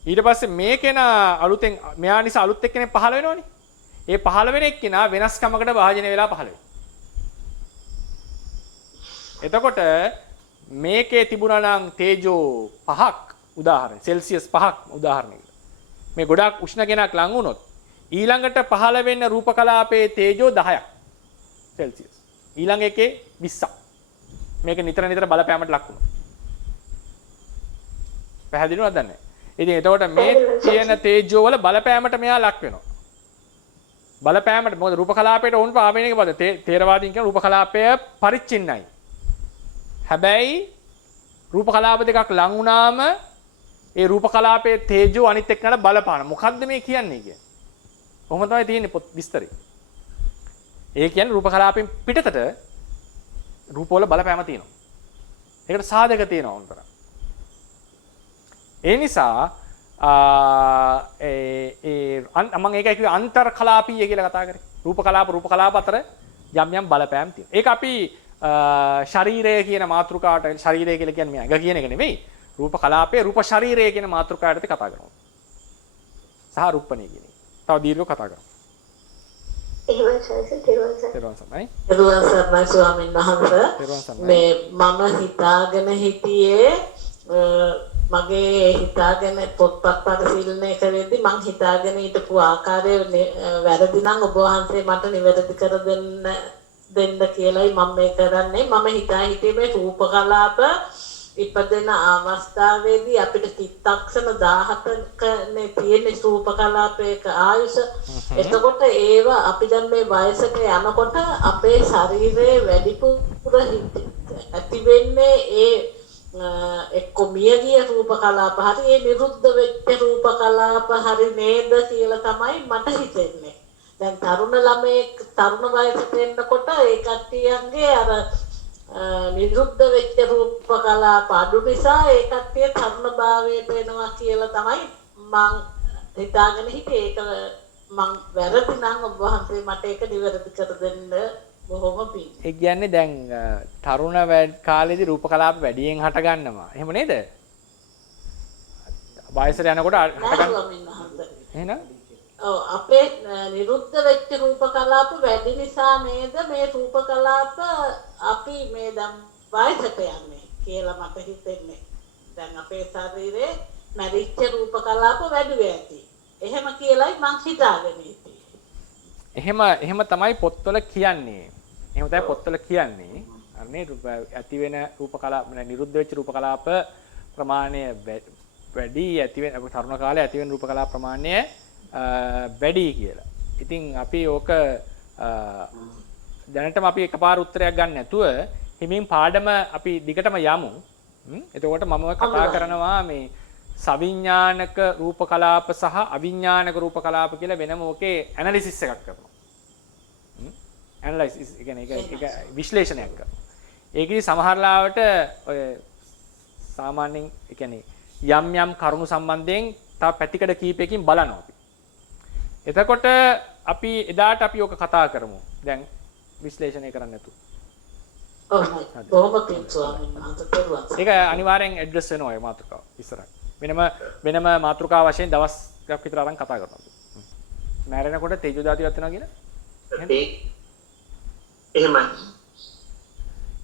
ඊට පස්සේ මේ කෙනා අලුතෙන් මෙයා නිසා අලුත් එක්කෙනෙක් පහළ වෙනවනේ. ඒ පහළ වෙන එක්කෙනා වෙනස්කමකට භාජනය වෙලා පහළ වෙනවා. එතකොට මේකේ තිබුණා නම් තේජෝ 5ක් උදාහරණ සෙල්සියස් 5ක් උදාහරණයකට. මේ ගොඩාක් උෂ්ණ කෙනක් ලඟ වුණොත් ඊළඟට පහළ වෙන්න රූප කලාපයේ තේජෝ 10ක් සෙල්සියස්. ඊළඟ එකේ 20ක්. මේක නිතර නිතර බලපෑමට ලක් වුණා. පැහැදිලිවද නැහැ? ඉතින් එතකොට මේ තියෙන තේජෝ වල බලපෑමට මෙයා ලක් වෙනවා. බලපෑමට මොකද රූප කලාපයට වුණ පාවෙන එක පද තේරවාදීන් කියන රූප කලාපය පරිච්ඡින්නයි. හැබැයි රූප කලාප දෙකක් ලං වුණාම ඒ රූප කලාපයේ තේජෝ අනිත් එක්කනට බලපාන. මොකද්ද මේ කියන්නේ කියන්නේ? කොහොම තමයි තියෙන්නේ පොත් විස්තරේ. ඒ කියන්නේ රූප කලාපෙන් පිටතට රූප වල බලපෑම තියෙනවා. ඒකට සාධක තියෙනවා උන්තර. ඒ නිසා මම ඒකයි කිව්වේ අන්තර් කලාපීය කියලා කතා කරේ. රූප කලාප අතර යම් යම් බලපෑම් තියෙනවා. ඒක අපි ශරීරය කියන මාතෘකාවට ශරීරය කියලා කියන්නේ ඇඟ කියන එක නෙවෙයි. රූප කලාපයේ රූප ශරීරය කියන මාතෘකාවට කතා කරනවා. සහ රූපණී කියන එක. තව දීර්ඝව කතා කරමු. එහෙමයි සයිසර් තෙරුවන් සරණයි. තෙරුවන් සරණයි ස්වාමීන් වහන්සේ. මේ මම හිතාගෙන හිටියේ මගේ හිතාගෙන පොත්පත් පරිශීලනය කරද්දී මං හිතාගෙන හිටපු ආකාරය වැරදි නම් ඔබ වහන්සේ මට නිවැරදි කර දෙන්න කියලායි මම මේ කරන්නේ. මම හිතේ මේ රූප කලාප ඉපදෙන අවස්ථාවේදී අපිට චිත්තක්ෂණ 17ක නේ තියෙන රූප කලාපයක ආයුෂ. එතකොට ඒව අපි දැන් මේ වයසට යනකොට අපේ ශරීරයේ වැඩිපුර ඇති වෙන්නේ ඒ එක්ක මියගිය රූප කලාප හරි ඒ නිරුද්ධ වෙච්ච රූප කලාප හරි නේද කියලා තමයි මට හිතෙන්නේ. දැන් තරුණ ළමයෙක් තරුණ වයසට එනකොට ඒ කට්ටියන්ගේ අර නිරුද්ධ වෙච්ච රූප කලාප අඩු නිසා ඒ කට්ටිය තරුණ භාවයට එනවා කියලා තමයි මං හිතාගෙන හිටියේ. ඒක මං වැරදි නම් ඔබ වහන්සේ මට ඒක නිවැරදි කර දෙන්න බොහොම පිං. ඒ කියන්නේ දැන් තරුණ කාලේදී රූප කලාප වැඩියෙන් හට ගන්නවා. එහෙම නේද? වයසට යනකොට හට ගන්න. එහෙනම් ඔව් අපේ නිරුද්ධ වෙච්ච රූප කලාප වැඩි නිසා නේද මේ රූප කලාප අපි මේ දැන් වයසට යන්නේ කියලා මට හිතෙන්නේ. දැන් අපේ ශරීරේ මැරිච්ච රූප කලාප වැඩි වෙති. එහෙම කියලායි මං හිතාගෙන හිටියේ. එහෙම තමයි පොත්වල කියන්නේ. එහෙම තමයි පොත්වල කියන්නේ. අනේ ඇති වෙන රූප කලාප නිරුද්ධ වෙච්ච රූප කලාප ප්‍රමාණය වැඩි ඇති වෙන තරුණ කාලේ ඇති වෙන රූප කලාප ප්‍රමාණය වැඩි කියලා. ඉතින් අපි ඕක දැනටම අපි එකපාර උත්තරයක් ගන්න නැතුව හිමින් පාඩම අපි දිගටම යමු. එතකොට මම කතා කරනවා මේ සවිඥානික රූප කලාප සහ අවිඥානික රූප කලාප කියලා වෙනම ඕකේ ඇනලිසිස් එකක් කරනවා. ඇනලයිසිස් කියන්නේ ඒක විශ්ලේෂණයක් කරනවා. ඒකෙදි සමහර ලාවට ඔය සාමාන්‍යයෙන් ඒ කියන්නේ යම් යම් කරුණු සම්බන්ධයෙන් තව පැතිකඩ කීපයකින් බලනවා අපි. එතකොට අපි එදාට අපි ඕක කතා කරමු. දැන් විශ්ලේෂණය කරන්න නැතු. ඒක අනිවාර්යෙන් ඇඩ්‍රස් වෙනවා ඒ මාතෘකාව ඉස්සරහ. වෙනම මාතෘකාව වශයෙන් දවස්ක් විතර අරන් කතා කරනවා. මැරෙනකොට තේජෝ ධාතුවක් වෙනවා කියලා? එහෙමයි.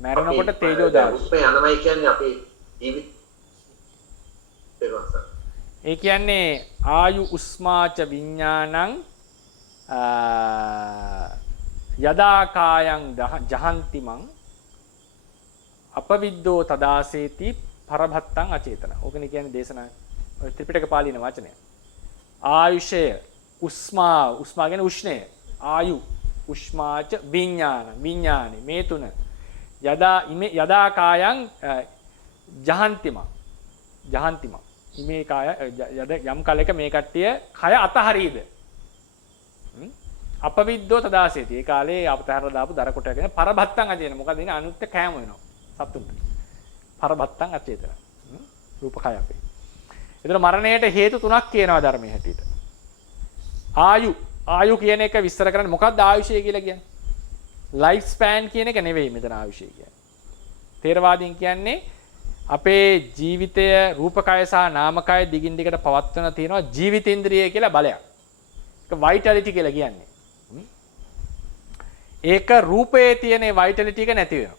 මැරෙනකොට තේජෝ ධාතුව යනවයි කියන්නේ අපේ ජීවිත ඒ කියන්නේ ආයු උස්මාච විඥානං යදා කායං ජහන්තිමං අපවිද්දෝ තදාසේති පරභත්තං අචේතන. ඕකනේ කියන්නේ දේශනා ත්‍රිපිටක පාලින වචනය. ආයුෂය උස්මා කියන්නේ උෂ්ණය. ආයු උස්මාච විඥානි මේ තුන යදා කායං ජහන්තිමං මේ කාය යම් කලයක මේ කට්ටිය කය අතහරීද අපවිද්දෝ තදාසේති. ඒ කාලේ අපතහරලා දාපු දර කොටගෙන පරභත්තං අචේතන. මොකද ඉන්නේ අනුත්ත කෑම වෙනවා සතුන්ට. පරභත්තං අචේතන. රූප කය අපේ. ඒතර මරණයට හේතු තුනක් කියනවා ධර්මයේ හැටියට. ආයු කියන එක විස්තර කරන්නේ මොකක්ද ආයුෂය කියලා කියන්නේ? ලයිෆ් ස්පෑන් කියන එක නෙවෙයි මෙතන ආයුෂය කියන්නේ. තේරවාදීන් කියන්නේ අපේ ජීවිතය රූපකය සහ නාමකය දිගින් දිගට පවත්වන තියෙනවා ජීවිතේන්ද්‍රිය කියලා බලයක්. ඒක වයිටැලිටි කියලා කියන්නේ. ඒක රූපයේ තියෙන වයිටැලිටි එක නැති වෙනවා.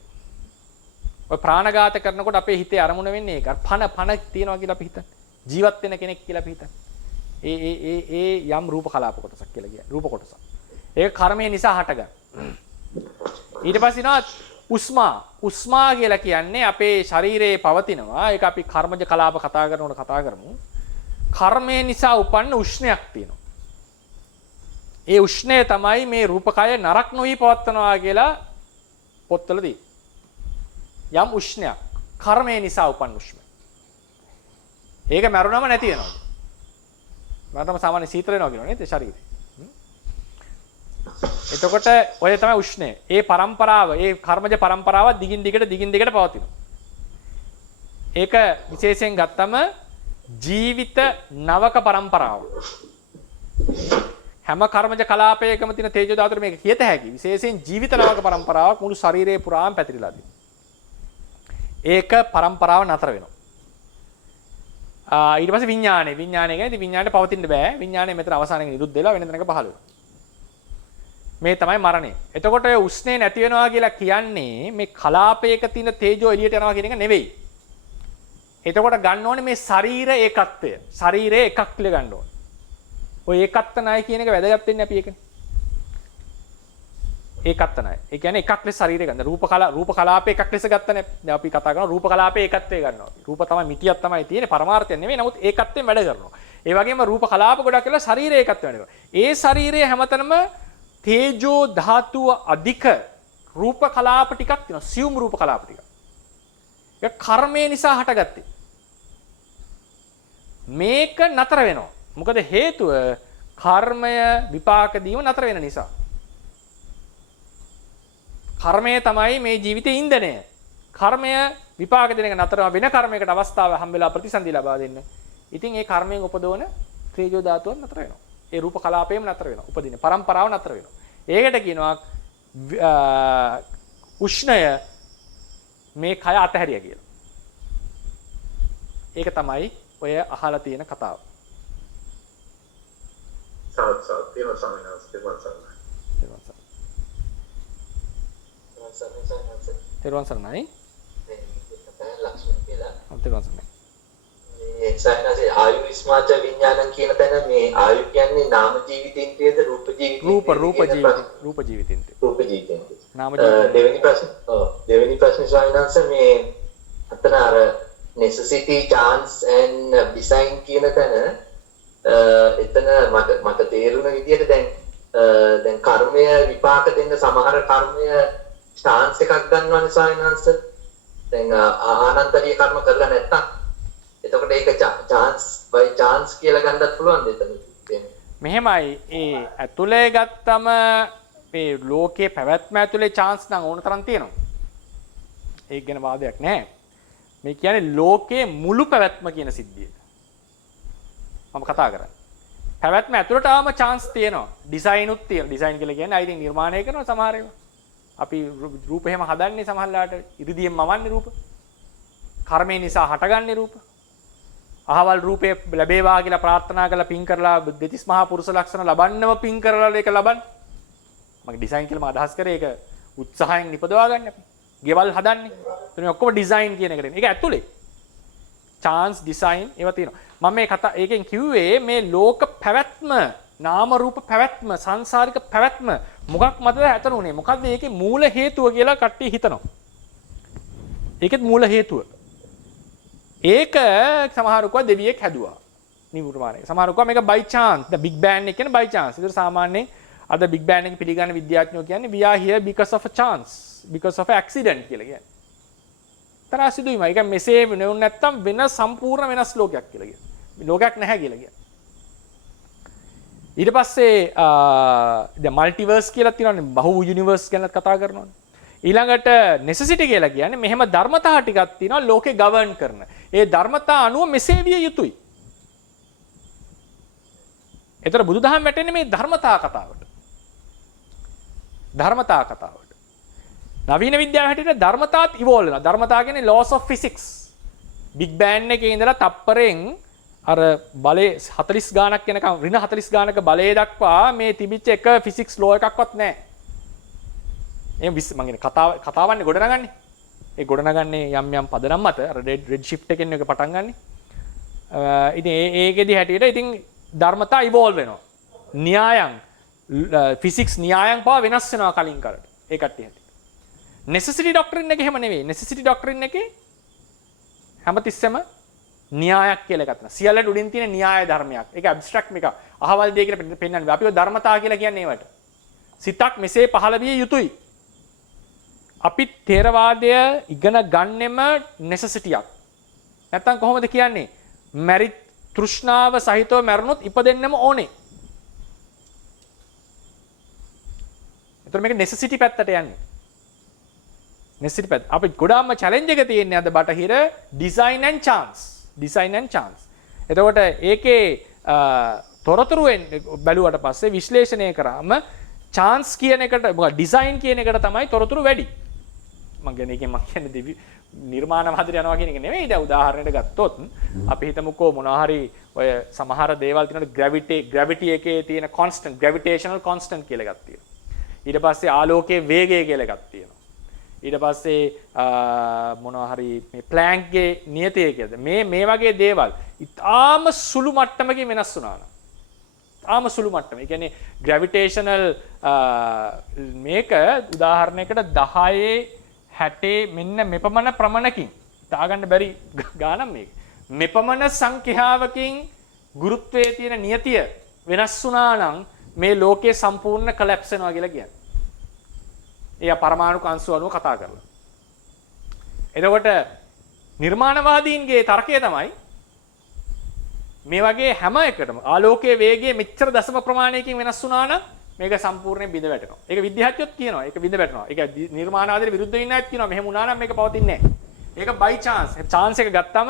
ඔය ප්‍රාණඝාත කරනකොට අපේ හිතේ අරමුණ වෙන්නේ ඒක. පණ තියනවා කියලා අපි හිතන්නේ. ජීවත් වෙන කෙනෙක් කියලා අපි හිතන්නේ. ඒ යම් රූප කලාප කොටසක් කියලා කියන්නේ. රූප කොටසක්. ඒක කර්මය නිසා හටගන්න. ඊට පස්සේ උස්මා කියලා කියන්නේ අපේ ශරීරයේ පවතිනවා. ඒක අපි කර්මජ කලාප කතා කරනකොට කතා කරමු. කර්මය නිසා උපන්න උෂ්ණයක් තියෙනවා. ඒ උෂ්ණය තමයි මේ රූපකය නරක නොවි පවත්වනවා කියලා පොත්වලදී. යම් උෂ්ණයක් කර්මය නිසා උපන් උෂ්ණ. ඒක මරුණම නැති වෙනවා. මරණම සාමාන්‍ය සීතල වෙනවා කියනවා නේද ශරීරේ. එතකොට ඔය තමයි උෂ්ණය. ඒ પરම්පරාව, ඒ කර්මජ પરම්පරාව දිගින් දිගට පවතිනවා. ඒක විශේෂයෙන් ගත්තම ජීවිත නවක પરම්පරාව. හැම කර්මජ කලාපයකම තියෙන තේජෝ ධාතුර මේක කියත හැකි. විශේෂයෙන් ජීවිත නවක પરම්පරාවක් මුළු ශරීරයේ පුරාම පැතිරිලා තියෙනවා. ඒක પરම්පරාව නතර වෙනවා. ඊට පස්සේ විඥානය කියන්නේ විඥාණයට පවතින්න බෑ. විඥානය මෙතන අවසානයේ නිරුද්ධ වෙලා වෙන තැනක පහළ වෙනවා. මේ තමයි මරණය. එතකොට ඔය උස්නේ නැති වෙනවා කියලා කියන්නේ මේ කලාපයක තියෙන තේජෝ එළියට යනවා කියන එක නෙවෙයි. එතකොට ගන්න ඕනේ මේ ශරීර ඒකත්වය. ශරීරයේ එකක් කියලා ගන්න ඕනේ. ඔය ඒකත්වණයි කියන එක වැදගත් වෙන්නේ අපි ඒකනේ. ඒකත්වණයි. ඒ කියන්නේ එකක් ලෙස ශරීරය ගන්න. රූප කලාපේ එකක් ලෙස ගත්තනේ. දැන් අපි කතා කරනවා රූප කලාපේ ඒකත්වය ගන්නවා. රූප තමයි මිටියක් තමයි තියෙන්නේ. පරමාර්ථයක් නෙවෙයි. නමුත් ඒකත්වයෙන් වැඩ කරනවා. ඒ වගේම රූප කලාප ගොඩක් කියලා ශරීරයේ ඒකත්වය වැඩ කරනවා. ඒ ශරීරයේ හැමතැනම තේජෝ ධාතුව අධික රූප කලාප ටිකක් තියෙනවා. සියුම් රූප කලාප ටිකක්. ඒක කර්මය නිසා හටගත්තේ. මේක නතර වෙනවා. මොකද හේතුව කර්මය විපාක දීම නතර වෙන නිසා. කර්මය තමයි මේ ජීවිතේ ඉන්ධනය. කර්මය විපාක දෙන එක නතර වෙන කර්මයකට අවස්ථාව හම්බෙලා ප්‍රතිසන්දි ලබා දෙන්න. ඉතින් ඒ කර්මයෙන් උපදවන තේජෝ ධාතුව නතර වෙනවා. ඒ රූප කලාපේම නතර වෙනවා. උපදින પરම්පරාව නතර වෙනවා. ඒකට කියනවා උෂ්ණය මේ කය අතහැරියා කියලා. ඒක තමයි ඔය අහලා තියෙන කතාව. තෙරුවන් සරණයි. තෙරුවන් සරණයි. මේ සයනසේ ආයු විස්මාච විඥානං කියන තැන මේ ආයු කියන්නේ නාම ජීවිතින්ද්‍රියද රූප ජීවිතින්ද්‍රියද? රූප ජීවිතින්ද්‍රිය. රූප ජීවිතින්ද්‍රිය. නාම ජීවිතින්ද්‍රිය. දෙවෙනි ප්‍රශ්නේ සයනස මේ අතන අර necessity chance and design කියන තැන එතන මට තේරුණ විදිහට දැන් කර්මය විපාක දෙන්න සමහර කර්මය chance එකක් ගන්නවනේ සයනස. දැන් ආනන්තරීය කර්ම කරලා නැත්තම් එතකොට ඒක chance by chance කියලා ගන්නත් පුළුවන් දෙතන. මෙහෙමයි ඒ ඇතුලේ ගත්තම මේ ලෝකයේ පැවැත්ම ඇතුලේ chance නම් ඕන තරම් තියෙනවා. ඒක ගැන වාදයක් නැහැ. මේ කියන්නේ ලෝකයේ මුළු පැවැත්ම කියන සිද්ධිය. මම කතා කරන්නේ. පැවැත්ම ඇතුලට ආවම chance තියෙනවා. ඩිසයින් උත් තියෙනවා. ඩිසයින් කියලා කියන්නේ අයිතින් නිර්මාණය කරනවා සමහර ඒවා. අපි රූප එහෙම හදන්නේ සමහරලාට ඉරිදියෙන් මවන්නේ රූප. කර්මය නිසා හටගන්නේ රූප. අහවල් රූපේ ලැබේවා කියලා ප්‍රාර්ථනා කරලා පින් කරලා දෙතිස් මහා පුරුෂ ලක්ෂණ ලබන්නම පින් කරලා ඒක ලබන්න. මගේ ඩිසයින් කියලා මම අදහස් කරේ ඒක උත්සාහයෙන් නිපදවා ගන්න අපි. ගෙවල් හදන්නේ. එතන ඔක්කොම ඩිසයින් කියන එකට. ඒක ඇතුලේ. chance design ඒවා තියෙනවා. මම මේ කතා ඒකෙන් කිව්වේ මේ ලෝක පැවැත්ම, නාම රූප පැවැත්ම, සංසාරික පැවැත්ම මොකක් මතද ඇතනුනේ? මොකද්ද ඒකේ මූල හේතුව කියලා කට්ටිය හිතනවා. ඒකෙත් මූල හේතුව. ඒක සමහරකව දෙවියෙක් හැදුවා. නිර්මාණය. සමහරකව මේක by chance. the big bang එක කියන්නේ by chance. ඒතර සාමාන්‍යයෙන් අද big bang එක පිළිගන්න විද්‍යාඥයෝ කියන්නේ we are here because of a chance, because of an accident කියලා කියන්නේ. තරසිදුයිම. ඒක මෙසේ නෙවුන් නැත්තම් වෙන සම්පූර්ණ වෙනස් ලෝකයක් කියලා කියන්නේ. ලෝකයක් නැහැ කියලා කියන්නේ. ඊට පස්සේ දැන් මල්ටිවර්ස් කියලා තියෙනවානේ. බහු යුනිවර්ස් ගැන කතා කරනවානේ. ඊළඟට necessity කියලා කියන්නේ මෙහෙම ධර්මතා ටිකක් තියෙනවා ලෝකේ govern කරන. ඒ ධර්මතා අනුව මෙසේ විය යුතුයි. ඒතර බුදුදහම වැටෙන්නේ මේ ධර්මතා කතාවට. ධර්මතා කතාවට. නවීන විද්‍යාව හැටියට ධර්මතාවත් ඉවෝල්ව් වෙනවා. ධර්මතා කියන්නේ laws of physics. බිග් බෑන් එකේ ඉඳලා තප්පරෙන් අර බලේ 40 ගානක් යනකම් ඍණ 40 ගානක බලය දක්වා මේ තිබිච්ච එක ෆිසික්ස් ලෝ එකක්වත් නැහැ. එහෙනම් මම කියන්නේ කතාවන්නේ ගොඩනගන්නේ. ඒ ගොඩනගන්නේ යම් යම් පදනම් මත අර රෙඩ් ෂිෆ්ට් එකෙන් එක පටන් ගන්නෙ. ඉතින් ඒකෙදි හැටියට ඉතින් ධර්මතා ඉවෝල්ව් වෙනවා. න්‍යායන් ෆිසික්ස් න්‍යායන් පාව වෙනස් වෙනවා කලින් කරට. ඒ කට්ටිය හැටියට. necessity doctrine එක එහෙම නෙවෙයි. necessity doctrine එකේ හැමතිස්සෙම න්‍යායක් කියලා එකක් තියෙනවා. සියල්ලට උඩින් තියෙන න්‍යාය ධර්මයක්. ඒක ඇබ්ස්ට්‍රැක්ට් මේක. අහවල් දෙය කියලා පෙන්වන්නේ. අපිව ධර්මතා කියලා කියන්නේ ඒවට. සිතක් මෙසේ පහළ විය යුතුයි. අපි ථේරවාදය ඉගෙන ගන්නෙම necessity-යක්. නැත්තම් කොහොමද කියන්නේ? මැරි තෘෂ්ණාව සහිතව මැරුණොත් ඉපදෙන්නම ඕනේ. ඒතර මේක necessity පැත්තට යන්නේ. necessity පැත්ත. අපි ගොඩාක්ම challenge එක තියෙන්නේ අද බටහිර design and chance. design and chance. එතකොට ඒකේ තොරතුරු බැලුවට පස්සේ විශ්ලේෂණය කරාම chance කියන එකට මොකද design කියන එකට තමයි තොරතුරු වැඩි. මම කියන්නේ නිර්මාණවාදයට යනවා කියන එක නෙවෙයි. දැන් උදාහරණයක් ගත්තොත් අපි හිතමුකෝ මොනවා හරි ඔය සමහර දේවල් තියෙනවා gravity එකේ තියෙන constant gravitational constant කියලා එකක් තියෙනවා. ඊට පස්සේ ආලෝකයේ වේගය කියලා එකක් තියෙනවා. ඊට පස්සේ මොනවා හරි මේ ප්ලෑන්ක්ගේ නියතය කියලාද මේ වගේ දේවල් ඉතාම සුළු මට්ටමකින් වෙනස් වුණා නම් ඉතාම සුළු මට්ටම. ඒ කියන්නේ gravitational මේක උදාහරණයකට 10 60 මෙන්න මෙපමණ ප්‍රමාණකින් දාගන්න බැරි ගානක් මේක. මෙපමණ සංඛ්‍යාවකින් ගුරුත්වයේ තියෙන නියතිය වෙනස් වුණා නම් මේ ලෝකයේ සම්පූර්ණ කොලැප්ස් වෙනවා කියලා කියන්නේ. එයා පරමාණු අංශු අනුව කතා කරලා. එතකොට නිර්මාණවාදීන්ගේ තර්කය තමයි මේ වගේ හැම එකටම ආලෝකයේ වේගය මෙච්චර දශම ප්‍රමාණයකින් වෙනස් වුණා නම් මේක සම්පූර්ණයෙන් බිඳ වැටෙනවා. ඒක විද්‍යාඥයොත් කියනවා. ඒක බිඳ වැටෙනවා. ඒක නිර්මාණවාදයට විරුද්ධ වෙන්න ඇත් කියනවා. මෙහෙම වුණා නම් මේක පවතින්නේ නැහැ. ඒක by chance. chance එක ගත්තම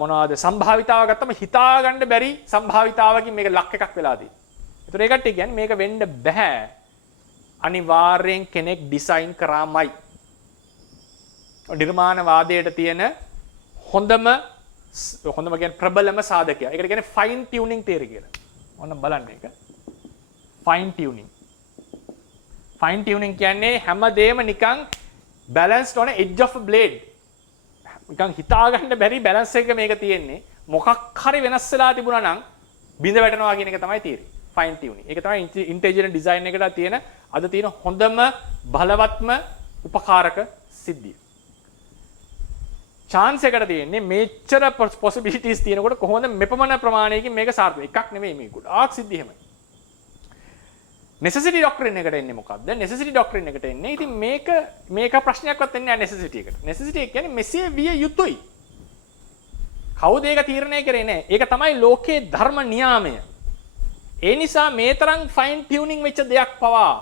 මොනවද සම්භාවිතාව ගත්තම හිතා ගන්න බැරි සම්භාවිතාවකින් මේක ලක් එකක් වෙලා තියෙනවා. ඒතර ඒකට කියන්නේ මේක වෙන්න බෑ. අනිවාර්යෙන් කෙනෙක් ඩිසයින් කරාමයි. නිර්මාණවාදයට තියෙන හොඳම කියන්නේ ප්‍රබලම සාධකය. ඒකට කියන්නේ ෆයින් ටියුනින් තියරි කියලා. ඔන්න බලන්න ඒක. Fine tuning. ෆයින් ටියුනින් කියන්නේ හැමදේම නිකන් බැලන්ස්ඩ් on edge of a blade. නිකන් හිතා ගන්න බැරි බැලන්ස් එක මේක තියෙන්නේ. මොකක් හරි වෙනස් වෙලා තිබුණා නම් බිඳ වැටෙනවා කියන එක තමයි තියරි. Fine tuning. ඒක තමයි ඉන්ටෙලිජන්ට් ඩිසයින් එකට තියෙන අද තියෙන හොඳම බලවත්ම උපකාරක සිද්ධිය. chance එකට තියෙන්නේ මෙච්චර possibilities තියෙනකොට කොහොමද මෙපමණ ප්‍රමාණයකින් මේක සාර්ථක එකක් නෙමෙයි මේ ගොඩාක් සිද්ධි එහෙමයි. necessity doctrine එකට එන්නේ මොකද්ද? necessity doctrine එකට එන්නේ ඉතින් මේක ප්‍රශ්නයක්වත් එන්නේ නැහැ necessity එකට. necessity කියන්නේ මෙසේ විය යුතුයි. කවුද ඒක තීරණය කරේ නැහැ. ඒක තමයි ලෝකයේ ධර්ම නියාමය. ඒ නිසා මේ තරම් ෆයින් ටියුනින් වෙච්ච දෙයක් පවා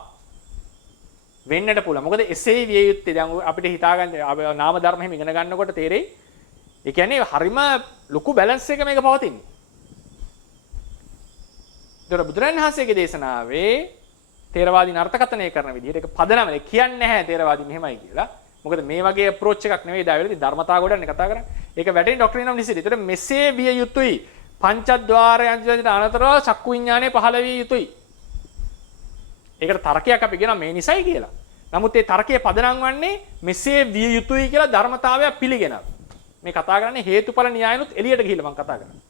වෙන්නට පුළුවන්. මොකද එසේ විය යුත්තේ දැන් අපිට හිතා ගන්න නාම ධර්ම එහෙම ඉගෙන ගන්නකොට තේරෙයි. ඒ කියන්නේ හරිම ලොකු බැලන්ස් එක මේක පවතින්නේ. ඒතර බුදුරජාණන් වහන්සේගේ දේශනාවේ තේරවාදීන් අර්ථකථනය කරන විදිහට ඒක පදනම කියන්නේ නැහැ තේරවාදී මෙහෙමයි කියලා. මොකද මේ වගේ අප්‍රෝච් එකක් නෙවෙයි දාවිලදී ධර්මතාව ගොඩන්නේ කතා කරන්නේ. ඒක වැටෙන ඩොක්ට්‍රින් ඔෆ් නිසිටි. ඒතර මෙසේ විය යුතුයි. පංචද්වාරයන්ට අනතරව චක්කු විඥානය පහළ විය යුතුයි. ඒකට තර්කයක් අපි කියනවා මේ නිසයි කියලා. නමුත් ඒ තර්කයේ පදනම් වන්නේ මෙසේ විය යුතුයි කියලා ධර්මතාවය පිළිගෙනව. මේ කතා කරන්නේ හේතුඵල න්‍යායනුත් එළියට ගිහිල්ලා මම කතා කරන්නේ.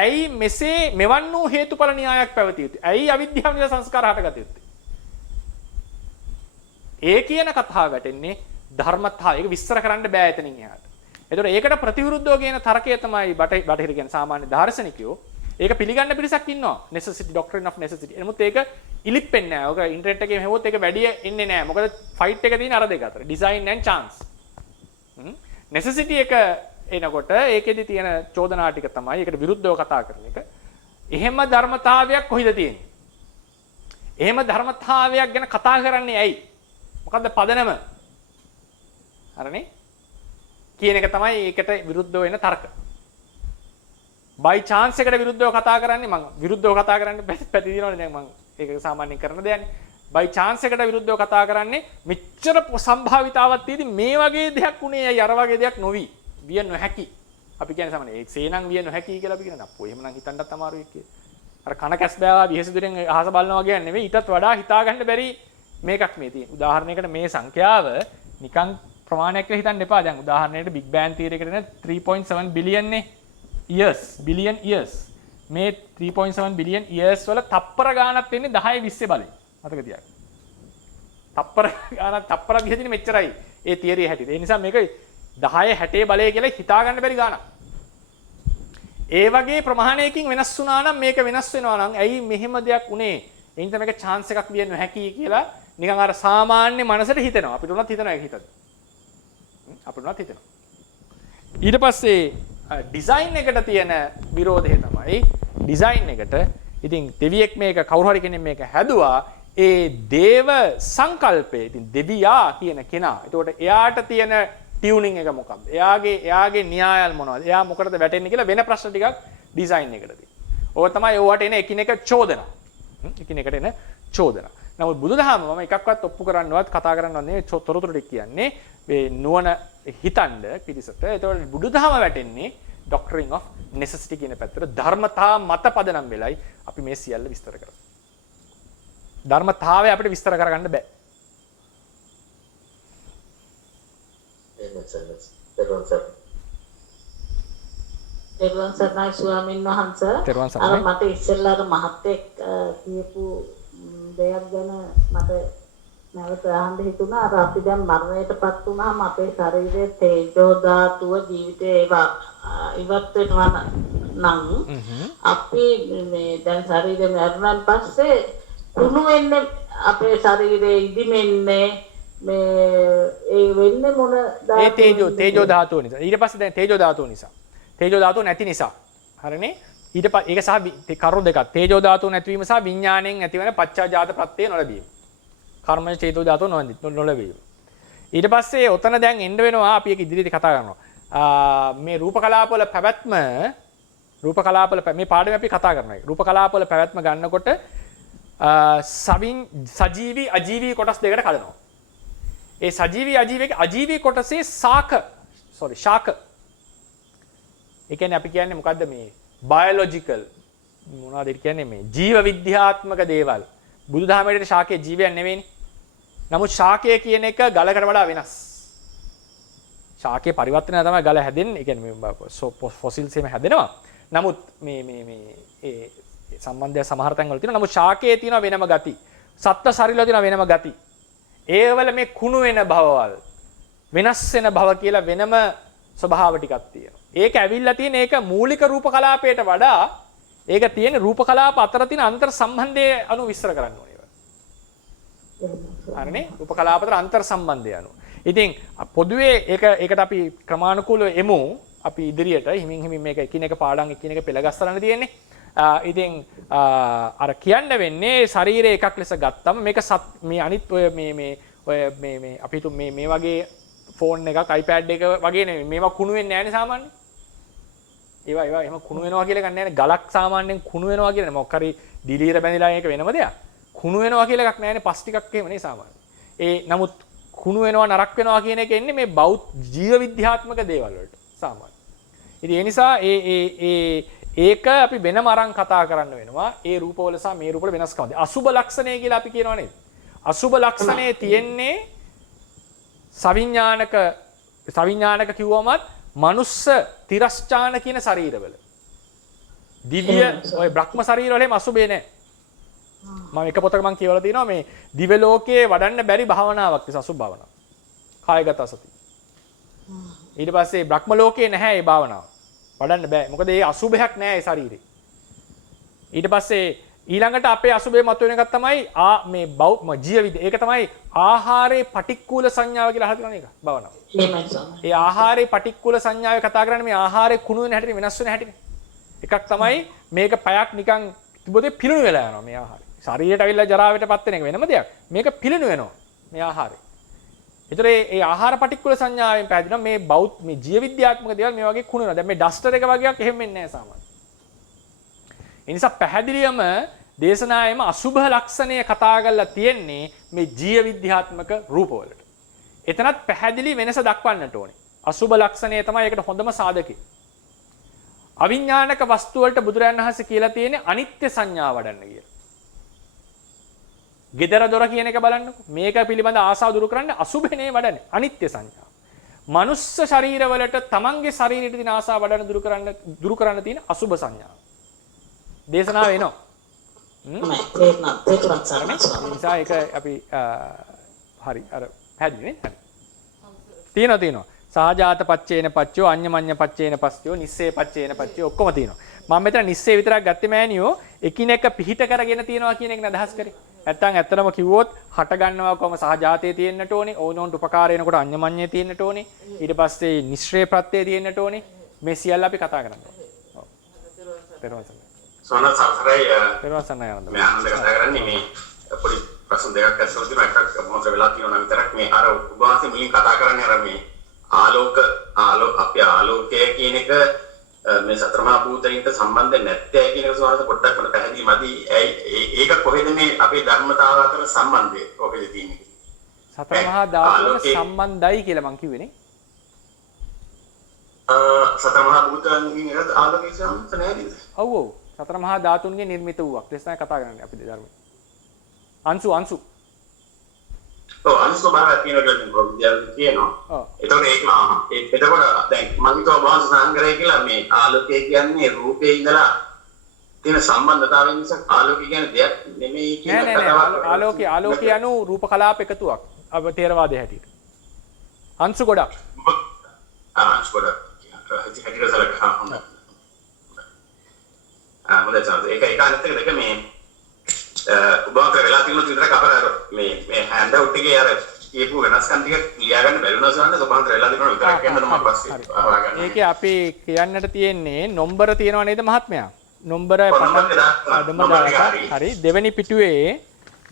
ඇයි මෙසේ මෙවන් වූ හේතුඵල න්‍යායක් පැවතිය යුතුයි? ඇයි අවිද්‍යාව නිසා සංස්කාර හටගත යුත්තේ? ඒ කියන කතාව වැටෙන්නේ ධර්මතාව. ඒක විස්තර කරන්න බෑ එතනින් එහාට. ඒතකොට ඒකට ප්‍රතිවිරුද්ධව කියන තර්කය තමයි බටහිර කියන සාමාන්‍ය දාර්ශනිකයෝ. ඒක පිළිගන්න පිරිසක් ඉන්නවා. necessity doctrine of necessity. එනමුත් ඒක ඉලිප්පෙන්නේ නැහැ. ඔක ඉන්ටර්නෙට් එකේ මෙහෙවොත් ඒක වැඩි එන්නේ නැහැ. මොකද ෆයිට් එක තියෙන අර දෙක අතර. design and chance. necessity එක එනකොට ඒකෙදි තියෙන චෝදනා ටික තමයි ඒකට විරුද්ධව කතා කරන එක. එහෙම ධර්මතාවයක් කොහෙද තියෙන්නේ? එහෙම ධර්මතාවයක් ගැන කතා කරන්නේ ඇයි? මොකද්ද පදනම? හරිනේ? කියන එක තමයි ඒකට විරුද්ධව වෙන තර්ක. by chance එකට විරුද්ධව කතා කරන්නේ මම විරුද්ධව කතා කරන්න පැති දිනවනේ දැන් මම ඒක සාමාන්‍යයෙන් කරන දෙයක්නේ. by chance එකට විරුද්ධව කතා කරන්නේ මෙච්චර සම්භාවිතාවක් තියෙදි මේ වගේ දෙයක් උනේ ඇයි අර වගේ දෙයක් නොවි විය නොහැකි. අපි කියන්නේ සමහර ඒ සේනම් විය නොහැකි කියලා අපි කියනවා. අපෝ එහෙමනම් හිතන්නත් අමාරුයි කියලා. අර කන කැස් බෑවා විහසුදුරෙන් අහස බලනවා කියන්නේ නෙවෙයි ඊටත් වඩා හිතා ගන්න බැරි මේකක් මේ තියෙන. උදාහරණයකට මේ සංඛ්‍යාව නිකන් ප්‍රමාණයක් කියලා හිතන්න එපා. දැන් උදාහරණයකට Big Bang Theory එකට එන 3.7 billion නේ billion years. මේ 3.7 billion years වල තප්පර ගාණක් තියෙන්නේ 10 20 බලෙන්. මතක තියාගන්න. තප්පර ගාණක් තප්පර විහිදින මෙච්චරයි ඒ තියරිය හැටියට. ඒ නිසා මේක 10 60 බලය කියලා හිතා ගන්න බැරි ගාණක්. ඒ වගේ ප්‍රමාණයකින් වෙනස් වුණා නම් මේක වෙනස් වෙනවා නම් ඇයි මෙහෙම දෙයක් උනේ? ඒ නිසා මේක chance එකක් විය නොහැකි කියලා නිකන් අර සාමාන්‍ය මනසට හිතෙනවා. අපිට උනත් හිතනවා ඒක හිතද. අපිට උනත් හිතෙනවා. ඊට පස්සේ ඩිසයින් එකට තියෙන විරෝධය තමයි ඩිසයින් එකට ඉතින් දෙවියෙක් මේක කවුරු හරි කෙනෙක් මේක හැදුවා ඒ දේව සංකල්පය ඉතින් දෙවියා කියන කෙනා. ඒතකොට එයාට තියෙන ටියුනින් එක මොකක්ද? එයාගේ න්‍යායල් මොනවද? එයා මොකටද වැටෙන්නේ කියලා වෙන ප්‍රශ්න ටිකක් ඩිසයින් එකට තියෙනවා. ඕක තමයි ඕවට එන එකිනෙක චෝදනා. එකිනෙකට එන චෝදනා. නමුත් බුදුදහම මම එකක්වත් ඔප්පු කරන්නවත් කතා කරන්නවත් නෙවෙයි තොරතුරු ටික කියන්නේ මේ නුවණ හිතන්න පිළිසත. ඒතකොට බුදුදහම වැටෙන්නේ doctrine of necessity කියන පැත්තට ධර්මතා මත පදනම් වෙලයි අපි මේ සියල්ල විස්තර කරන්නේ. ධර්මතාවය අපිට විස්තර කරගන්න බෑ. තෙරුවන් සරණයි ස්වාමීන් වහන්සේ. අර මට ඉස්සෙල්ලා අර මහත්තයෙක් කියපු දෙයක් ගැන මට නැවත අහන්න හිතුණා. අර අපි දැන් මරණයටපත් වුණාම අපේ ශරීරයේ තේජෝ ධාතුව ජීවිතේ ඒවා ඉවත් වෙනවා නම් අපි මේ දැන් ශරීරෙ මරණයෙන් පස්සේ කුණු වෙන්නේ අපේ ශරීරයේ ඉදිමෙන්නේ මේ ඒ වෙන්නේ මොන ධාතුව? ඒ තේජෝ ධාතුව නිසා. ඊට පස්සේ දැන් තේජෝ ධාතුව නිසා. තේජෝ ධාතුව නැති නිසා. හරිනේ? ඊට පස්සේ ඒක සහ කරුණු දෙකක්. තේජෝ ධාතුව නැතිවීම සහ විඥාණයෙන් ඇතිවන පච්චාජාත ප්‍රත්‍ය නොලැබීම. කර්මජ චේතෝ ධාතුව නොලැබීම. ඊට පස්සේ ඔතන දැන් එන්න වෙනවා අපි ඒක ඉදිරියට කතා කරනවා. මේ රූප කලාපවල පැවැත්ම මේ පාඩමේ අපි කතා කරනවා. රූප කලාපවල පැවැත්ම ගන්නකොට සජීවී අජීවී කොටස් දෙකකට කඩනවා. ඒ සජීවී අජීවී කොටසේ ශාක. ඒ කියන්නේ අපි කියන්නේ මොකද්ද මේ බයොලොජිකල් මොනවද කියන්නේ මේ ජීව විද්‍යාත්මක දේවල්. බුදුදහමේ ශාකයේ ජීවයක් නෙවෙයිනේ. නමුත් ශාකය කියන එක ගලකට වඩා වෙනස්. ශාකයේ පරිවර්තනය තමයි ගල හැදෙන්නේ. ඒ කියන්නේ මේ ෆොසිල්ස් එහෙම හැදෙනවා. නමුත් මේ ඒ සම්බන්ධය සමහර තැන්වල තියෙනවා. නමුත් ශාකයේ තියෙන වෙනම ගති. සත්ත්ව ශරීරවල තියෙන වෙනම ගති. ඒවල මේ කුණු වෙන භවවල් වෙනස් වෙන භව කියලා වෙනම ස්වභාව ටිකක් තියෙනවා. ඒක ඇවිල්ලා තියෙන ඒක මූලික රූප කලාපයට වඩා ඒක තියෙන රූප කලාප අතර තියෙන අන්තර් සම්බන්ධය අනු විස්තර කරන්න ඕනේ. හරිනේ? රූප කලාප අතර අන්තර් සම්බන්ධය අනු. ඉතින් පොදුවේ ඒකට අපි ක්‍රමානුකූලව එමු. අපි ඉදිරියට හිමින් මේක එකිනෙක පාඩම් එකිනෙක පෙළගස්සරන්න තියෙන්නේ. ඉතින් අර කියන්න වෙන්නේ ශරීරය එකක් ලෙස ගත්තම මේක මේ අනිත් ඔය මේ අපි හිතමු මේ වගේ ෆෝන් එකක් iPad එක වගේ නෙමෙයි. මේවා කුණු වෙන්නේ නැහැ නේ සාමාන්‍යයෙන්. ඒවා එහෙම කුණු වෙනවා කියලා ගන්න නැහැ නේ. ගලක් සාමාන්‍යයෙන් කුණු වෙනවා කියලා මොකක් හරි දිලීර බැඳිලා ඒක වෙනම දෙයක්. කුණු වෙනවා කියලා එකක් නැහැ නේ. පස් ටිකක් එහෙම නේ සාමාන්‍යයෙන්. නමුත් කුණු වෙනවා නරක් වෙනවා කියන එක එන්නේ මේ බෞද්ධ ජීව විද්‍යාත්මක දේවල් වලට සාමාන්‍යයෙන්. ඉතින් ඒ නිසා ඒක අපි වෙනම අරන් කතා කරන්න වෙනවා. ඒ රූපවල සහ මේ රූපවල වෙනස්කම. අසුබ ලක්ෂණය කියලා අපි කියනවා නේද? අසුබ ලක්ෂණේ තියෙන්නේ සවිඥානික කිව්වමත් මනුස්ස තිරස්චාන කියන ශරීරවල. දිව්‍ය ඔය බ්‍රහ්ම ශරීරවල එහෙම අසුබේ නැහැ. මම එක පොතක මම කියවලා තියෙනවා මේ දිව්‍ය ලෝකයේ වඩන්න බැරි භාවනාවක් තියෙන අසුබ භාවනාව. කායගත සති. ඊට පස්සේ බ්‍රහ්ම ලෝකයේ නැහැ මේ භාවනාව. වඩන්න බෑ. මොකද ඒ අසුබයක් නෑ ඒ ශරීරේ. ඊට පස්සේ ඊළඟට අපේ අසුබේ මතුවෙන එකක් තමයි මේ ජීව විද්‍යාව. ඒක තමයි ආහාරයේ පටික්කුල සංඥාව කියලා අහලා තියෙනවා නේද? භවනාව. ඒ ආහාරයේ පටික්කුල සංඥාවේ කතා කරන්නේ මේ ආහාරයේ කුණු වෙන හැටි වෙනස් වෙන හැටි. එකක් තමයි මේක පැයක් නිකන් තිබුණේ පිළුණු වෙලා යනවා මේ ආහාරය. ශරීරයට අවිල්ලා ජරාවටපත් වෙන එක වෙනම දෙයක්. මේක පිළුණු වෙනවා මේ ආහාරය. ඒතර ඒ ආහාර පටික්කුල සංඥාවෙන් පැහැදිලිනවා මේ ජීව විද්‍යාත්මක දේවල් මේ වගේ කුණු වෙනවා. දැන් මේ ඩස්ටර් එක වගේක් එහෙම වෙන්නේ නැහැ සාමාන්‍යයෙන්. ඒ නිසා පැහැදිලිවම දේශනාවෙම අසුභ ලක්ෂණය කතා කරලා තියෙන්නේ මේ ජීව විද්‍යාත්මක රූපවලට. එතනත් පැහැදිලි වෙනස දක්වන්නට ඕනේ. අසුබ ලක්ෂණය තමයි ඒකට හොඳම සාධකේ. අවිඥානික වස්තු වලට බුදුරජාණන් වහන්සේ කියලා තියෙන්නේ අනිත්‍ය සංඥාව වඩන්න කියලා. gedara dora කියන එක බලන්නකො. මේක පිළිබඳ ආසාව දුරු කරන්න අසුබනේ වඩන්නේ අනිත්‍ය සංඥාව. මනුස්ස ශරීරවලට තමන්ගේ ශරීරයට තියෙන ආසාව වඩන්න දුරු කරන්න තියෙන අසුබ සංඥාව. දේශනාව එනවා. නිසා ඒක අපි හරි අර පැහැදිලි නේ? හරි. තියෙනවා. සහජාත පච්චේන පච්චයෝ අඤ්ඤමඤ්ඤ පච්චේන පච්චයෝ නිස්සේ පච්චේන පච්චයෝ ඔක්කොම තියෙනවා. මම මෙතන නිස්සේ විතරක් ගත්තේ මෑනියෝ එකිනෙක පිහිට කරගෙන තියනවා කියන එක නදහස් කරේ. නැත්තම් ඇත්තටම කිව්වොත් හට ගන්නවා කොහම සහජාතයේ තියෙන්නට ඕනේ. ඕනෝන්ට උපකාර වෙනකොට අඤ්ඤමඤ්ඤේ තියෙන්නට ඕනේ. ඊට පස්සේ නිශ්‍රේ ප්‍රත්‍යයේ තියෙන්නට ඕනේ. මේ සියල්ල අපි කතා කරන්නේ. ඔව්. සෝනත් සරසරයි ආනන්ද. මේ ආනන්ද කතා කරන්නේ මේ පොඩි ප්‍රශ්න දෙකක් අස්සලා තියෙනවා. එකක් මොකද වෙලා තියෙනවා විතරක් මේ අර උපවාසෙ මුලින් කතා කරන්නේ අර මේ ආලෝකය කියන එක මේ සතර මහා භූතයින්ට සම්බන්ධ නැත්තේ කියන එක සෝනත් පොඩ්ඩක් මට පැහැදිලි මදි. ඒක කොහෙද මේ අපේ ධර්මතාව අතර සම්බන්ධය කොහෙද තියෙන්නේ? සතර මහා ධාතුන්ට සම්බන්ධයි කියලා මං කිව්වේ නේ. සතර මහා භූතයන්ගෙන් එක ආලෝකයේ සම්බන්ධ නැහැ. ඔව්. සතර මහා ධාතුන්ගේ නිර්මිත වූවක්. දේශනා කතා කරන්නේ අපි ධර්මයේ. අංශු අංශු බාහිර කියනවා. ඔව්. එතකොට එතකොට දැන් මම හිතුවා බාහිර සංග්‍රහය කියලා මේ ආලෝකය කියන්නේ රූපේ ඉඳලා තියෙන සම්බන්ධතාවය නිසා ආලෝකය කියන්නේ දෙයක් නෙමෙයි කියන කතාවක්. ආලෝකය anu රූප කලාප එකතුවක්. අප තේරවාදයේ හැටියට. අංශු ගොඩක්. අංශු ගොඩක්. හැටියට සලකනවා. මොකද ඒක අනිත් එක දෙක මේ උභාක වෙලා තියෙන විතරක් අපර මේ හෑන්ඩ් අවුට් එකේ අර කියපු වෙනස්කම් ටික ලියා ගන්න බැරි වුණා සවන්න සබහන්ත වෙලා තියෙනවා විතරක් කියන්න මම පස්සේ අහගන්න. ඒකේ අපි කියන්නට තියෙන්නේ නම්බර තියෙනව නේද මහත්මයා? නම්බර හරි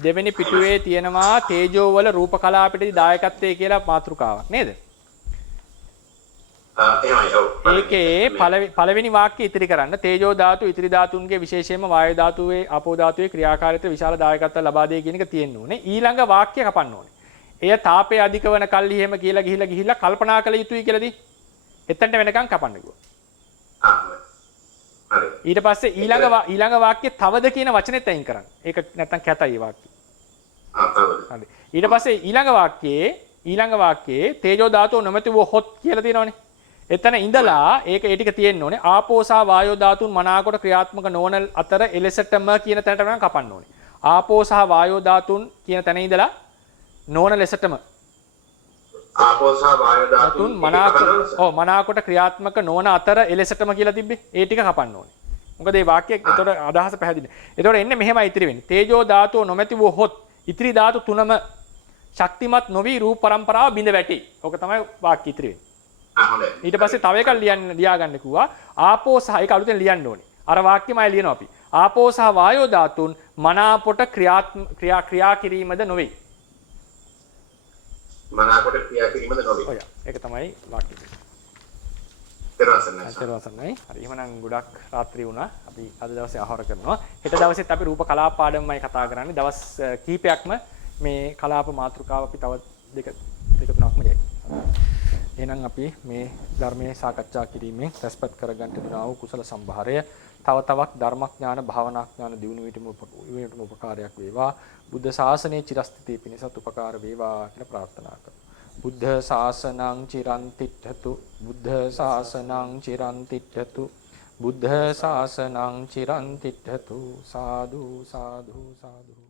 දෙවෙනි පිටුවේ තියෙනවා තේජෝ වල රූප කලාපෙටදී දායකත්වයේ කියලා මාතෘකාවක් නේද? ඒකේ පළවෙනි වාක්‍යය ඉතිරි කරන්න තේජෝ ධාතු ඉතිරි ධාතුන්ගේ විශේෂයෙන්ම වායු ධාතුවේ ආපෝ ධාතුවේ ක්‍රියාකාරීත්වය විශාල දායකත්වයක් ලබා දෙයි කියන එක තියෙන්න ඕනේ. ඊළඟ වාක්‍යය කපන්න ඕනේ. එය තාපය අධික වෙන කල්හි එහෙම කියලා ගිහිල්ලා කල්පනා කළ යුතුයි කියලාදී එතනට වෙනකන් කපන්න කිව්වා. ඊට පස්සේ ඊළඟ වාක්‍යය තවද කියන වචනේත් අයින් කරන්න. ඒක නැත්තම් කැතයි වාක්‍යය. හරි. ඊට පස්සේ ඊළඟ වාක්‍යයේ තේජෝ ධාතුව නොමැති වූ හොත් කියලා තියෙනවනේ. එතන ඉඳලා ඒක ඒ ටික තියෙන්න ඕනේ. ආපෝ සහ වායෝ ධාතුන් මනාකොට ක්‍රියාත්මක නොවන අතර එලෙසටම කියන තැනට වෙනකන් කපන්න ඕනේ. ආපෝ සහ වායෝ ධාතුන් කියන තැන ඉඳලා නොවන ලෙසටම ආපෝ සහ වායෝ ධාතුන් මනාකොට ක්‍රියාත්මක නොවන අතර එලෙසටම කියලා තිබ්බේ. ඒ ටික කපන්න ඕනේ. මොකද මේ වාක්‍යය ඒතකොට අදහස පැහැදිලි. ඒතකොට එන්නේ මෙහෙමයි ඉතිරි වෙන්නේ. තේජෝ ධාතුව නොමැති වූ හොත් ඉතිරි ධාතු තුනම ශක්තිමත් නොවි රූප පරම්පරාව බිඳ වැටි. ඕක තමයි වාක්‍ය ඉතිරි වෙන්නේ. ඊට පස්සේ තව එකක් ලියාගන්න කිව්වා ආපෝ සහ ඒක අලුතෙන් ලියන්න ඕනේ. අර වාක්‍යමයි ලියනවා අපි. ආපෝ සහ වායෝ ධාතුන් මනාකොට ක්‍රියා කිරීමද නොවේ. මනාකොට ක්‍රියා කිරීමද නොවේ. ඔය ඒක තමයි වාක්‍යය. තරවසන්නයි. හරි එහෙනම් ගොඩක් රාත්‍රී වුණා. අපි අද දවසේ ආහාර කරනවා. හෙට දවසෙත් අපි රූප කලාප පාඩමයි කතා කරන්නේ. දවස් කීපයක්ම මේ කලාප මාතෘකාව අපි තව දෙක තුනක්ම යයි. එහෙනම් අපි මේ ධර්මයේ සාකච්ඡා කිරීමෙන් රැස්පත් කරගන්න දෙනා වූ කුසල සම්භාරය තව තවත් ධර්මඥාන භාවනාඥාන දියුණු වීමට උපකාරයක් වේවා. බුද්ධ ශාසනයේ චිරස්ථිතිය පිණිසත් උපකාර වේවා කියලා ප්‍රාර්ථනා කරමු. බුද්ධ ශාසනං චිරන් තිට්ඨතු බුද්ධ ශාසනං චිරන් තිට්ඨතු බුද්ධ ශාසනං චිරන් තිට්ඨතු සාදු සාදු සාදු